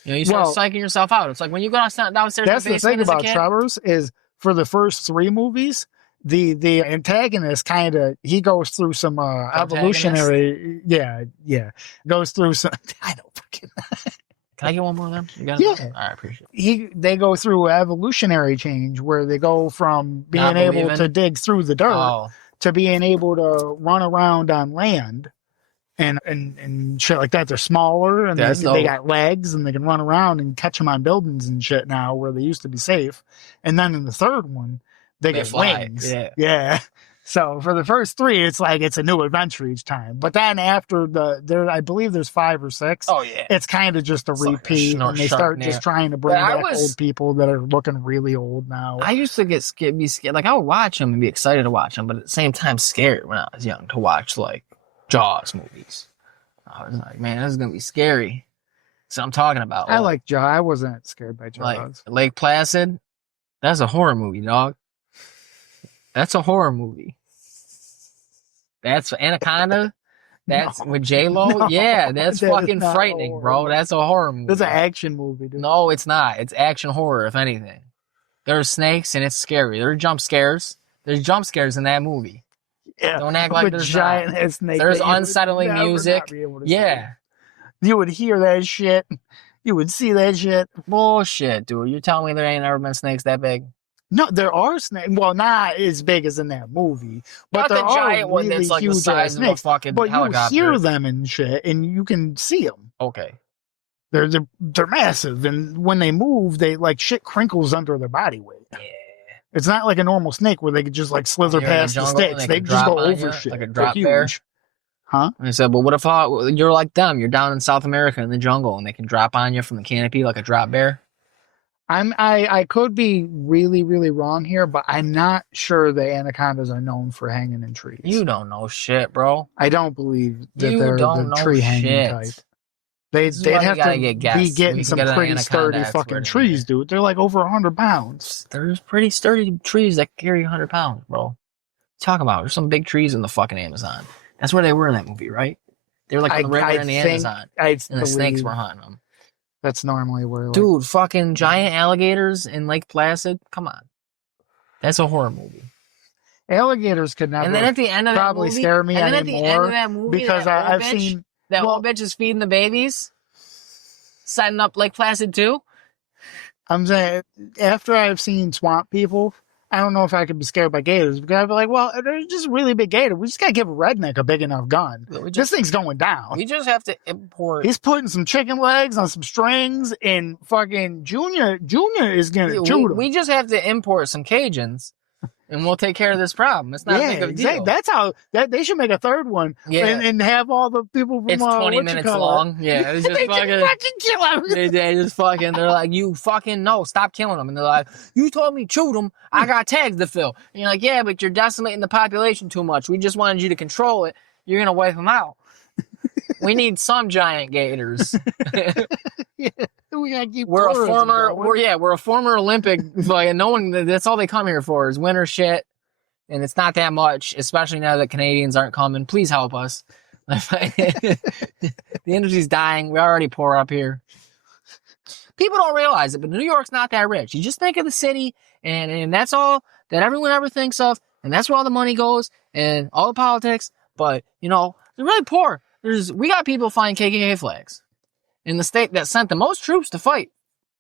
you start Well, psyching yourself out. It's like when you go downstairs in that's the the basement thing as a about kid. Trevor's is for the first 3 movies, the antagonist kind of he goes through some evolutionary goes through some I don't fucking Can I get one more of them? You got yeah. All right, I appreciate it. They go through evolutionary change where they go from being able to dig through the dirt to being able to run around on land and shit like that. They're smaller and they got legs and they can run around and catch them on buildings and shit now where they used to be safe. And then in the third one, they get fly. wings. Yeah. So for the first 3, it's like it's a new adventure each time. But then after I believe there's 5 or 6. Oh yeah, it's kind of just a repeat, and they start just trying to bring back old people that are looking really old now. I used to be scared. Like I would watch them and be excited to watch them, but at the same time scared when I was young to watch like Jaws movies. I was like, man, this is gonna be scary. So I'm talking about. I like Jaws. I wasn't scared by Jaws. Like Lake Placid, that's a horror movie, dog. That's a horror movie. That's Anaconda. That's with J-Lo. No, yeah, that's fucking frightening, bro. That's a horror movie. That's an action movie, dude. No, it's not. It's action horror, if anything. There's snakes and it's scary. There are jump scares. There's jump scares in that movie. Yeah. Don't act like there's giant not. Snake there's unsettling music. Yeah. You would hear that shit. You would see that shit. Bullshit, dude. You're telling me there ain't ever been snakes that big? No, there are snakes. Well, not as big as in that movie, but there are giant one that's like the size of a fucking helicopter. You hear them and shit, and you can see them. Okay, they're massive, and when they move, they like shit crinkles under their body weight. Yeah, it's not like a normal snake where they could just like slither past the sticks. They just go over shit like a drop bear. Huh? And I said, well, what if you're like them? You're down in South America in the jungle, and they can drop on you from the canopy like a drop bear. I could be really, really wrong here, but I'm not sure the anacondas are known for hanging in trees. You don't know shit, bro. I don't believe that they're the tree hanging type. They'd have to be getting some pretty sturdy fucking trees, dude. They're like over 100 pounds. There's pretty sturdy trees that carry 100 pounds, bro. Talk about there's some big trees in the fucking Amazon. That's where they were in that movie, right? They were like on the river in the Amazon, and the snakes were hunting them. That's normally where, like, dude, fucking giant alligators in Lake Placid. Come on, that's a horror movie. Alligators could never. And then at the end of that movie, scare me and then anymore. At the end of that movie, because I've seen that old bitch is feeding the babies, setting up Lake Placid too. I'm saying after I've seen Swamp People, I don't know if I could be scared by gators because I'd be like, well, there's just a really big gator. We just got to give a redneck a big enough gun. This thing's going down. We just have to import. He's putting some chicken legs on some strings, and fucking Junior is going to shoot him. We just have to import some Cajuns, and we'll take care of this problem. It's not a big of a deal. That's how they should make a third one. Yeah. And have all the people from it's 20 minutes long. Yeah, it's just fucking kill him. They just fucking. They're like, you fucking no, stop killing them. And they're like, you told me shoot them. I got tags to fill. And you're like, yeah, but you're decimating the population too much. We just wanted you to control it. You're gonna wipe them out. We need some giant gators. Yeah, we gotta keep. We're a former Olympic. Like no one. That's all they come here for is winter shit, and it's not that much. Especially now that Canadians aren't coming. Please help us. The industry's dying. We already poor up here. People don't realize it, but New York's not that rich. You just think of the city, and that's all that everyone ever thinks of, and that's where all the money goes, and all the politics. But they're really poor. We got people flying KKK flags in the state that sent the most troops to fight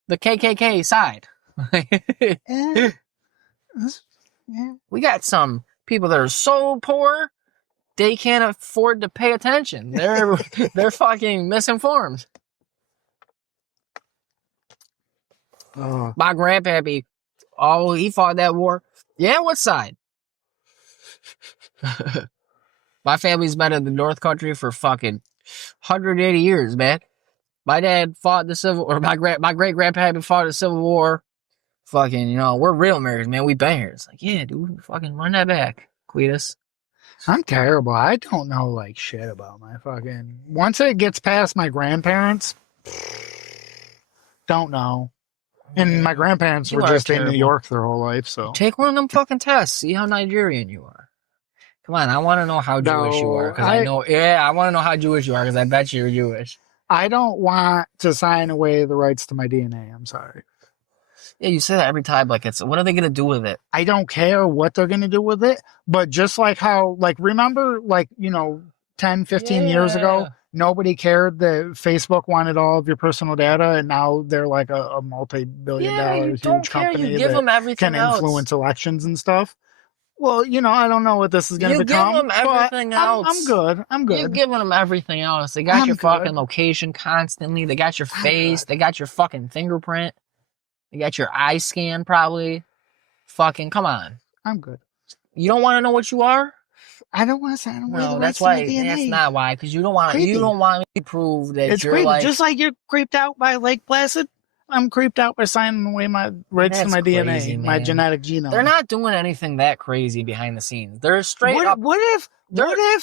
the KKK side. We got some people that are so poor they can't afford to pay attention. They're fucking misinformed. My grandpappy, he fought that war. Yeah, what side? My family's been in the North Country for fucking 180 years, man. My dad fought the Civil, or my great grandpa fought the Civil War. Fucking, we're real Americans, man. We been here. It's like, yeah, dude, fucking run that back, Cletus. I'm terrible. I don't know like shit about my fucking. Once it gets past my grandparents, don't know. And my grandparents You were are just in terrible. New York their whole life, so. Take one of them fucking tests. See how Nigerian you are. Come on, I want to know how Jewish you are. Because I know, I want to know how Jewish you are because I bet you're Jewish. I don't want to sign away the rights to my DNA. I'm sorry. Yeah, you say that every time. Like, what are they going to do with it? I don't care what they're going to do with it. But just like how, like, remember, like, 10, 15 years ago, nobody cared that Facebook wanted all of your personal data, and now they're like a multi-billion-dollar huge company you give them everything can influence elections and stuff. Well, I don't know what this is going to become. You give them everything else. I'm good. You're giving them everything else. They got your fucking location constantly. They got your face. They got your fucking fingerprint. They got your eye scan probably. Fucking come on. I'm good. You don't want to know what you are? I don't want to sign away the that's rights to my DNA. That's not why. Because you don't want me to prove that it's you're creepy. like... Just like you're creeped out by Lake Placid, I'm creeped out by signing away my rights to my DNA, my genetic genome. They're not doing anything that crazy behind the scenes. They're straight up... What if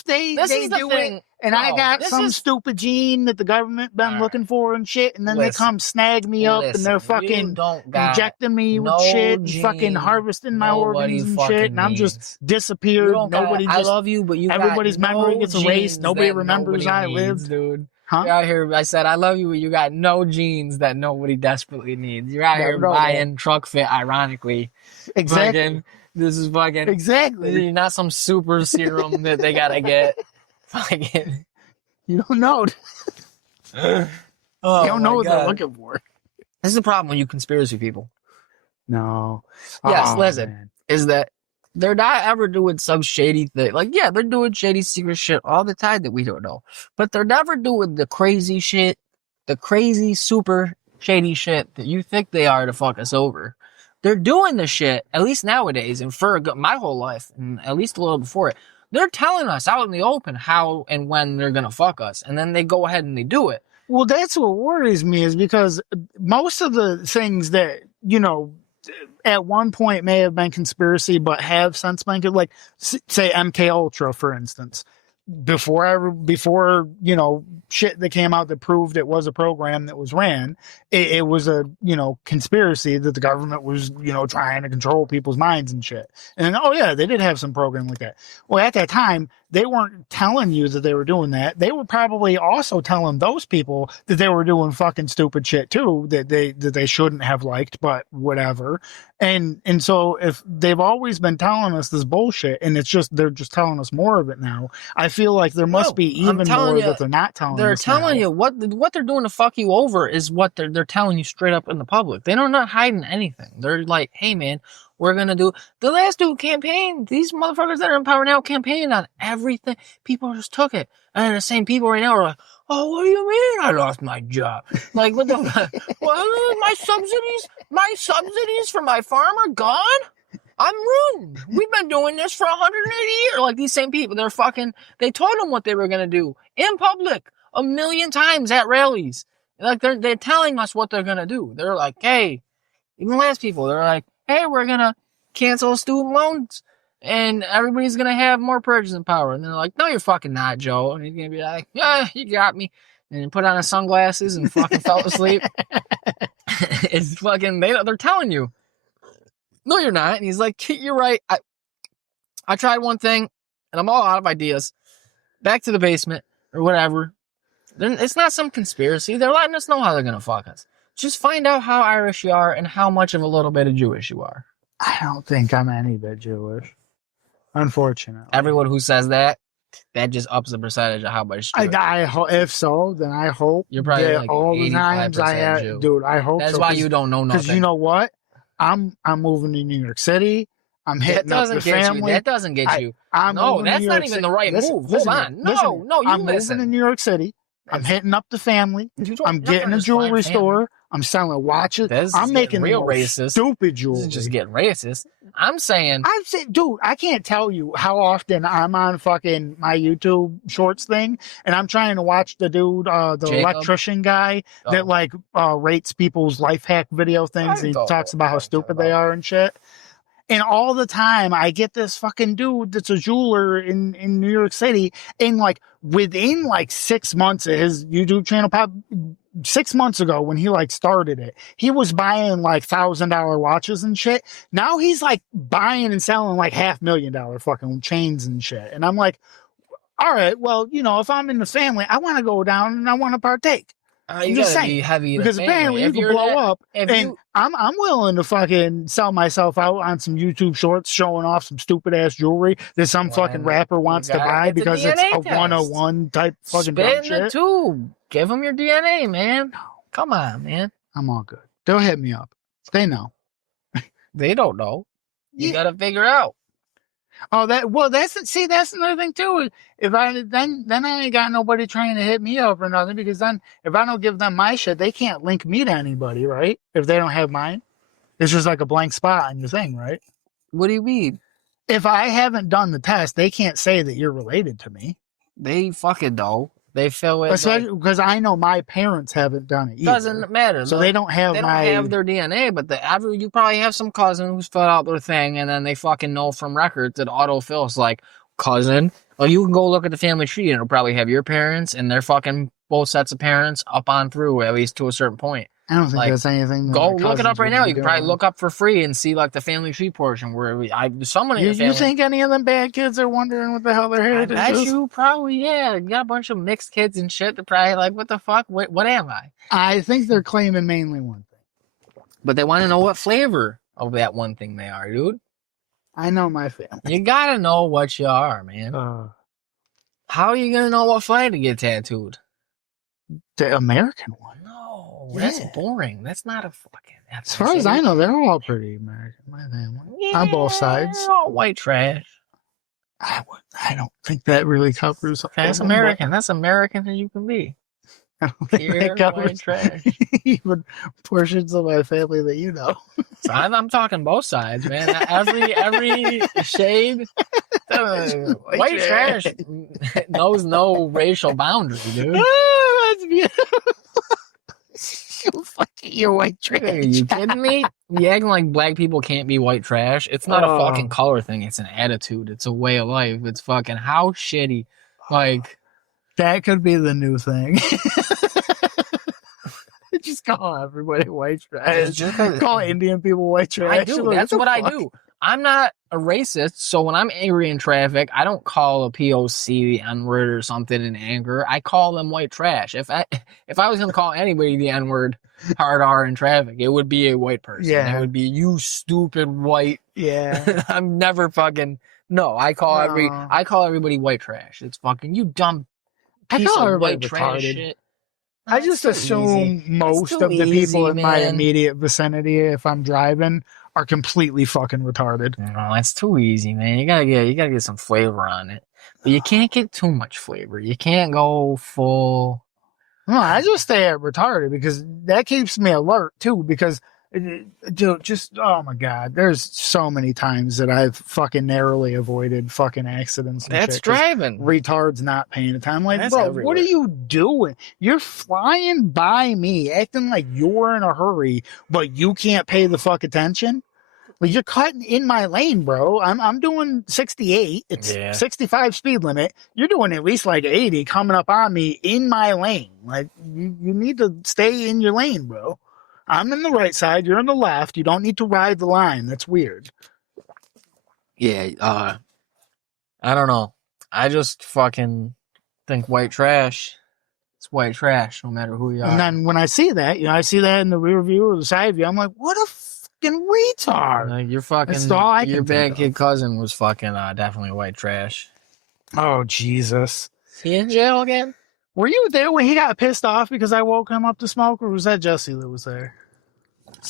they do it and I got some stupid gene that the government been looking for and shit, and then they come snag me up and they're fucking injecting me with shit and fucking harvesting my organs and shit, and I'm just disappeared. I love you, but everybody's memory gets erased. Nobody remembers I lived, dude. Huh? You're out here. I said I love you, but you got no genes that nobody desperately needs. You're out here buying truck fit, ironically. Exactly. Fucking, this is fucking exactly. Not some super serum that they gotta get. Fucking, you don't know. You don't know what they're looking for. This is the problem when you conspiracy people. No. Yes, listen. Man. Is that they're not ever doing some shady thing. Like, yeah, they're doing shady secret shit all the time that we don't know. But they're never doing the crazy shit, the crazy super shady shit that you think they are to fuck us over. They're doing the shit, at least nowadays, and for my whole life, and at least a little before it, they're telling us out in the open how and when they're going to fuck us. And then they go ahead and they do it. Well, that's what worries me, is because most of the things that, at one point may have been conspiracy, but have since been, like, say MK Ultra, for instance. Before shit that came out that proved it was a program that was ran, it was a conspiracy that the government was trying to control people's minds and shit. And they did have some program like that. Well, at that time they weren't telling you that they were doing that. They were probably also telling those people that they were doing fucking stupid shit too, that they shouldn't have liked, but whatever. And so if they've always been telling us this bullshit, and they're just telling us more of it now, I feel like there must be even more that they're not telling us. They're telling you what they're doing to fuck you over is what they're telling you straight up in the public. They're not hiding anything. They're like, hey man, we're gonna do the last dude campaign. These motherfuckers that are in power now campaigning on everything. People just took it, and the same people right now are like, oh, what do you mean I lost my job? Like, what the well, my subsidies for my farm are gone? I'm ruined. We've been doing this for 180 years. Like, these same people, they told them what they were going to do in public 1,000,000 times at rallies. Like, they're telling us what they're going to do. They're like, hey, even last people, they're like, hey, we're going to cancel student loans and everybody's going to have more purchasing power. And they're like, no, you're fucking not, Joe. And he's going to be like, yeah, you got me. And put on his sunglasses and fucking fell asleep. It's fucking, they're telling you. No, you're not. And he's like, you're right. I tried one thing and I'm all out of ideas. Back to the basement or whatever. It's not some conspiracy. They're letting us know how they're going to fuck us. Just find out how Irish you are and how much of a little bit of Jewish you are. I don't think I'm any bit Jewish. Unfortunately. Everyone who says that just ups the percentage of how much Jewish. If so, then I hope you're probably like all the times I have, Jew. Dude, I hope that's so. That's why you don't know nothing. Because you know what? I'm moving to New York City. I'm hitting up the family. That doesn't get you. No, that's not even the right move. Hold on. No, I'm moving to New York City. I'm hitting up the family. I'm getting a jewelry store. I'm selling watches. I'm making real racist. Stupid jewelry. This is just getting racist. I'm saying, dude, I can't tell you how often I'm on fucking my YouTube shorts thing, and I'm trying to watch the dude, the electrician guy that rates people's life hack video things. And he talks about how stupid they are and shit. And all the time I get this fucking dude that's a jeweler in New York City, and like within like 6 months of his YouTube channel pop, 6 months ago when he like started it, he was buying like $1,000 watches and shit. Now he's like buying and selling like $500,000 fucking chains and shit. And I'm like, all right, well, you know, if I'm in the family, I want to go down and I want to partake. You gotta be heavy in Because the family. apparently you If can you're blow that- up, if and you- I'm willing to fucking sell myself out on some YouTube shorts showing off some stupid ass jewelry that some Well, fucking rapper wants to gotta buy get the because it's DNA a test. 101 type fucking Spit dumb in the shit. tube. Give them your DNA, man. Come on, man. I'm all good. They'll hit me up. They know. They don't know. You Yeah. gotta figure out. Oh, that's another thing too. If I then I ain't got nobody trying to hit me up or nothing, because then if I don't give them my shit, they can't link me to anybody, right? If they don't have mine, it's just like a blank spot on your thing, right? What do you mean? If I haven't done the test, they can't say that you're related to me. They fucking know. They feel it. Especially because I know my parents haven't done it either. Doesn't matter. So they don't have They my. don't have their DNA, but you probably have some cousin who's filled out their thing, and then they fucking know from records that autofills like cousin. Well, you can go look at the family tree, and it'll probably have your parents and their fucking both sets of parents up on through at least to a certain point. I don't think like, that's anything. That Go my look it up cousins right would now. be You can probably doing. look up for free and see like the family tree portion where someone in You, the family. you think any of them bad kids are wondering what the hell their I heritage bet is? you probably, yeah. You got a bunch of mixed kids and shit. They're probably like, what the fuck? What am I? I think they're claiming mainly one thing. But they want to know what flavor of that one thing they are, dude. I know my family. You gotta know what you are, man. How are you gonna know what flag to get tattooed? The American one. No, Yeah. that's boring. That's not a fucking. As far as I know, they're all pretty American. My family on both sides. All white trash. I don't think that really covers. Okay, that's all of them, American. That's American as you can be. but I don't think Pure that covers white trash. even portions of my family that you know. So I'm talking both sides, man. Every shade. White trash knows no racial boundary, dude. Oh, that's beautiful. You fucking, you're white trash. Are you kidding me? You acting like black people can't be white trash. It's not a fucking color thing. It's an attitude. It's a way of life. It's fucking how shitty. Like, that could be the new thing. Just call everybody white trash. Call Indian people white trash. I do. Like, That's what I do. I'm not a racist, so when I'm angry in traffic, I don't call a POC the N-word or something in anger. I call them white trash. If I was gonna call anybody the N-word hard R in traffic, it would be a white person. Yeah. It would be you stupid white. Yeah. I'm never fucking no. I call everybody white trash. It's fucking you dumb I piece call of everybody white trash retarded. shit. I No, just it's too assume easy. most It's of too the people easy, in my man. immediate vicinity, if I'm driving, are completely fucking retarded. No, it's too easy, man. You gotta get some flavor on it, but you can't get too much flavor. You can't go full. No, I just stay at retarded because that keeps me alert too. Because dude, just oh my god, there's so many times that I've fucking narrowly avoided fucking accidents. And That's shit 'cause driving. retards not paying attention. I'm like, That's bro, everywhere. what are you doing? You're flying by me, acting like you're in a hurry, but you can't pay the fuck attention. Like you're cutting in my lane, bro. I'm doing 68. It's Yeah. 65 speed limit. You're doing at least like 80 coming up on me in my lane. Like you need to stay in your lane, bro. I'm in the right side. You're on the left. You don't need to ride the line. That's weird. Yeah. I don't know. I just fucking think white trash. It's white trash, no matter who you are. And then when I see that, I see that in the rear view or the side view. I'm like, what a fucking retard. Like, your fucking That's all I can your think bad of. kid cousin was fucking definitely white trash. Oh, Jesus. Is he in jail again? Were you there when he got pissed off because I woke him up to smoke, or was that Jesse that was there?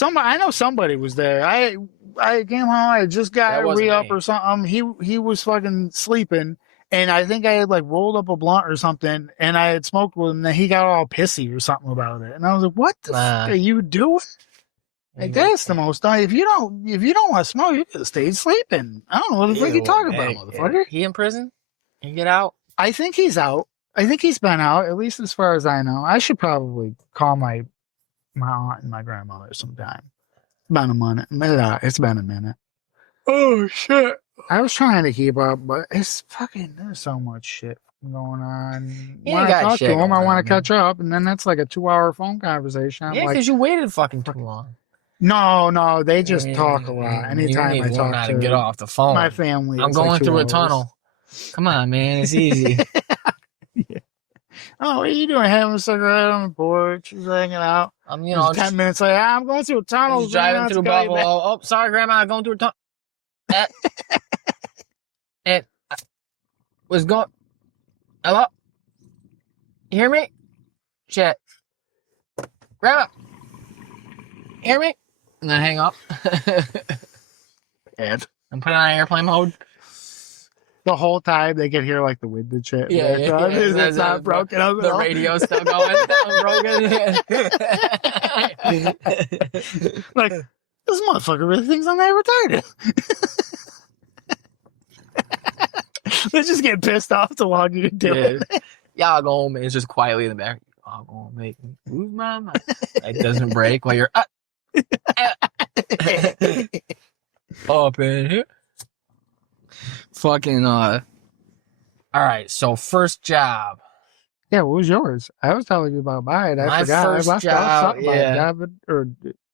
I know somebody was there. I came home. I just got That a wasn't re-up me. or something. He was fucking sleeping, and I think I had like rolled up a blunt or something, and I had smoked with him. And he got all pissy or something about it, and I was like, "What the Nah. fuck are you doing?" Like that's the most. If you don't want to smoke, you could stay sleeping. I don't know what the fuck you talking about, motherfucker. He in prison? He get out? I think he's out. I think he's been out, at least as far as I know. I should probably call my aunt and my grandmother sometime. It's been a minute. It's been a minute. Oh shit! I was trying to keep up, but it's fucking. There's so much shit going on. You When ain't I got talk to shit him, I going want on, to man. catch up, and then that's like a 2-hour phone conversation. I'm Yeah, like, because you waited fucking too long. no, they just talk a lot. You Anytime need I to learn talk how to get to off the phone. my family, I'm it's like going 2 through a hours. tunnel. Come on, man. It's easy. Yeah. Oh, what are you doing? Having a cigarette on the porch, just hanging out. I'm, Just 10 minutes later, I'm going through a tunnel. just driving through Buffalo. Oh, sorry, Grandma. Going through a tunnel. It was going. Hello? You hear me? Shit. Grandma. Hear me? And then hang up. And And put it on airplane mode. the whole time they can hear like the wind and shit. Yeah. It's not broken up at The all. radio's still going. Like, this motherfucker really thinks I'm that retarded. They just get pissed off to want you to do it. Y'all go home and it's just quietly in the back. Y'all gonna make me lose my mind. It doesn't break while you're up in here. Fucking all right, so first job. Yeah, what was yours? I was telling you about mine. I My forgot. first I left job, off something yeah. about David or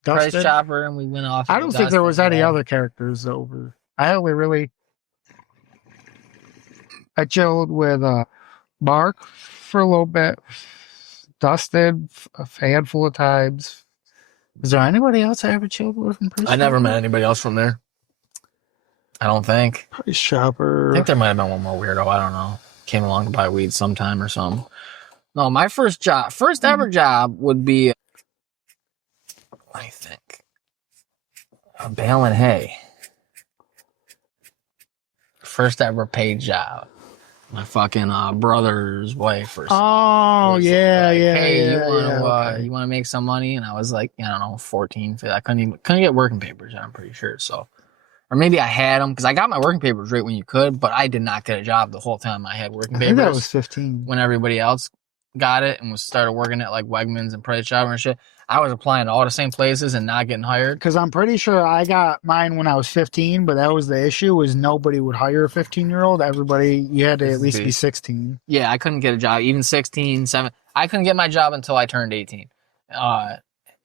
Price Dustin. Chopper, and we went off. I don't think there was any other characters over. I only really I chilled with Mark for a little bit. Dustin a handful of times. Is there anybody else I ever chilled with in Price I never Chopper? met anybody else from there. I don't think. Price Chopper. I think there might have been one more weirdo. I don't know. Came along to buy weed sometime or something. No, my first ever job would be, I think, baling hay. First ever paid job. My fucking brother's wife or something. Oh, yeah, like, yeah. Hey, yeah, you want to make some money? And I was like, I don't know, 14, 15. I couldn't get working papers. I'm pretty sure. So, or maybe I had them because I got my working papers right when you could, but I did not get a job the whole time I had working I papers. think that was 15. When everybody else got it and started working at like Wegmans and Price Chopper and shit, I was applying to all the same places and not getting hired. Because I'm pretty sure I got mine when I was 15, but that was the issue, was nobody would hire a 15-year-old. Everybody, you had to at least be 16. Yeah, I couldn't get a job, even 16, 7. I couldn't get my job until I turned 18.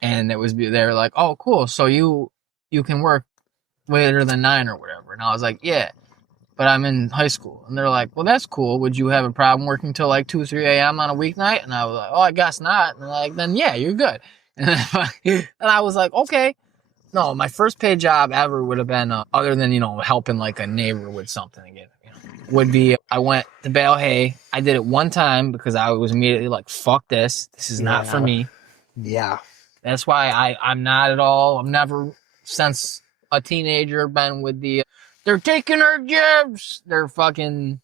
And they were like, oh, cool, so you can work later than 9 or whatever. And I was like, yeah, but I'm in high school. And they're like, well, that's cool. Would you have a problem working till like 2 or 3 a.m. on a weeknight? And I was like, oh, I guess not. And they're like, then yeah, you're good. And I was like, okay. No, my first paid job ever would have been, other than, helping like a neighbor with something again, would be, I went to bale hay. I did it one time because I was immediately like, fuck this. This is not for me. Yeah. That's why I'm not at all. I've never, since a teenager, been with they're taking our jobs. They're fucking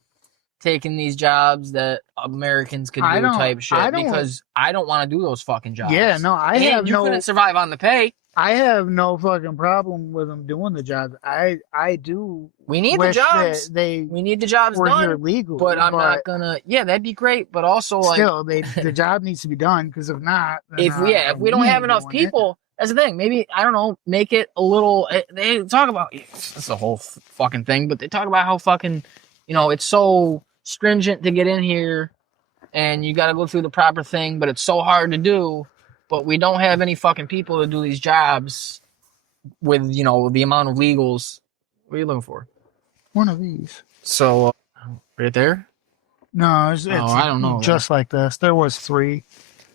taking these jobs that Americans could do type shit, because I don't want to do those fucking jobs. Yeah, no, you couldn't survive on the pay. I have no fucking problem with them doing the jobs. I do. We need the jobs. We need the jobs done. Here legally, but I'm not gonna. Yeah, that'd be great. But also, still, the job needs to be done, because if not, if we don't have enough people, that's the thing. Maybe, I don't know, make it a little. They talk about, it's the whole fucking thing, but they talk about how fucking, it's so stringent to get in here, and you got to go through the proper thing, but it's so hard to do. But we don't have any fucking people to do these jobs with, the amount of legals. What are you looking for? One of these. So, right there? No, it's I don't know. Just like this. There was 3.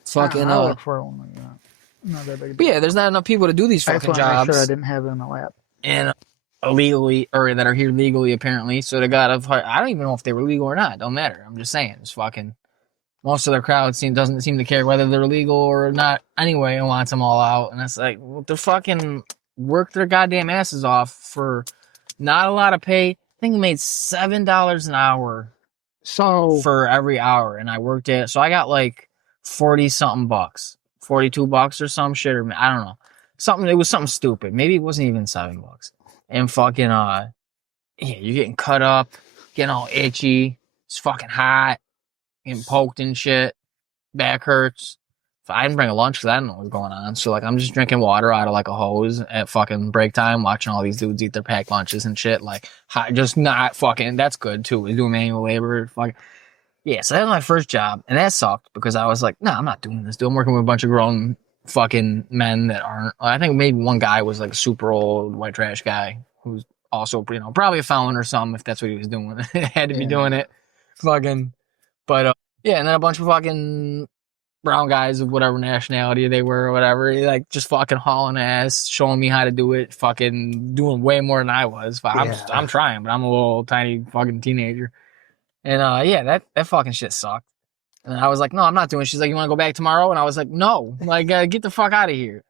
Fucking I look for one like that. Not that big. But yeah, there's not enough people to do these fucking jobs. Make sure I didn't have it in the lap. And illegally, or that are here legally, apparently. So they got I don't even know if they were legal or not. Don't matter. I'm just saying. It's fucking. Most of their crowd doesn't seem to care whether they're legal or not anyway, and wants them all out. And it's like, well, they're fucking work their goddamn asses off for not a lot of pay. I think we made $7 an hour for every hour, and I worked it. So I got like 40 something bucks, $42 or some shit, or I don't know. It was something stupid. Maybe it wasn't even $7. And fucking, yeah, you're getting cut up, getting all itchy. It's fucking hot. Getting poked and shit, back hurts, I didn't bring a lunch because I didn't know what was going on. So like I'm just drinking water out of like a hose at fucking break time, watching all these dudes eat their packed lunches and shit. Like just not fucking. That's good too. Doing manual labor, fucking. Yeah, so that was my first job, and that sucked because I was like, nah, I'm not doing this, dude. I'm working with a bunch of grown fucking men that aren't. I think maybe one guy was like a super old white trash guy who's also, probably a felon or something if that's what he was doing. Had to be doing it. Fucking. But, yeah, and then a bunch of fucking brown guys of whatever nationality they were or whatever, like just fucking hauling ass, showing me how to do it, fucking doing way more than I was. I'm trying, but I'm a little tiny fucking teenager. And yeah, that fucking shit sucked. And I was like, no, I'm not doing it. She's like, you want to go back tomorrow? And I was like, no, like, get the fuck out of here.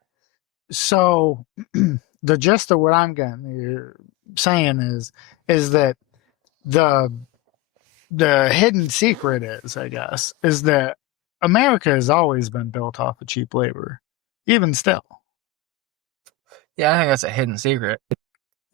So the gist of what I'm getting you're saying is that the hidden secret is, I guess, is that America has always been built off of cheap labor, even still. Yeah, I think that's a hidden secret.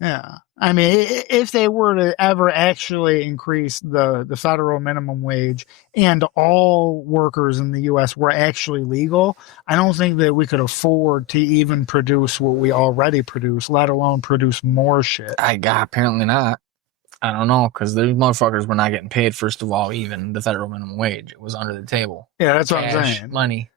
Yeah. I mean, if they were to ever actually increase the federal minimum wage and all workers in the U.S. were actually legal, I don't think that we could afford to even produce what we already produce, let alone produce more shit. Apparently not. I don't know, because these motherfuckers were not getting paid, first of all, even the federal minimum wage. It was under the table. Yeah, that's what I'm saying. Money.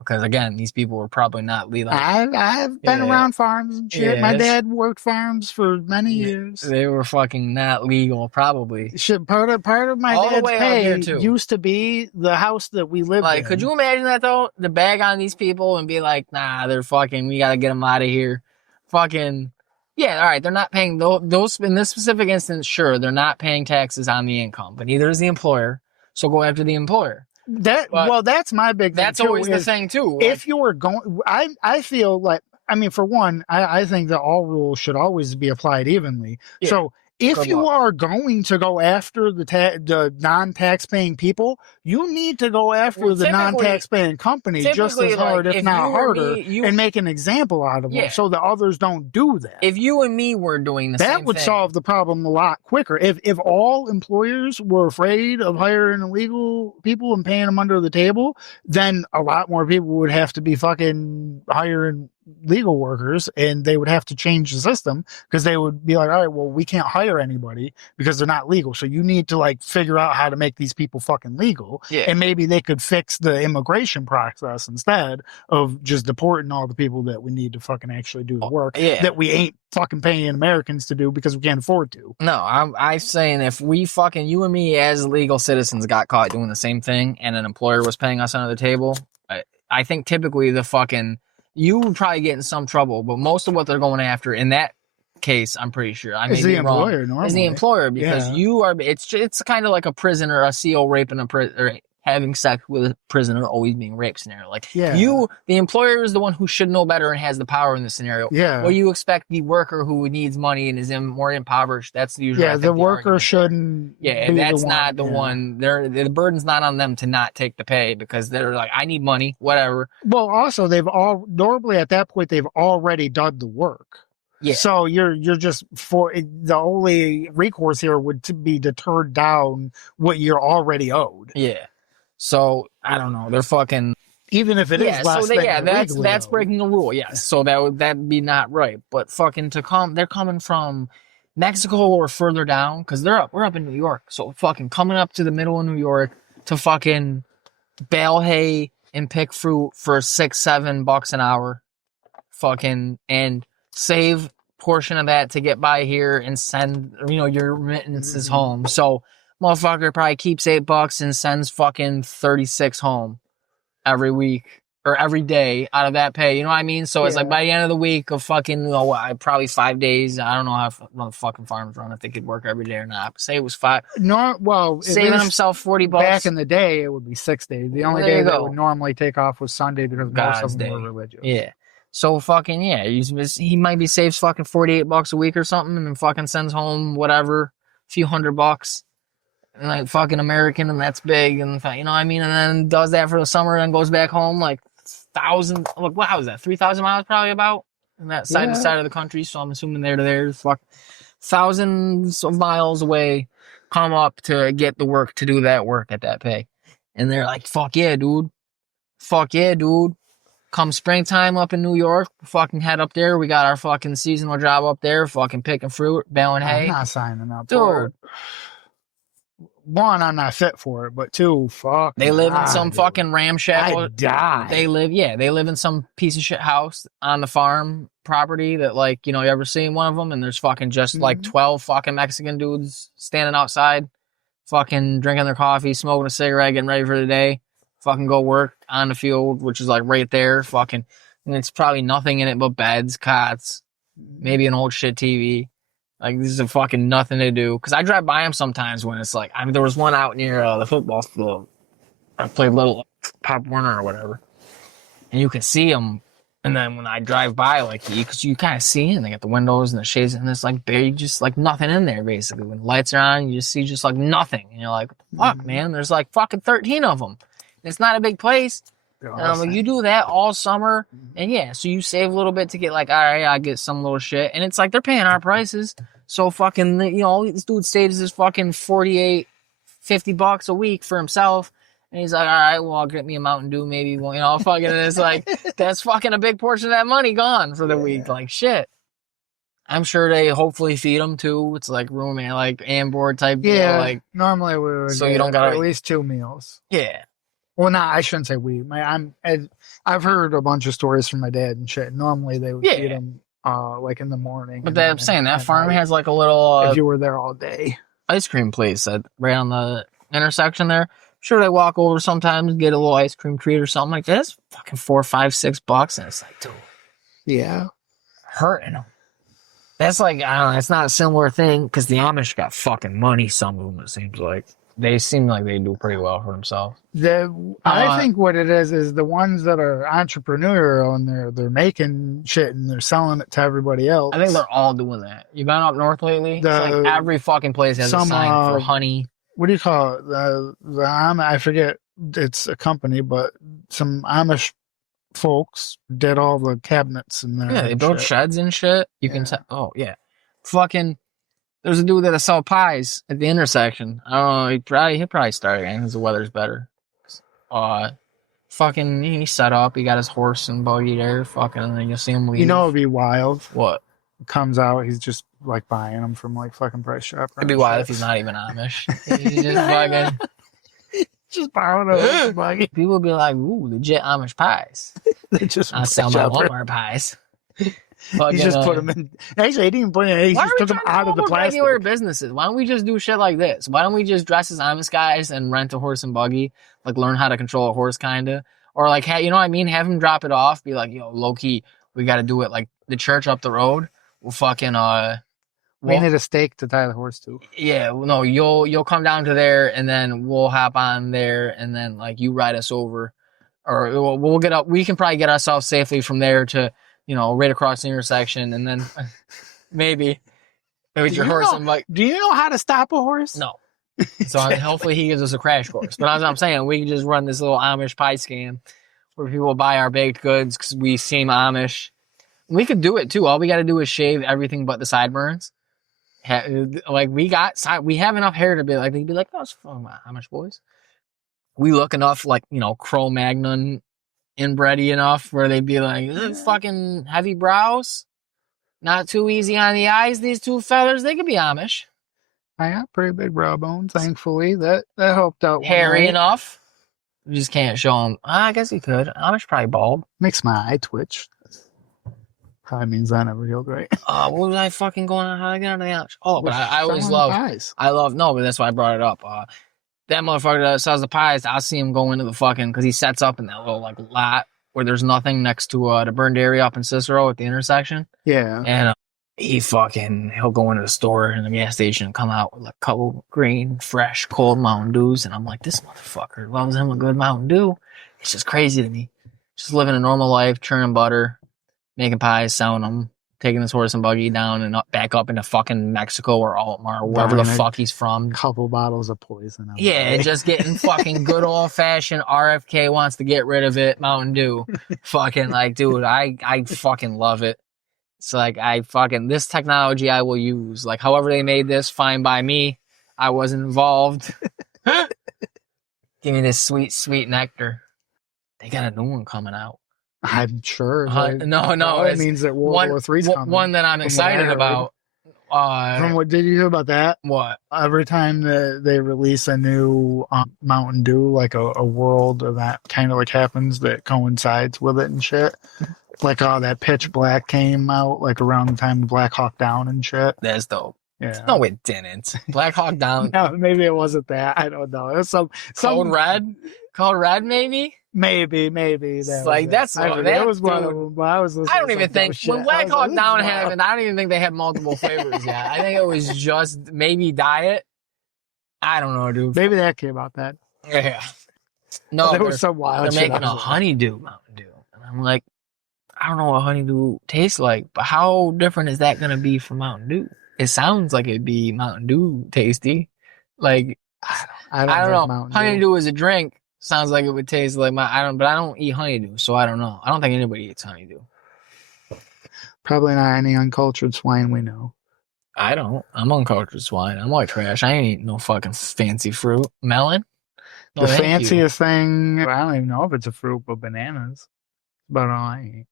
Because, again, these people were probably not legal. I've been around farms and shit. My dad worked farms for many years. They were fucking not legal, probably. Shit, part of my all dad's pay too. used to be the house that we lived in. Like, could you imagine that, though? The bag on these people and be like, nah, they're fucking, we gotta get them out of here. Fucking, yeah, all right, they're not paying, those in this specific instance, sure, they're not paying taxes on the income, but neither is the employer, so go after the employer. That's my big thing. That's always the thing too. If you were going, I feel like, I mean, for one, I think that all rules should always be applied evenly. Yeah. So if you are going to go after the non-tax-paying people, you need to go after the non-tax-paying companies just as hard, if not harder, and make an example out of them so that others don't do that. If you and me were doing the same thing, that would solve the problem a lot quicker. If all employers were afraid of hiring illegal people and paying them under the table, then a lot more people would have to be fucking hiring legal workers, and they would have to change the system because they would be like, all right, well, we can't hire anybody because they're not legal. So you need to like figure out how to make these people fucking legal. Yeah. And maybe they could fix the immigration process instead of just deporting all the people that we need to fucking actually do the work that we ain't fucking paying Americans to do because we can't afford to. No, I'm saying if we fucking, you and me as legal citizens got caught doing the same thing and an employer was paying us under the table, I think typically the fucking, you would probably get in some trouble, but most of what they're going after in that case, I'm pretty sure, I may be wrong, is the employer, because you are. It's kind of like a prisoner, a CO raping a prisoner, having sex with a prisoner, always being raped scenario. Like the employer is the one who should know better and has the power in this scenario. Yeah. Well, you expect the worker who needs money and is more impoverished. That's the usual. Yeah, the worker shouldn't. Yeah, that's not the one. The burden's not on them to not take the pay because they're like, I need money, whatever. Well, also normally at that point they've already done the work. Yeah. So you're just the only recourse here would be to turn down what you're already owed. Yeah. So I don't know. They're fucking. Even if it is less than that's breaking the rule. Yes. So that'd be not right. But fucking they're coming from Mexico or further down because we're up in New York. So fucking coming up to the middle of New York to fucking bale hay and pick fruit for $6-7 an hour, fucking, and save portion of that to get by here and send your remittances home. So motherfucker probably keeps $8 and sends fucking 36 home every week or every day out of that pay. You know what I mean? So it's like by the end of the week of fucking probably 5 days. I don't know how the fucking farms run, if they could work every day or not. Say it was 5. No, well, saving himself $40. Back in the day, it would be 6 days. The only day that would normally take off was Sunday because most of them were religious. Yeah. So fucking he might be saves fucking $48 a week or something, and then fucking sends home whatever, a few $100, and like fucking American, and that's big, and you know what I mean, and then does that for the summer, and goes back home like 1,000. Look, what was that? 3,000 miles probably about, and that side to side of the country. So I'm assuming there to there, fuck, thousands of miles away, come up to get the work to do that work at that pay, and they're like, fuck yeah, dude. Fuck yeah, dude. Come springtime up in New York, fucking head up there. We got our fucking seasonal job up there, fucking picking fruit, baling I'm hay. not signing up for Dude, it. One, I'm not fit for it, but two, fuck. they live in some dude. fucking ramshackle. I die. They live in some piece of shit house on the farm property that, like, you know, you ever seen one of them? And there's fucking just like 12 fucking Mexican dudes standing outside, fucking drinking their coffee, smoking a cigarette, getting ready for the day. Fucking go work on the field, which is like right there. Fucking, and it's probably nothing in it but beds, cots, maybe an old shit TV. Like, this is a fucking nothing to do. Cause I drive by them sometimes when it's like, I mean, there was one out near the football field. I played little Pop Warner or whatever, and you can see them. And then when I drive by, like, because you kind of see, and they got the windows and the shades, and it's like bare, just like nothing in there basically. When the lights are on, you just see just like nothing, and you're like, fuck, man, there's like fucking 13 of them. It's not a big place. Like, you do that all summer, and yeah, so you save a little bit to get like, all right, I get some little shit, and it's like they're paying our prices. So fucking, you know, this dude stays his fucking $48-$50 a week for himself, and he's like, all right, well, I'll get me a Mountain Dew, maybe. Well, you know, fucking, and it's like that's fucking a big portion of that money gone for the week. Like, shit. I'm sure they hopefully feed them too. It's like room and like and board type deal. Like, normally we would so get you don't gotta at least 2 meals. Yeah. Well, no, I shouldn't say we. I've heard a bunch of stories from my dad and shit. Normally they would feed them like in the morning. But I'm saying that farm has like a little if you were there all day, ice cream place right on the intersection there. Sure, they walk over sometimes and get a little ice cream treat or something like that. It's fucking $4, $5, $6, and it's like, dude, yeah, hurting them. That's like, I don't know. It's not a similar thing because the Amish got fucking money. Some of them, it seems like. They seem like they do pretty well for themselves. I think what it is the ones that are entrepreneurial and they're making shit and they're selling it to everybody else. I think they're all doing that. You been up north lately? It's like every fucking place has a sign for honey. What do you call it? I forget. It's a company, but some Amish folks did all the cabinets in there. Yeah, they built sheds and shit. You can tell. Oh yeah, fucking. There's a dude that sell pies at the intersection. I don't know. He'll probably start again because the weather's better. Fucking, he set up. He got his horse and buggy there. Fucking, and then you'll see him leave. You know, it'd be wild. What? Comes out, he's just like buying them from like fucking Price Chopper. It'd be wild if he's not even Amish. He's just fucking. Just borrowing a buggy. People would be like, ooh, legit Amish pies. They just I sell my Walmart pies. He just put them in. Actually, he didn't put them in. He just took them out of the plastic. Regular businesses. Why don't we just do shit like this? Why don't we just dress as Amish guys and rent a horse and buggy? Like, learn how to control a horse, kind of. Or, like, you know what I mean? Have him drop it off. Be like, yo, low-key, we got to do it. Like, the church up the road will fucking, we need a stake to tie the horse to. Yeah, no, you'll come down to there, and then we'll hop on there, and then, like, you ride us over. Or we'll get up. We can probably get ourselves safely from there to, you know, right across the intersection, and then maybe your horse. I'm like, do you know how to stop a horse? No. So hopefully he gives us a crash course. But as I'm saying, we can just run this little Amish pie scam where people buy our baked goods because we seem Amish. We could do it too. All we got to do is shave everything but the sideburns. Like, we have enough hair to be like, they'd be like, oh, it's fucking Amish boys. We look enough like, you know, Cro-Magnon inbreedy enough where they'd be like, fucking heavy brows, not too easy on the eyes. These two fellas, they could be Amish. I got pretty big brow bone, thankfully. That helped out. Hairy enough. You just can't show them. I guess you could. Amish probably bald. Makes my eye twitch. Probably means I never healed right. What was I fucking going on? How did I get onto the Amish? Oh, but I always no, but that's why I brought it up. That motherfucker that sells the pies, I'll see him go into the fucking, because he sets up in that little like lot where there's nothing next to the burned area up in Cicero at the intersection. Yeah. And he'll go into the store and the gas station and come out with like a couple green, fresh, cold Mountain Dews. And I'm like, this motherfucker loves him a good Mountain Dew. It's just crazy to me. Just living a normal life, churning butter, making pies, selling them, taking his horse and buggy down and back up into fucking Mexico or Altamar or wherever the fuck he's from. Couple bottles of poison. Yeah, just getting fucking good old fashioned RFK wants to get rid of it Mountain Dew. Fucking like, dude, I fucking love it. It's like, this technology I will use. Like, however they made this, fine by me. I wasn't involved. Give me this sweet, sweet nectar. They got a new one coming out. I'm sure. No, Probably it's means that World War III's coming. one that I'm excited about. From what did you hear about that? What? Every time they release a new Mountain Dew, like a world event kind of like happens that coincides with it and shit. Like that Pitch Black came out like around the time of Black Hawk Down and shit. That's dope. Yeah. No, it didn't. Black Hawk Down. No, maybe it wasn't that. I don't know. It was some Code Red. Code Red, maybe. Maybe that like that's that was one of them. I was listening. I don't even think when Black Hawk Down happened. I don't even think they had multiple flavors yet. I think it was just maybe diet. I don't know, dude. Maybe that came out then. Yeah. No, there was some wild. They're making a honeydew Mountain Dew, and I'm like, I don't know what honeydew tastes like, but how different is that going to be from Mountain Dew? It sounds like it'd be Mountain Dew tasty. Like I don't know. Honeydew is a drink. Sounds like it would taste like but I don't eat honeydew, so I don't know. I don't think anybody eats honeydew. Probably not any uncultured swine we know. I don't. I'm uncultured swine. I'm white trash. I ain't eating no fucking fancy fruit. Melon? No, the fanciest thing, I don't even know if it's a fruit, but bananas. That's about all I eat.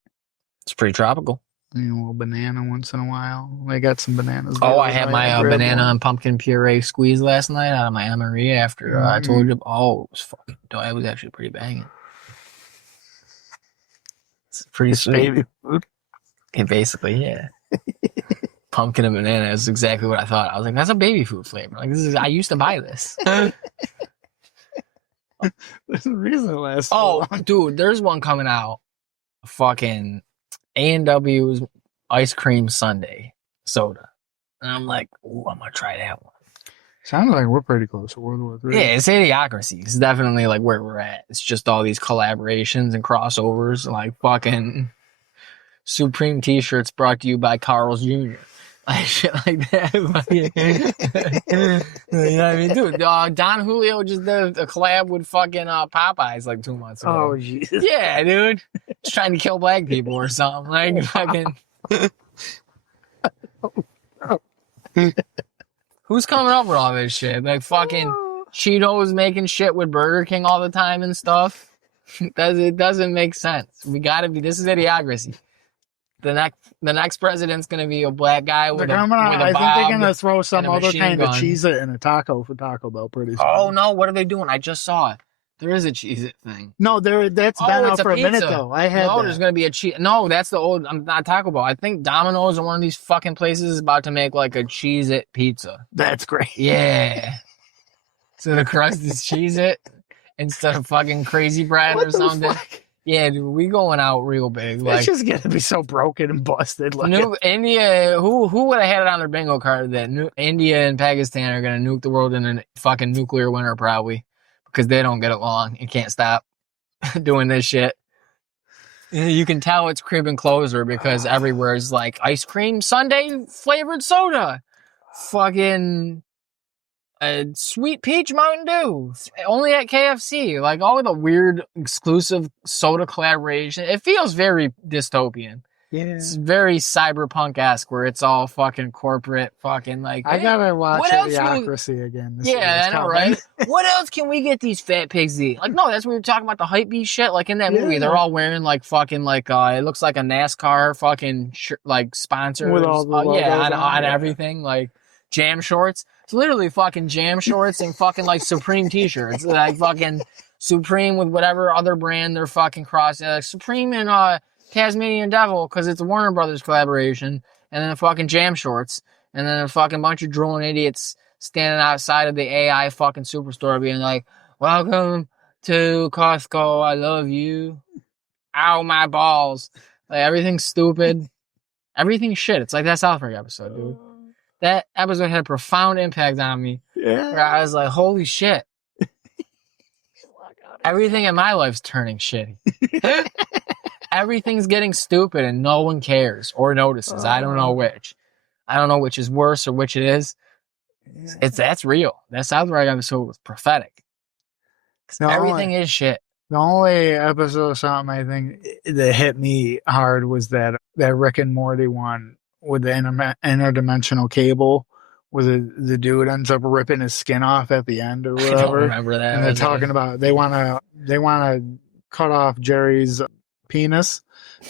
It's pretty tropical. A little banana once in a while. They got some bananas. Oh, I had my banana and pumpkin puree squeeze last night out of my Emery after I told you. Oh, it was fucking dope. It was actually pretty banging. It's pretty sweet. Baby food. Yeah, basically, yeah. Pumpkin and banana is exactly what I thought. I was like, that's a baby food flavor. Like I used to buy this. There's a reason it lasts. Oh, dude, there's one coming out. Fucking A&W's ice cream sundae soda. And I'm like, ooh, I'm going to try that one. Sounds like we're pretty close to World War III. Yeah, it's Idiocracy. It's definitely like where we're at. It's just all these collaborations and crossovers, like fucking Supreme t-shirts brought to you by Carl's Jr. Like shit like that. You know what I mean? Dude, Don Julio just did a collab with fucking Popeyes like 2 months ago. Oh, Jesus. Yeah, dude. Just trying to kill black people or something. Like fucking... Who's coming up with all this shit? Like fucking Cheetos making shit with Burger King all the time and stuff? It doesn't make sense. We gotta be... This is Idiocracy. The next president's gonna be a black guy with a I think they're gonna throw some other kind of Cheez-It in a taco for Taco Bell pretty soon. Oh no, what are they doing? I just saw it. There is a Cheez-It thing. No, that's been out for a minute though. There's gonna be a Cheez. No, that's the old. I'm not Taco Bell. I think Domino's or one of these fucking places is about to make like a Cheez-It pizza. That's great. Yeah. So the crust is Cheez-It instead of fucking Crazy Bread or something. Fuck? Yeah, dude, we going out real big. Like, it's just gonna be so broken and busted. Like India, who would have had it on their bingo card that India and Pakistan are gonna nuke the world in a fucking nuclear winter probably because they don't get along and can't stop doing this shit. You can tell it's creeping closer because everywhere is like ice cream sundae flavored soda, fucking. Sweet Peach Mountain Dew, only at KFC. Like all the weird exclusive soda collaboration. It feels very dystopian. Yeah, it's very cyberpunk-esque where it's all fucking corporate, fucking like. I gotta watch Idiocracy again. Yeah, I know, right? What else can we get these fat pigs to eat? Like, no, that's what we were talking about the hype beast shit. Like in that movie, they're all wearing like fucking like it looks like a NASCAR fucking like sponsors. With all the on everything like jam shorts. It's literally fucking jam shorts and fucking like Supreme t-shirts. Like fucking Supreme with whatever other brand they're fucking crossing. Like Supreme and Tasmanian Devil because it's a Warner Brothers collaboration. And then fucking jam shorts. And then a fucking bunch of drooling idiots standing outside of the AI fucking superstore being like, welcome to Costco. I love you. Ow, my balls. Like everything's stupid. Everything's shit. It's like that South Park episode, dude. That episode had a profound impact on me. Yeah. Where I was like, holy shit. Everything in my life's turning shitty. Everything's getting stupid and no one cares or notices. I don't know which. I don't know which is worse or which it is. That's real. That South Park episode was prophetic. Everything is shit. The only episode of something I think that hit me hard was that Rick and Morty one. With the interdimensional cable, where the dude ends up ripping his skin off at the end or whatever. I don't remember that. And they're talking about they want to cut off Jerry's penis,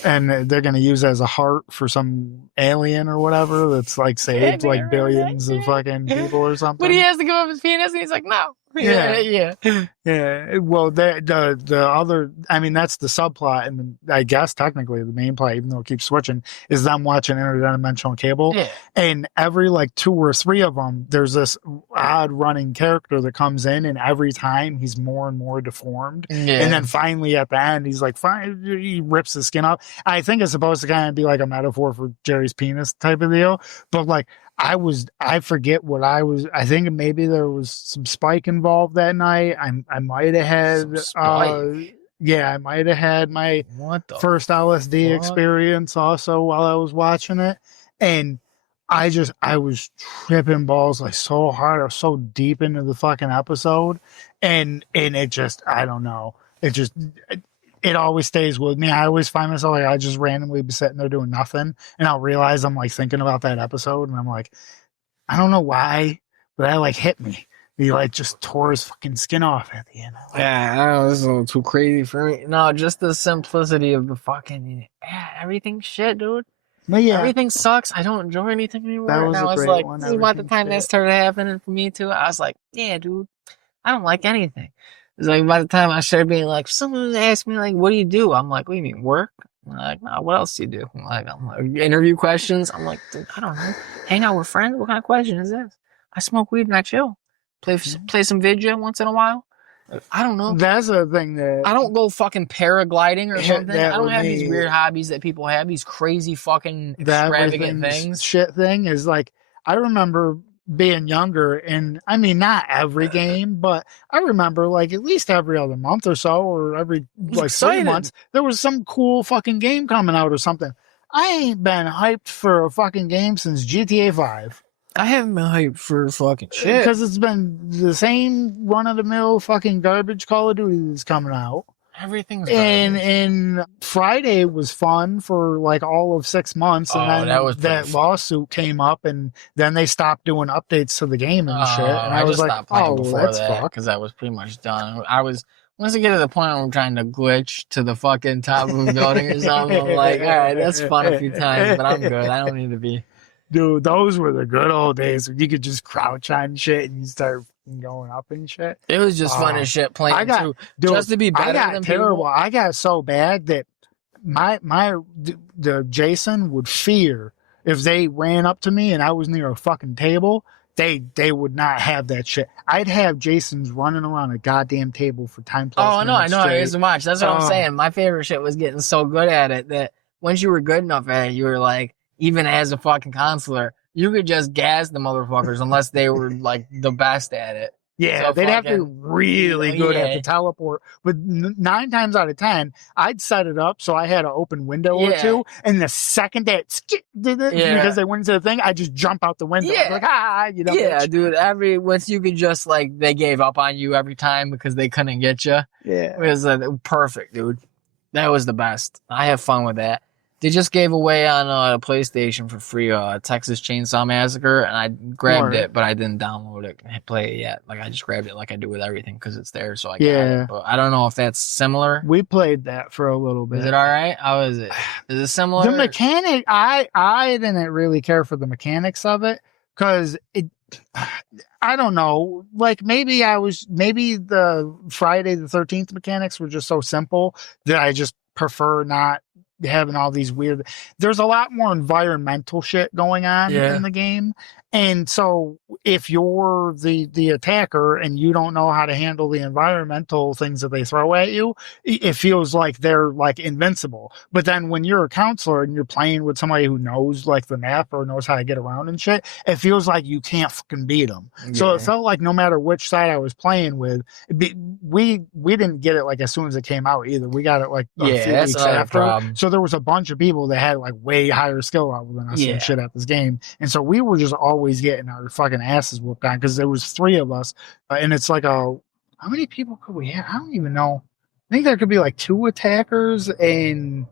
and they're going to use it as a heart for some alien or whatever that's like Yeah, saved like billions of fucking people or but he something. has to give up his penis, and he's like, no. Yeah. Yeah. Yeah. Well, the other, I mean, that's the subplot, and I guess technically the main plot, even though it keeps switching, is them watching interdimensional cable. Yeah. And every like 2 or 3 of them, there's this odd running character that comes in, and every time he's more and more deformed. Yeah. And then finally at the end, he's like, fine, he rips his skin off. I think it's supposed to kind of be like a metaphor for Jerry's penis type of deal, but like, I forget what I think maybe there was some spike involved that night. I might have had, I might have had my first LSD experience also while I was watching it. And I was tripping balls like so hard. I was so deep into the fucking episode. And it just, I don't know. It always stays with me. I always find myself like I just randomly be sitting there doing nothing, and I'll realize I'm like thinking about that episode, and I'm like, I don't know why, but that like hit me. He like just tore his fucking skin off at the end. Yeah, I don't know, this is a little too crazy for me. No, just the simplicity of the fucking everything's shit, dude. But yeah, everything sucks. I don't enjoy anything anymore. That was and I a was great like, one. this is about the time that Everything's started happening for me too. I was like, yeah, dude, I don't like anything. It's like by the time I started being like, someone asked me like, what do you do? I'm like, what do you mean, work? I'm like, no, what else do you do? I'm like, interview questions. I'm like, dude, I don't know. Hang out with friends? What kind of question is this? I smoke weed and I chill. Play some video once in a while. I don't know. That's a thing that I don't go fucking paragliding or something. I don't have me- these weird hobbies that people have. These crazy fucking extravagant things. Shit thing is like, I remember being younger, and I mean, not every game, but I remember like at least every other month or so, or every like 3 months, there was some cool fucking game coming out or something. I ain't been hyped for a fucking game since GTA 5. I haven't been hyped for fucking shit. Because it's been the same run-of-the-mill fucking garbage Call of Duty that's coming out. Everything's garbage. And Friday was fun for like all of 6 months, and then that lawsuit came up, and then they stopped doing updates to the game and shit. And I was like, oh, that's fucked. Because I was pretty much done. Once I get to the point where I'm trying to glitch to the fucking top of a building or something, I'm like, all right, that's fun a few times, but I'm good. I don't need to be. Dude, those were the good old days when you could just crouch on shit and you start going up and shit. It was just fun as shit playing just to be better than terrible. people. I got so bad that the Jason would fear if they ran up to me and I was near a fucking table. They would not have that shit. I'd have Jasons running around a goddamn table for time plus. Oh, I know. I used to watch. That's what I'm saying. My favorite shit was getting so good at it that once you were good enough at it, you were like, even as a fucking counselor, you could just gas the motherfuckers unless they were like the best at it. Yeah, they'd have to be really good at the teleport. But 9 times out of 10, I'd set it up so I had an open window or two, and the second that did it because they went into the thing, I just jump out the window. Yeah. Like, you know. Yeah, dude. Once you could just like they gave up on you every time because they couldn't get you. Yeah, it was perfect, dude. That was the best. I have fun with that. They just gave away on PlayStation for free Texas Chainsaw Massacre, and I grabbed it, but I didn't download it and play it yet. Like I just grabbed it like I do with everything because it's there, so I got it. But I don't know if that's similar. We played that for a little bit. Is it all right? How is it? Is it similar? The mechanic, I didn't really care for the mechanics of it because it. I don't know. Like maybe the Friday the 13th mechanics were just so simple that I just prefer not having all these weird. There's a lot more environmental shit going on in the game, and so if you're the attacker and you don't know how to handle the environmental things that they throw at you, it feels like they're like invincible. But then when you're a counselor and you're playing with somebody who knows like the map or knows how to get around and shit, it feels like you can't fucking beat them. So it felt like no matter which side I was playing with, we didn't get it like as soon as it came out either. We got it like a few weeks after. So there was a bunch of people that had like way higher skill level than us and shit at this game, and so we were just always getting our fucking asses whooped on because there was 3 of us, and it's like how many people could we have? I don't even know. I think there could be like 2 attackers and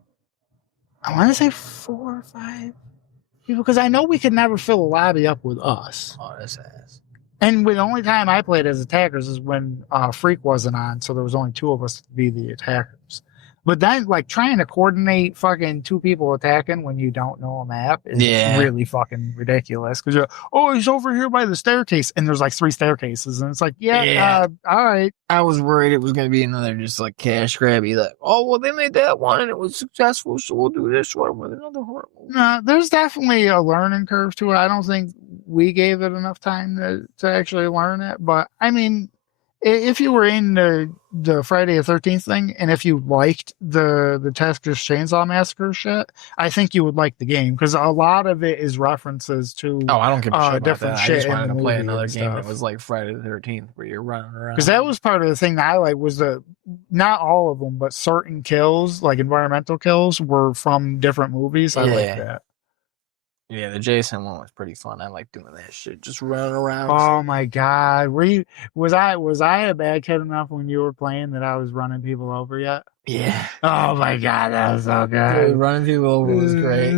I want to say 4 or 5 people because I know we could never fill a lobby up with us. Oh, that's ass. And the only time I played as attackers is when Freak wasn't on, so there was only two of us to be the attackers. But then, like, trying to coordinate fucking two people attacking when you don't know a map is really fucking ridiculous. Because you're, oh, he's over here by the staircase, and there's like 3 staircases, and it's like, all right. I was worried it was going to be another just like cash grabby. Like, oh, well, they made that one and it was successful, so we'll do this one with another horror movie. No, there's definitely a learning curve to it. I don't think we gave it enough time to actually learn it. But I mean, if you were in the Friday the 13th thing, and if you liked the Texas Chainsaw Massacre shit, I think you would like the game, because a lot of it is references to I don't give a shit about different that. shit. I just wanted to play another and game stuff. that was like Friday the 13th, where you're running around. Because that was part of the thing that I like, was not all of them, but certain kills, like environmental kills, were from different movies. I like that. Yeah, the Jason one was pretty fun. I like doing that shit, just running around. Oh my god, was I a bad kid enough when you were playing that I was running people over yet? Yeah. Oh my god, that was so good. Dude, running people over was great.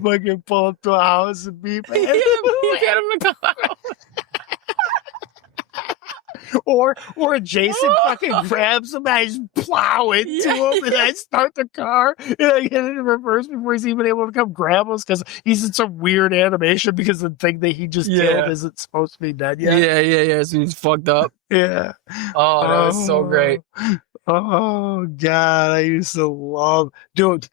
Fucking pull up to a house and beat me. You get him to come out. Or Jason fucking grabs him and I just plow into him and I start the car and I get it in reverse before he's even able to come grab us, because he's in some weird animation because the thing that he just killed isn't supposed to be dead yet. Yeah. So he's fucked up. Yeah. Oh, that was so great. Oh god, I used to love, dude.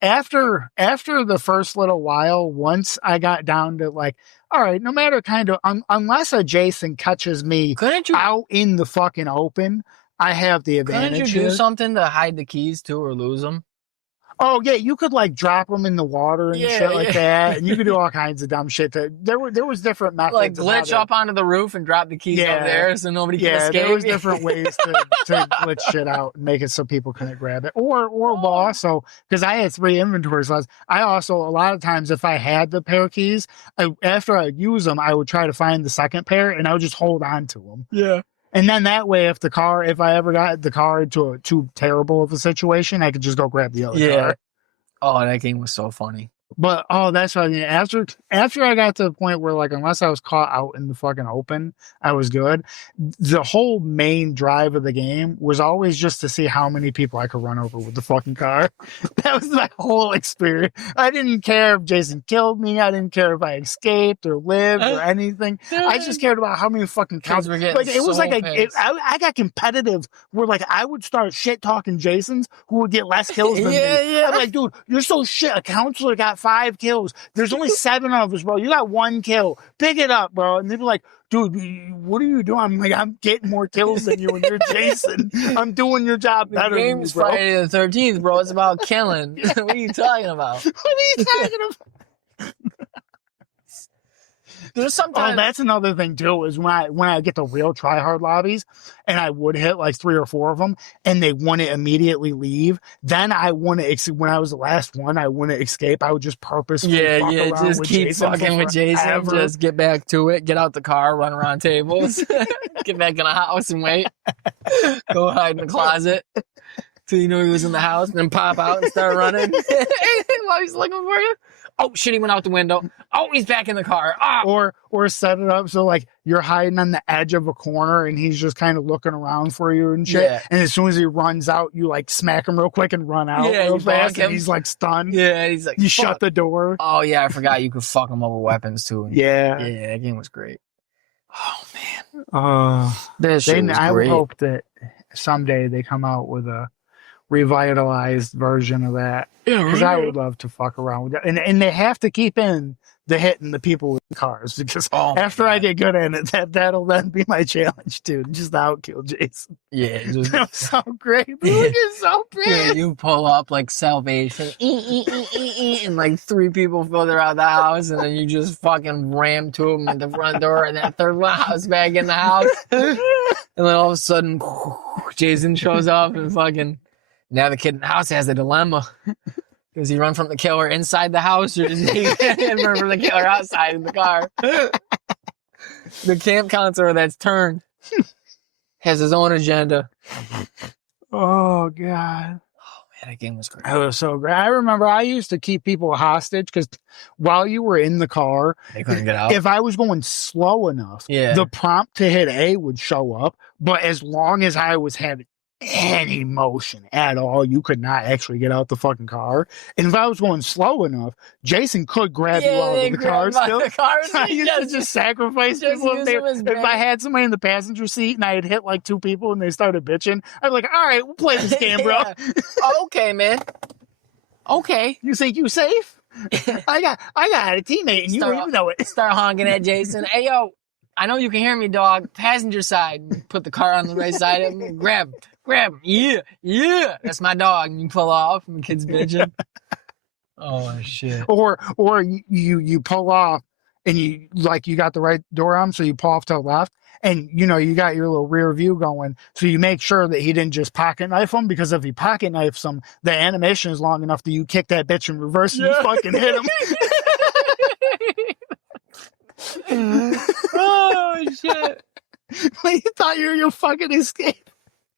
After the first little while, once I got down to like, all right, no matter kind of unless a Jason catches me out in the fucking open, I have the advantage. Couldn't you do something to hide the keys too, or lose them? Oh yeah, you could like drop them in the water and shit like that, and you could do all kinds of dumb shit. There was different methods, like glitch up onto the roof and drop the keys up there so nobody can escape. There was different ways to glitch shit out and make it so people couldn't grab it, or also, because I had 3 inventory slots, I also, a lot of times, if I had the pair of keys, after I use them, I would try to find the second pair and I would just hold on to them. Yeah. And then that way, if I ever got the car into a too terrible of a situation, I could just go grab the other car. Oh, that game was so funny. But that's what I mean. After I got to the point where, like, unless I was caught out in the fucking open, I was good. The whole main drive of the game was always just to see how many people I could run over with the fucking car. That was my whole experience. I didn't care if Jason killed me. I didn't care if I escaped or lived or anything. I just cared about how many fucking counts. Were getting like, it was so like I got competitive where, like, I would start shit talking Jasons who would get less kills than me. I'm like, dude, you're so shit. A counselor got 5 kills. There's only 7 of us, bro. You got 1 kill. Pick it up, bro. And they'd be like, dude, what are you doing? I'm like, I'm getting more kills than you and you're Jason. I'm doing your job better than you, bro. The game's Friday the 13th, bro. It's about killing. What are you talking about? What are you talking about? There's sometimes. Oh, that's another thing too, is when I get the real try hard lobbies and I would hit like 3 or 4 of them and they wouldn't immediately leave, then I want to, when I was the last one, I wouldn't escape. I would just purposefully fuck around just with keep Jason fucking with Jason. Just get back to it. Get out the car, run around tables, get back in the house and wait. Go hide in the closet till you know he was in the house, and then pop out and start running while he's looking for you. Oh shit, he went out the window. Oh, he's back in the car. Or set it up so like you're hiding on the edge of a corner and he's just kind of looking around for you and shit. Yeah. And as soon as he runs out, you like smack him real quick and run out real fast, and he's like stunned. Yeah, he's like, you shut the door. Oh yeah, I forgot you could fuck him up with weapons too. And yeah, that game was great. Oh man, that shit was I great. hope that someday they come out with a revitalized version of that, because I would love to fuck around with it, and they have to keep in the hitting the people with the cars, because after I get good at it, that'll then be my challenge too, just to outkill Jason. Yeah, that was so great. Look, it's so pretty. Yeah, you pull up like Salvation, and like 3 people filter out the house, and then you just fucking ram 2 of them at the front door, and that 3rd one house back in the house, and then all of a sudden, Jason shows up and fucking. Now the kid in the house has a dilemma. Does he run from the killer inside the house, or does he run from the killer outside in the car? The camp counselor that's turned has his own agenda. Oh, God. Oh, Man, that game was great. It was so great. I remember I used to keep people hostage because while you were in the car, They couldn't get out. if I was going slow enough, Yeah. the prompt to hit A would show up. But as long as I was having any motion at all, you could not actually get out the fucking car. And if I was going slow enough, Jason could grab you out of the car still. I used to just sacrifice people if I had somebody in the passenger seat and I had hit like 2 people and they started bitching, I'd be like, all right, we'll play this game, bro. Okay, man. Okay. You think you safe? I got a teammate and you don't even know it. Start honking at Jason. Hey, yo, I know you can hear me, dog. Passenger side. Put the car on the right side of him. Grab him. Yeah. That's my dog. And you pull off and the kid's bitching. Oh, shit. Or you pull off and you got the right door on, so you pull off to the left and you got your little rear view going, so you make sure that he didn't just pocket knife him, because if he pocket knifes him, the animation is long enough that you kick that bitch in reverse and you fucking hit him. Oh, shit. You thought you were gonna fucking escape.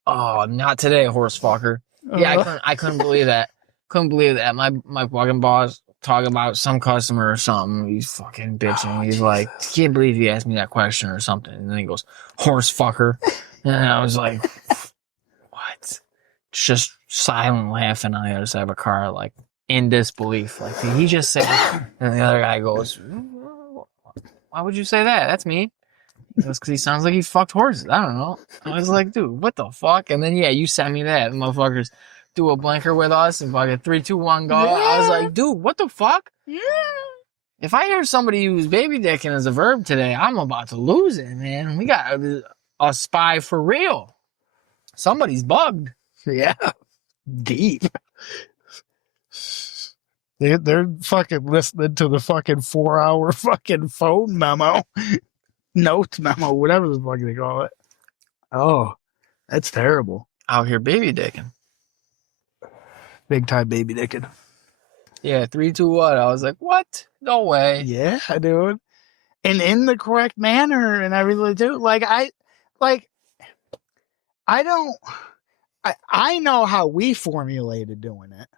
Oh, not today, horse fucker. Yeah, I couldn't believe that. Couldn't believe that. My fucking boss talking about some customer or something. He's fucking bitching. He's like, can't believe you asked me that question or something. And then he goes, horse fucker. And I was like, what? Just silent laughing on the other side of a car, like in disbelief. Like, did he just say that? And the other guy goes, why would you say that? That's me. It was because he sounds like he fucked horses. I don't know. I was like, dude, what the fuck? And then, you sent me that. Motherfuckers do a blinker with us and fucking 3, 2, 1, go. Yeah. I was like, dude, what the fuck? Yeah. If I hear somebody use baby dicking as a verb today, I'm about to lose it, man. We got a spy for real. Somebody's bugged. Yeah. Deep. They're fucking listening to the fucking 4-hour fucking phone memo. Note memo, whatever the fuck they call it. Oh, that's terrible. Out here baby dicking. Big time baby dicking. Yeah, 3, 2, 1. I was like, what? No way. Yeah, dude. And in the correct manner and everything too. I know how we formulated doing it.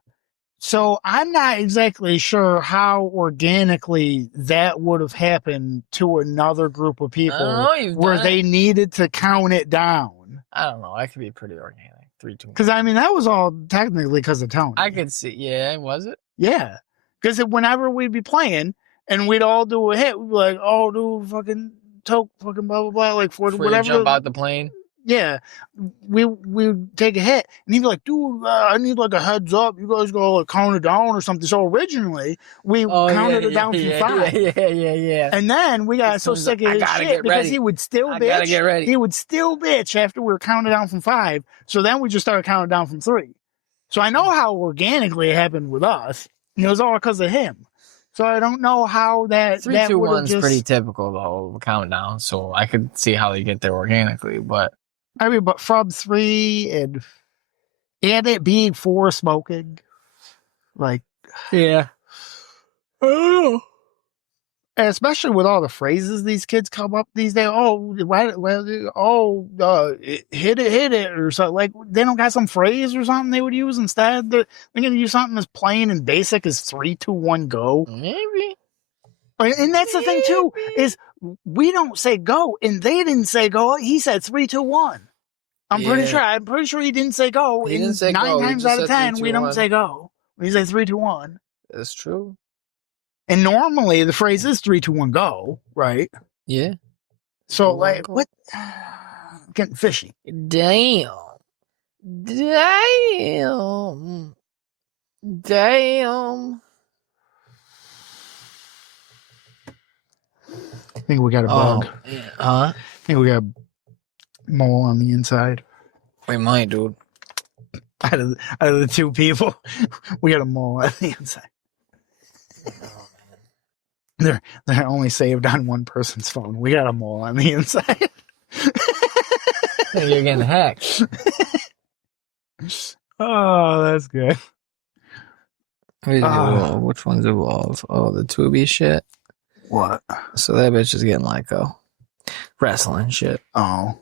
So I'm not exactly sure how organically that would have happened to another group of people where they needed to count it down. I don't know. That could be pretty organic. 3, 2, 1. Because I mean, that was all technically because of Tony. I could see. Yeah, was it? Yeah. Because whenever we'd be playing and we'd all do a hit, we'd be like, oh, dude, fucking toke, fucking blah, blah, blah. Like, for whatever. Jump out the plane. Yeah, we would take a hit, and he'd be like, dude, I need like a heads up. You guys gotta like count it down or something. So originally, we counted it down from 5. Yeah. And then we got so sick of his shit because he would still bitch. Get ready. He would still bitch after we were counting down from 5. So then we just started counting down from 3. So I know how organically it happened with us. And it was all because of him. So I don't know how that 3, 2, 1's pretty typical though, countdown. So I could see how they get there organically, but. I mean, but from 3 and it being 4 smoking, like, yeah. Oh. And especially with all the phrases these kids come up these days. Hit it, or something. Like, they don't got some phrase or something they would use instead. They're going to use something as plain and basic as 3, 2, 1, go. Maybe. And that's the thing too, is we don't say go, and they didn't say go. He said 3, 2, 1. I'm pretty sure he didn't say go. He didn't say 9 go. Times out of 10, 3, 2, we don't say go. We say 3, 2, 1. That's true. And normally the phrase is 3, 2, 1, go, right? Yeah. So like, what? I'm getting fishy. Damn. I think we got a bug. Huh? I think we got a mole on the inside. We might, dude. Out of the 2 people, we got a mole on the inside. They're only saved on one person's phone. We got a mole on the inside. You're getting hacked. Oh, that's good. Which one's evolve? Oh, the Tubi shit. What? So that bitch is getting like wrestling shit. Oh.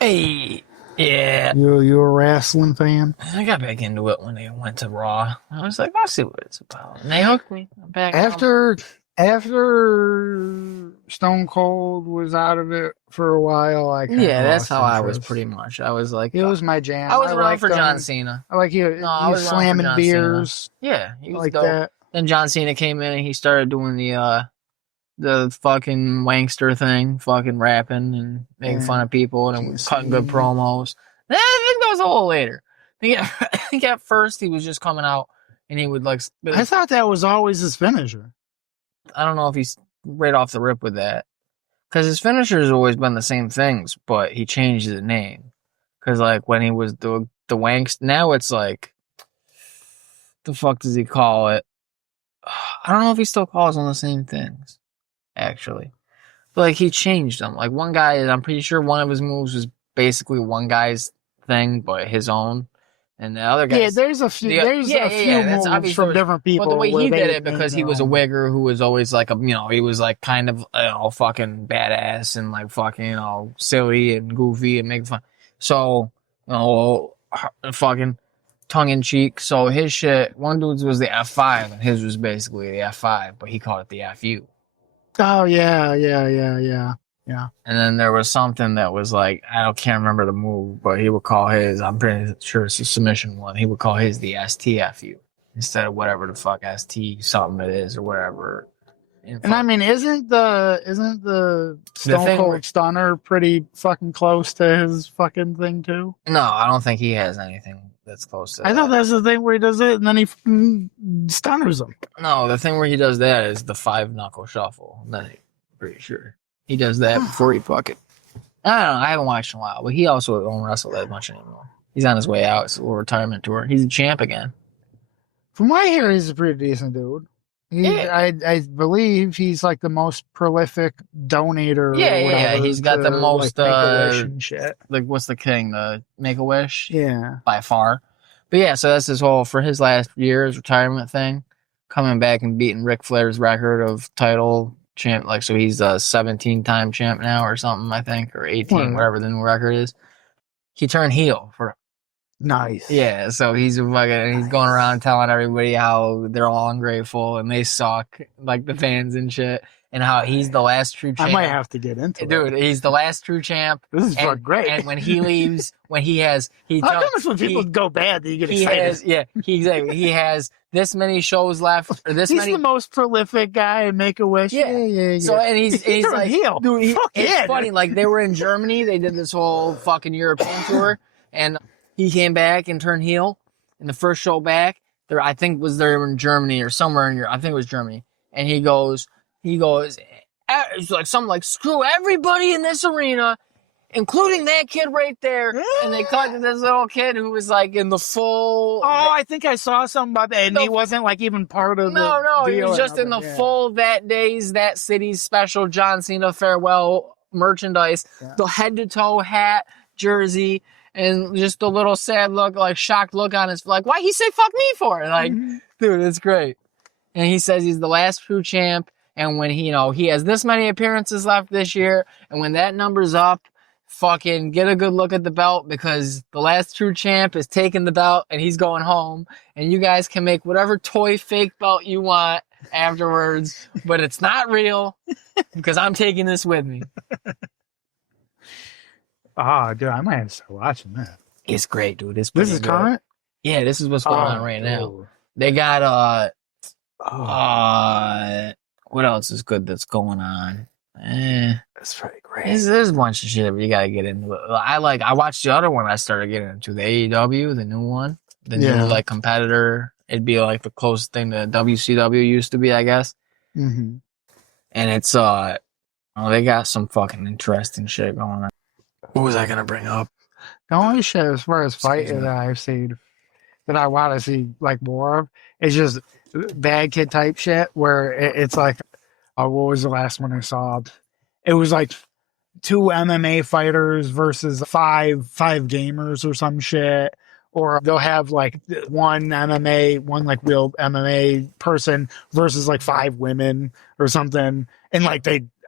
Hey, Yeah. You a wrestling fan? I got back into it when they went to Raw. I was like, I'll see what it's about. And they hooked me. I'm back on. After Stone Cold was out of it for a while, I kind of Yeah, that's lost how I was interest. pretty much. I was like, It was my jam. I was around liked for him. John Cena. I like you. No, I He was was around for slamming John beers. Yeah, he was like dope. that. Then John Cena came in and he started doing the fucking wankster thing, fucking rapping and making fun of people and was cutting good promos. I think that was a little later. I think at first he was just coming out and he would like. I thought that was always his finisher. I don't know if he's right off the rip with that because his finisher has always been the same things, but he changed the name because like when he was the wanks, now it's like the fuck does he call it? I don't know if he still calls them the same things, actually. But like he changed them. Like one guy, I'm pretty sure one of his moves was basically one guy's thing, but his own. And the other guy, there's a few. There's a few moves from different people. But the way he did it, because he was a wigger who was always like he was like kind of fucking badass and like fucking silly and goofy and making fun. So fucking tongue in cheek. So his shit, one dude's was the F5 and his was basically the F5, but he called it the FU. Oh yeah. And then there was something that was like, I can't remember the move, but he would call his, I'm pretty sure it's a submission one, he would call his the STFU instead of whatever the fuck ST something it is or whatever. And I mean, isn't the Stone Cold Stunner pretty fucking close to his fucking thing too? No, I don't think he has anything that's close to that. I thought that's the thing where he does it and then he stunners him. No, the thing where he does that is the 5-knuckle shuffle. I'm pretty sure. He does that before he fucking. I don't know. I haven't watched in a while, but he also don't wrestle that much anymore. He's on his way out. It's a little retirement tour. He's a champ again. From what I hear, he's a pretty decent dude. I believe he's like the most prolific donator. Yeah. He's got the most and shit. Like what's the king? The Make-A-Wish. Yeah, by far. But yeah, so that's his whole for his last year's retirement thing, coming back and beating Ric Flair's record of title champ. Like so, he's a 17-time champ now or something, I think, or 18, whatever the new record is. He turned heel for. Nice. Yeah, so he's going around telling everybody how they're all ungrateful and they suck, like the fans and shit, and how he's the last true champ. I might have to get into it. Dude, he's the last true champ. This is great. And when he leaves, when he has... How come it's when people go bad that you get excited? He has this many shows left, or this he's many... the most prolific guy in Make-A-Wish. Yeah. So, and he's like... heel. Dude, it's funny, like, they were in Germany, they did this whole fucking European tour, and... He came back and turned heel in the first show back. I think was there in Germany or somewhere in Europe. I think it was Germany. And he goes, it's like something like, screw everybody in this arena, including that kid right there. And they cut to this little kid who was like in the full. Oh, I think I saw something about that. And he wasn't like even part of No, he was just in the full that city's special John Cena farewell merchandise. Yeah. The head to toe hat, jersey. And just a little sad look, like shocked look on his, like, why he say fuck me for it? Like, dude, it's great. And he says he's the last true champ. And when he has this many appearances left this year. And when that number's up, fucking get a good look at the belt because the last true champ is taking the belt and he's going home. And you guys can make whatever toy fake belt you want afterwards. But it's not real because I'm taking this with me. Oh, dude, I might have to start watching that. It's great, dude. This is current? Yeah, this is what's going on right now. They got what else is good that's going on? That's pretty great. There's a bunch of shit you gotta get into. I watched the other one I started getting into, the AEW, the new one. The new like competitor. It'd be like the closest thing to WCW used to be, I guess. Mm-hmm. And it's they got some fucking interesting shit going on. What was I gonna bring up? The only shit as far as fighting that I've seen that I want to see like more of is just bad kid type shit where it's like, what was the last one I saw? It was like 2 MMA fighters versus five gamers or some shit. Or they'll have like one like real MMA person versus like 5 women or something. And like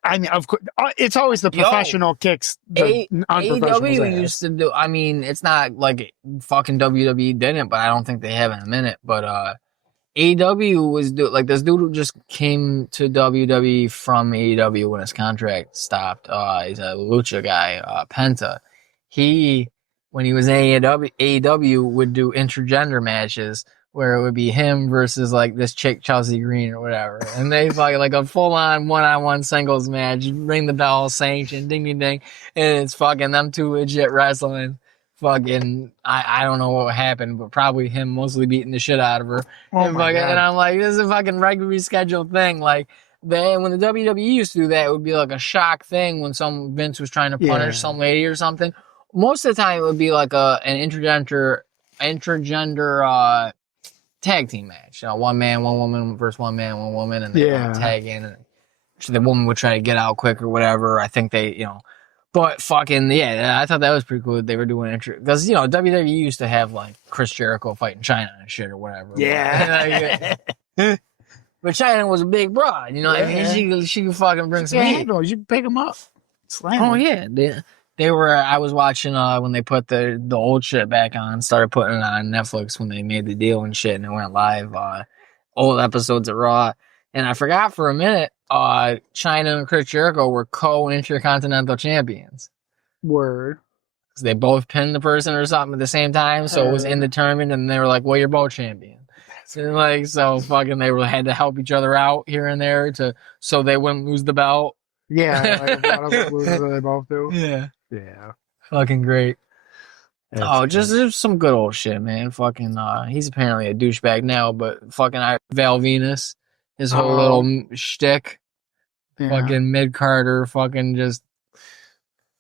I mean, of course, it's always the professional kicks the unprofessional's AEW ass. used to do. I mean, it's not like fucking WWE didn't, but I don't think they have in a minute. But AEW was like this dude who just came to WWE from AEW when his contract stopped. He's a lucha guy, Penta. He, when he was in AEW would do intergender matches where it would be him versus like this chick Chelsea Green or whatever, and they fight like a full on one-on-one singles match, ring the bell, sanction, ding ding ding, and it's fucking them two legit wrestling. Fucking, I don't know what happened, but probably him mostly beating the shit out of her. Oh and, my God. And I'm like, this is a fucking regularly scheduled thing. Like, when the WWE used to do that, it would be like a shock thing when some Vince was trying to punish some lady or something. Most of the time, it would be like an intergender tag team match. You know, one man, one woman versus one man, one woman, and they tag in. And so the woman would try to get out quick or whatever. I think they, but fucking, I thought that was pretty cool that they were doing it. Because, WWE used to have, like, Chris Jericho fighting China and shit or whatever. Yeah. But China was a big broad, what I mean? She could fucking bring some heat. You can pick them up. Slam Oh, them. yeah. They were, I was watching when they put the old shit back on, started putting it on Netflix when they made the deal and shit, and it went live, old episodes of Raw. And I forgot for a minute, China and Chris Jericho were co-intercontinental champions. Word. Because they both pinned the person or something at the same time, so it was indeterminate, and they were like, well, you're both champion. And like, so fucking they had to help each other out here and there so they wouldn't lose the belt. Yeah, like a lot of losers they both do. Yeah. Yeah. Fucking great. That's just some good old shit, man. Fucking, he's apparently a douchebag now, but fucking Val Venus, his whole little shtick, fucking mid-Carter, fucking just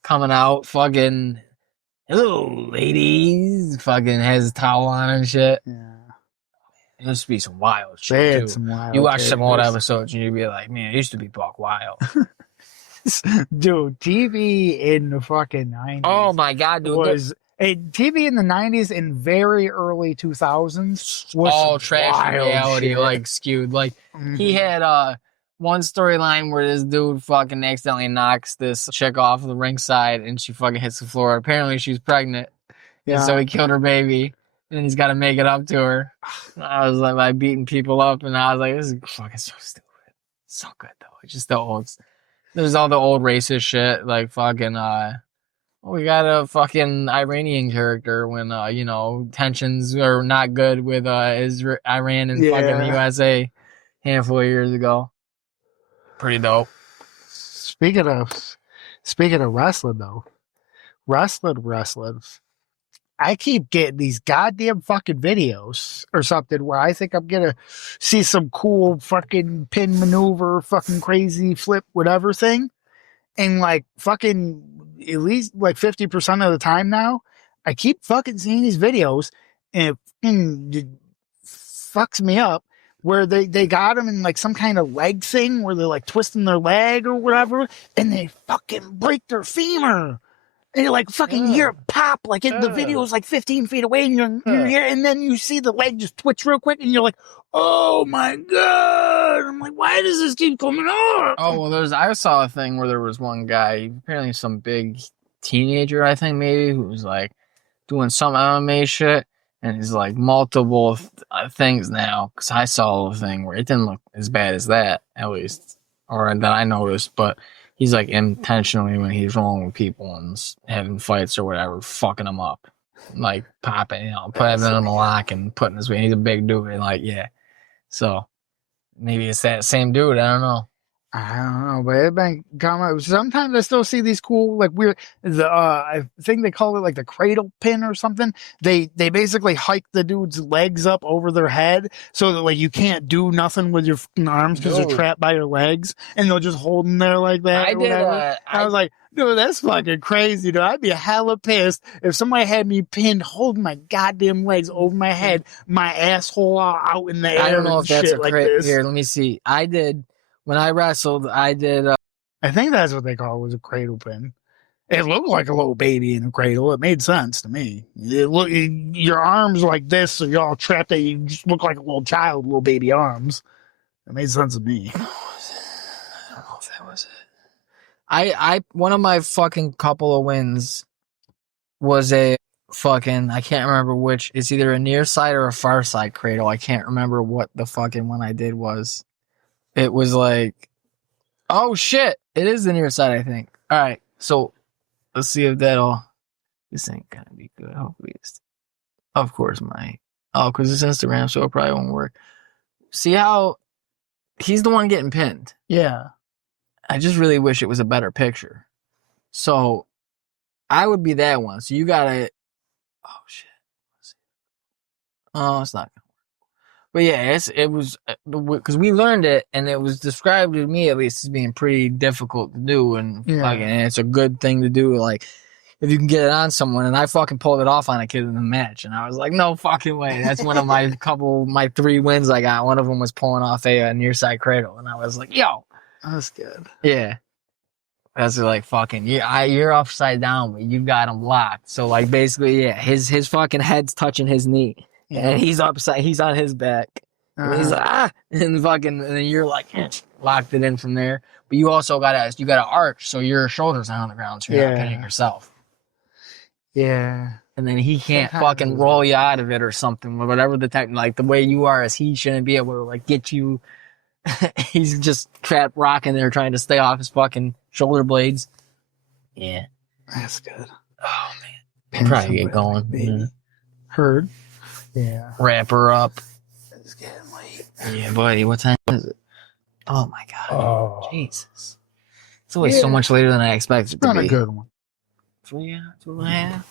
coming out, fucking, hello, ladies, fucking has his towel on and shit. Yeah. It used to be some wild shit, too. Some wild you watch some old episodes and you'd be like, man, it used to be buck wild. Dude, TV in the fucking 90s. Oh my God, dude. TV in the 90s and very early 2000s was all trash reality, shit. like skewed. Like he had one storyline where this dude fucking accidentally knocks this chick off the ringside and she fucking hits the floor. Apparently she's pregnant. Yeah. And so he killed her baby and he's got to make it up to her. I was like, by beating people up, and I was like, this is fucking so stupid. So good though. It's just the old. There's all the old racist shit, like fucking, we got a fucking Iranian character when, tensions are not good with, Iran and fucking the USA a handful of years ago. Pretty dope. Speaking of wrestling though, wrestling, I keep getting these goddamn fucking videos or something where I think I'm gonna see some cool fucking pin maneuver, fucking crazy flip, whatever thing. And like fucking at least like 50% of the time now, I keep fucking seeing these videos and it fucks me up where they got them in like some kind of leg thing where they're like twisting their leg or whatever and they fucking break their femur. And you like fucking hear it pop, like the video is like 15 feet away, and you're here, and then you see the leg just twitch real quick, and you're like, "Oh my God!" I'm like, "Why does this keep coming up?" Oh well, I saw a thing where there was one guy, apparently some big teenager, I think maybe, who was like doing some MMA shit, and he's like multiple things now. Because I saw a thing where it didn't look as bad as that, at least, or that I noticed, but. He's like intentionally when he's rolling with people and having fights or whatever, fucking them up, like popping, putting them in a lock and putting his way. He's a big dude, and like so maybe it's that same dude. I don't know. I don't know, but it been coming. Sometimes I still see these cool, like weird. I think they call it like the cradle pin or something. They basically hike the dude's legs up over their head so that like you can't do nothing with your arms because they're trapped by your legs, and they'll just hold them there like that. I was like, dude, that's fucking crazy, dude. I'd be hella pissed if somebody had me pinned, holding my goddamn legs over my head, my asshole out in the air. I don't know if that's like this. Here, let me see. I did. When I wrestled, I did. I think that's what they call it, was a cradle pin. It looked like a little baby in a cradle. It made sense to me. Your arms like this, so you're all trapped. You just look like a little child, little baby arms. It made sense to me. I don't know if that was it. I one of my fucking couple of wins was a fucking, I can't remember which. It's either a near side or a far side cradle. I can't remember what the fucking one I did was. It was like, oh shit, it is the near side, I think. All right, so let's see if that'll. This ain't gonna be good. Hopefully, of course, because it's Instagram, so it probably won't work. See how he's the one getting pinned. Yeah. I just really wish it was a better picture. So I would be that one. So you gotta. Oh shit. Oh, it's not. But yeah, it was because we learned it, and it was described to me at least as being pretty difficult to do, and fucking, and it's a good thing to do. Like if you can get it on someone, and I fucking pulled it off on a kid in the match, and I was like, no fucking way. That's one of my 3 wins I got. One of them was pulling off a near side cradle, and I was like, yo, that's good. Yeah. That's like fucking, you're upside down, but you got him locked. So like basically, yeah, his fucking head's touching his knee. Yeah. And he's on his back. And he's like, and fucking, and then you're like, locked it in from there. But you also gotta arch so your shoulders are on the ground so you're not pinning yourself. Yeah. And then he can't fucking roll you out of it or something, whatever like the way you are, is he shouldn't be able to like get you. He's just trapped rocking there trying to stay off his fucking shoulder blades. Yeah. That's good. Oh man. Probably get going. Baby. Heard. Yeah. Wrap her up. It's getting late. Yeah, buddy. What time is it? Oh my god. Oh. Jesus. It's always so much later than I expected it to Not be. a good one. 3, 2.5.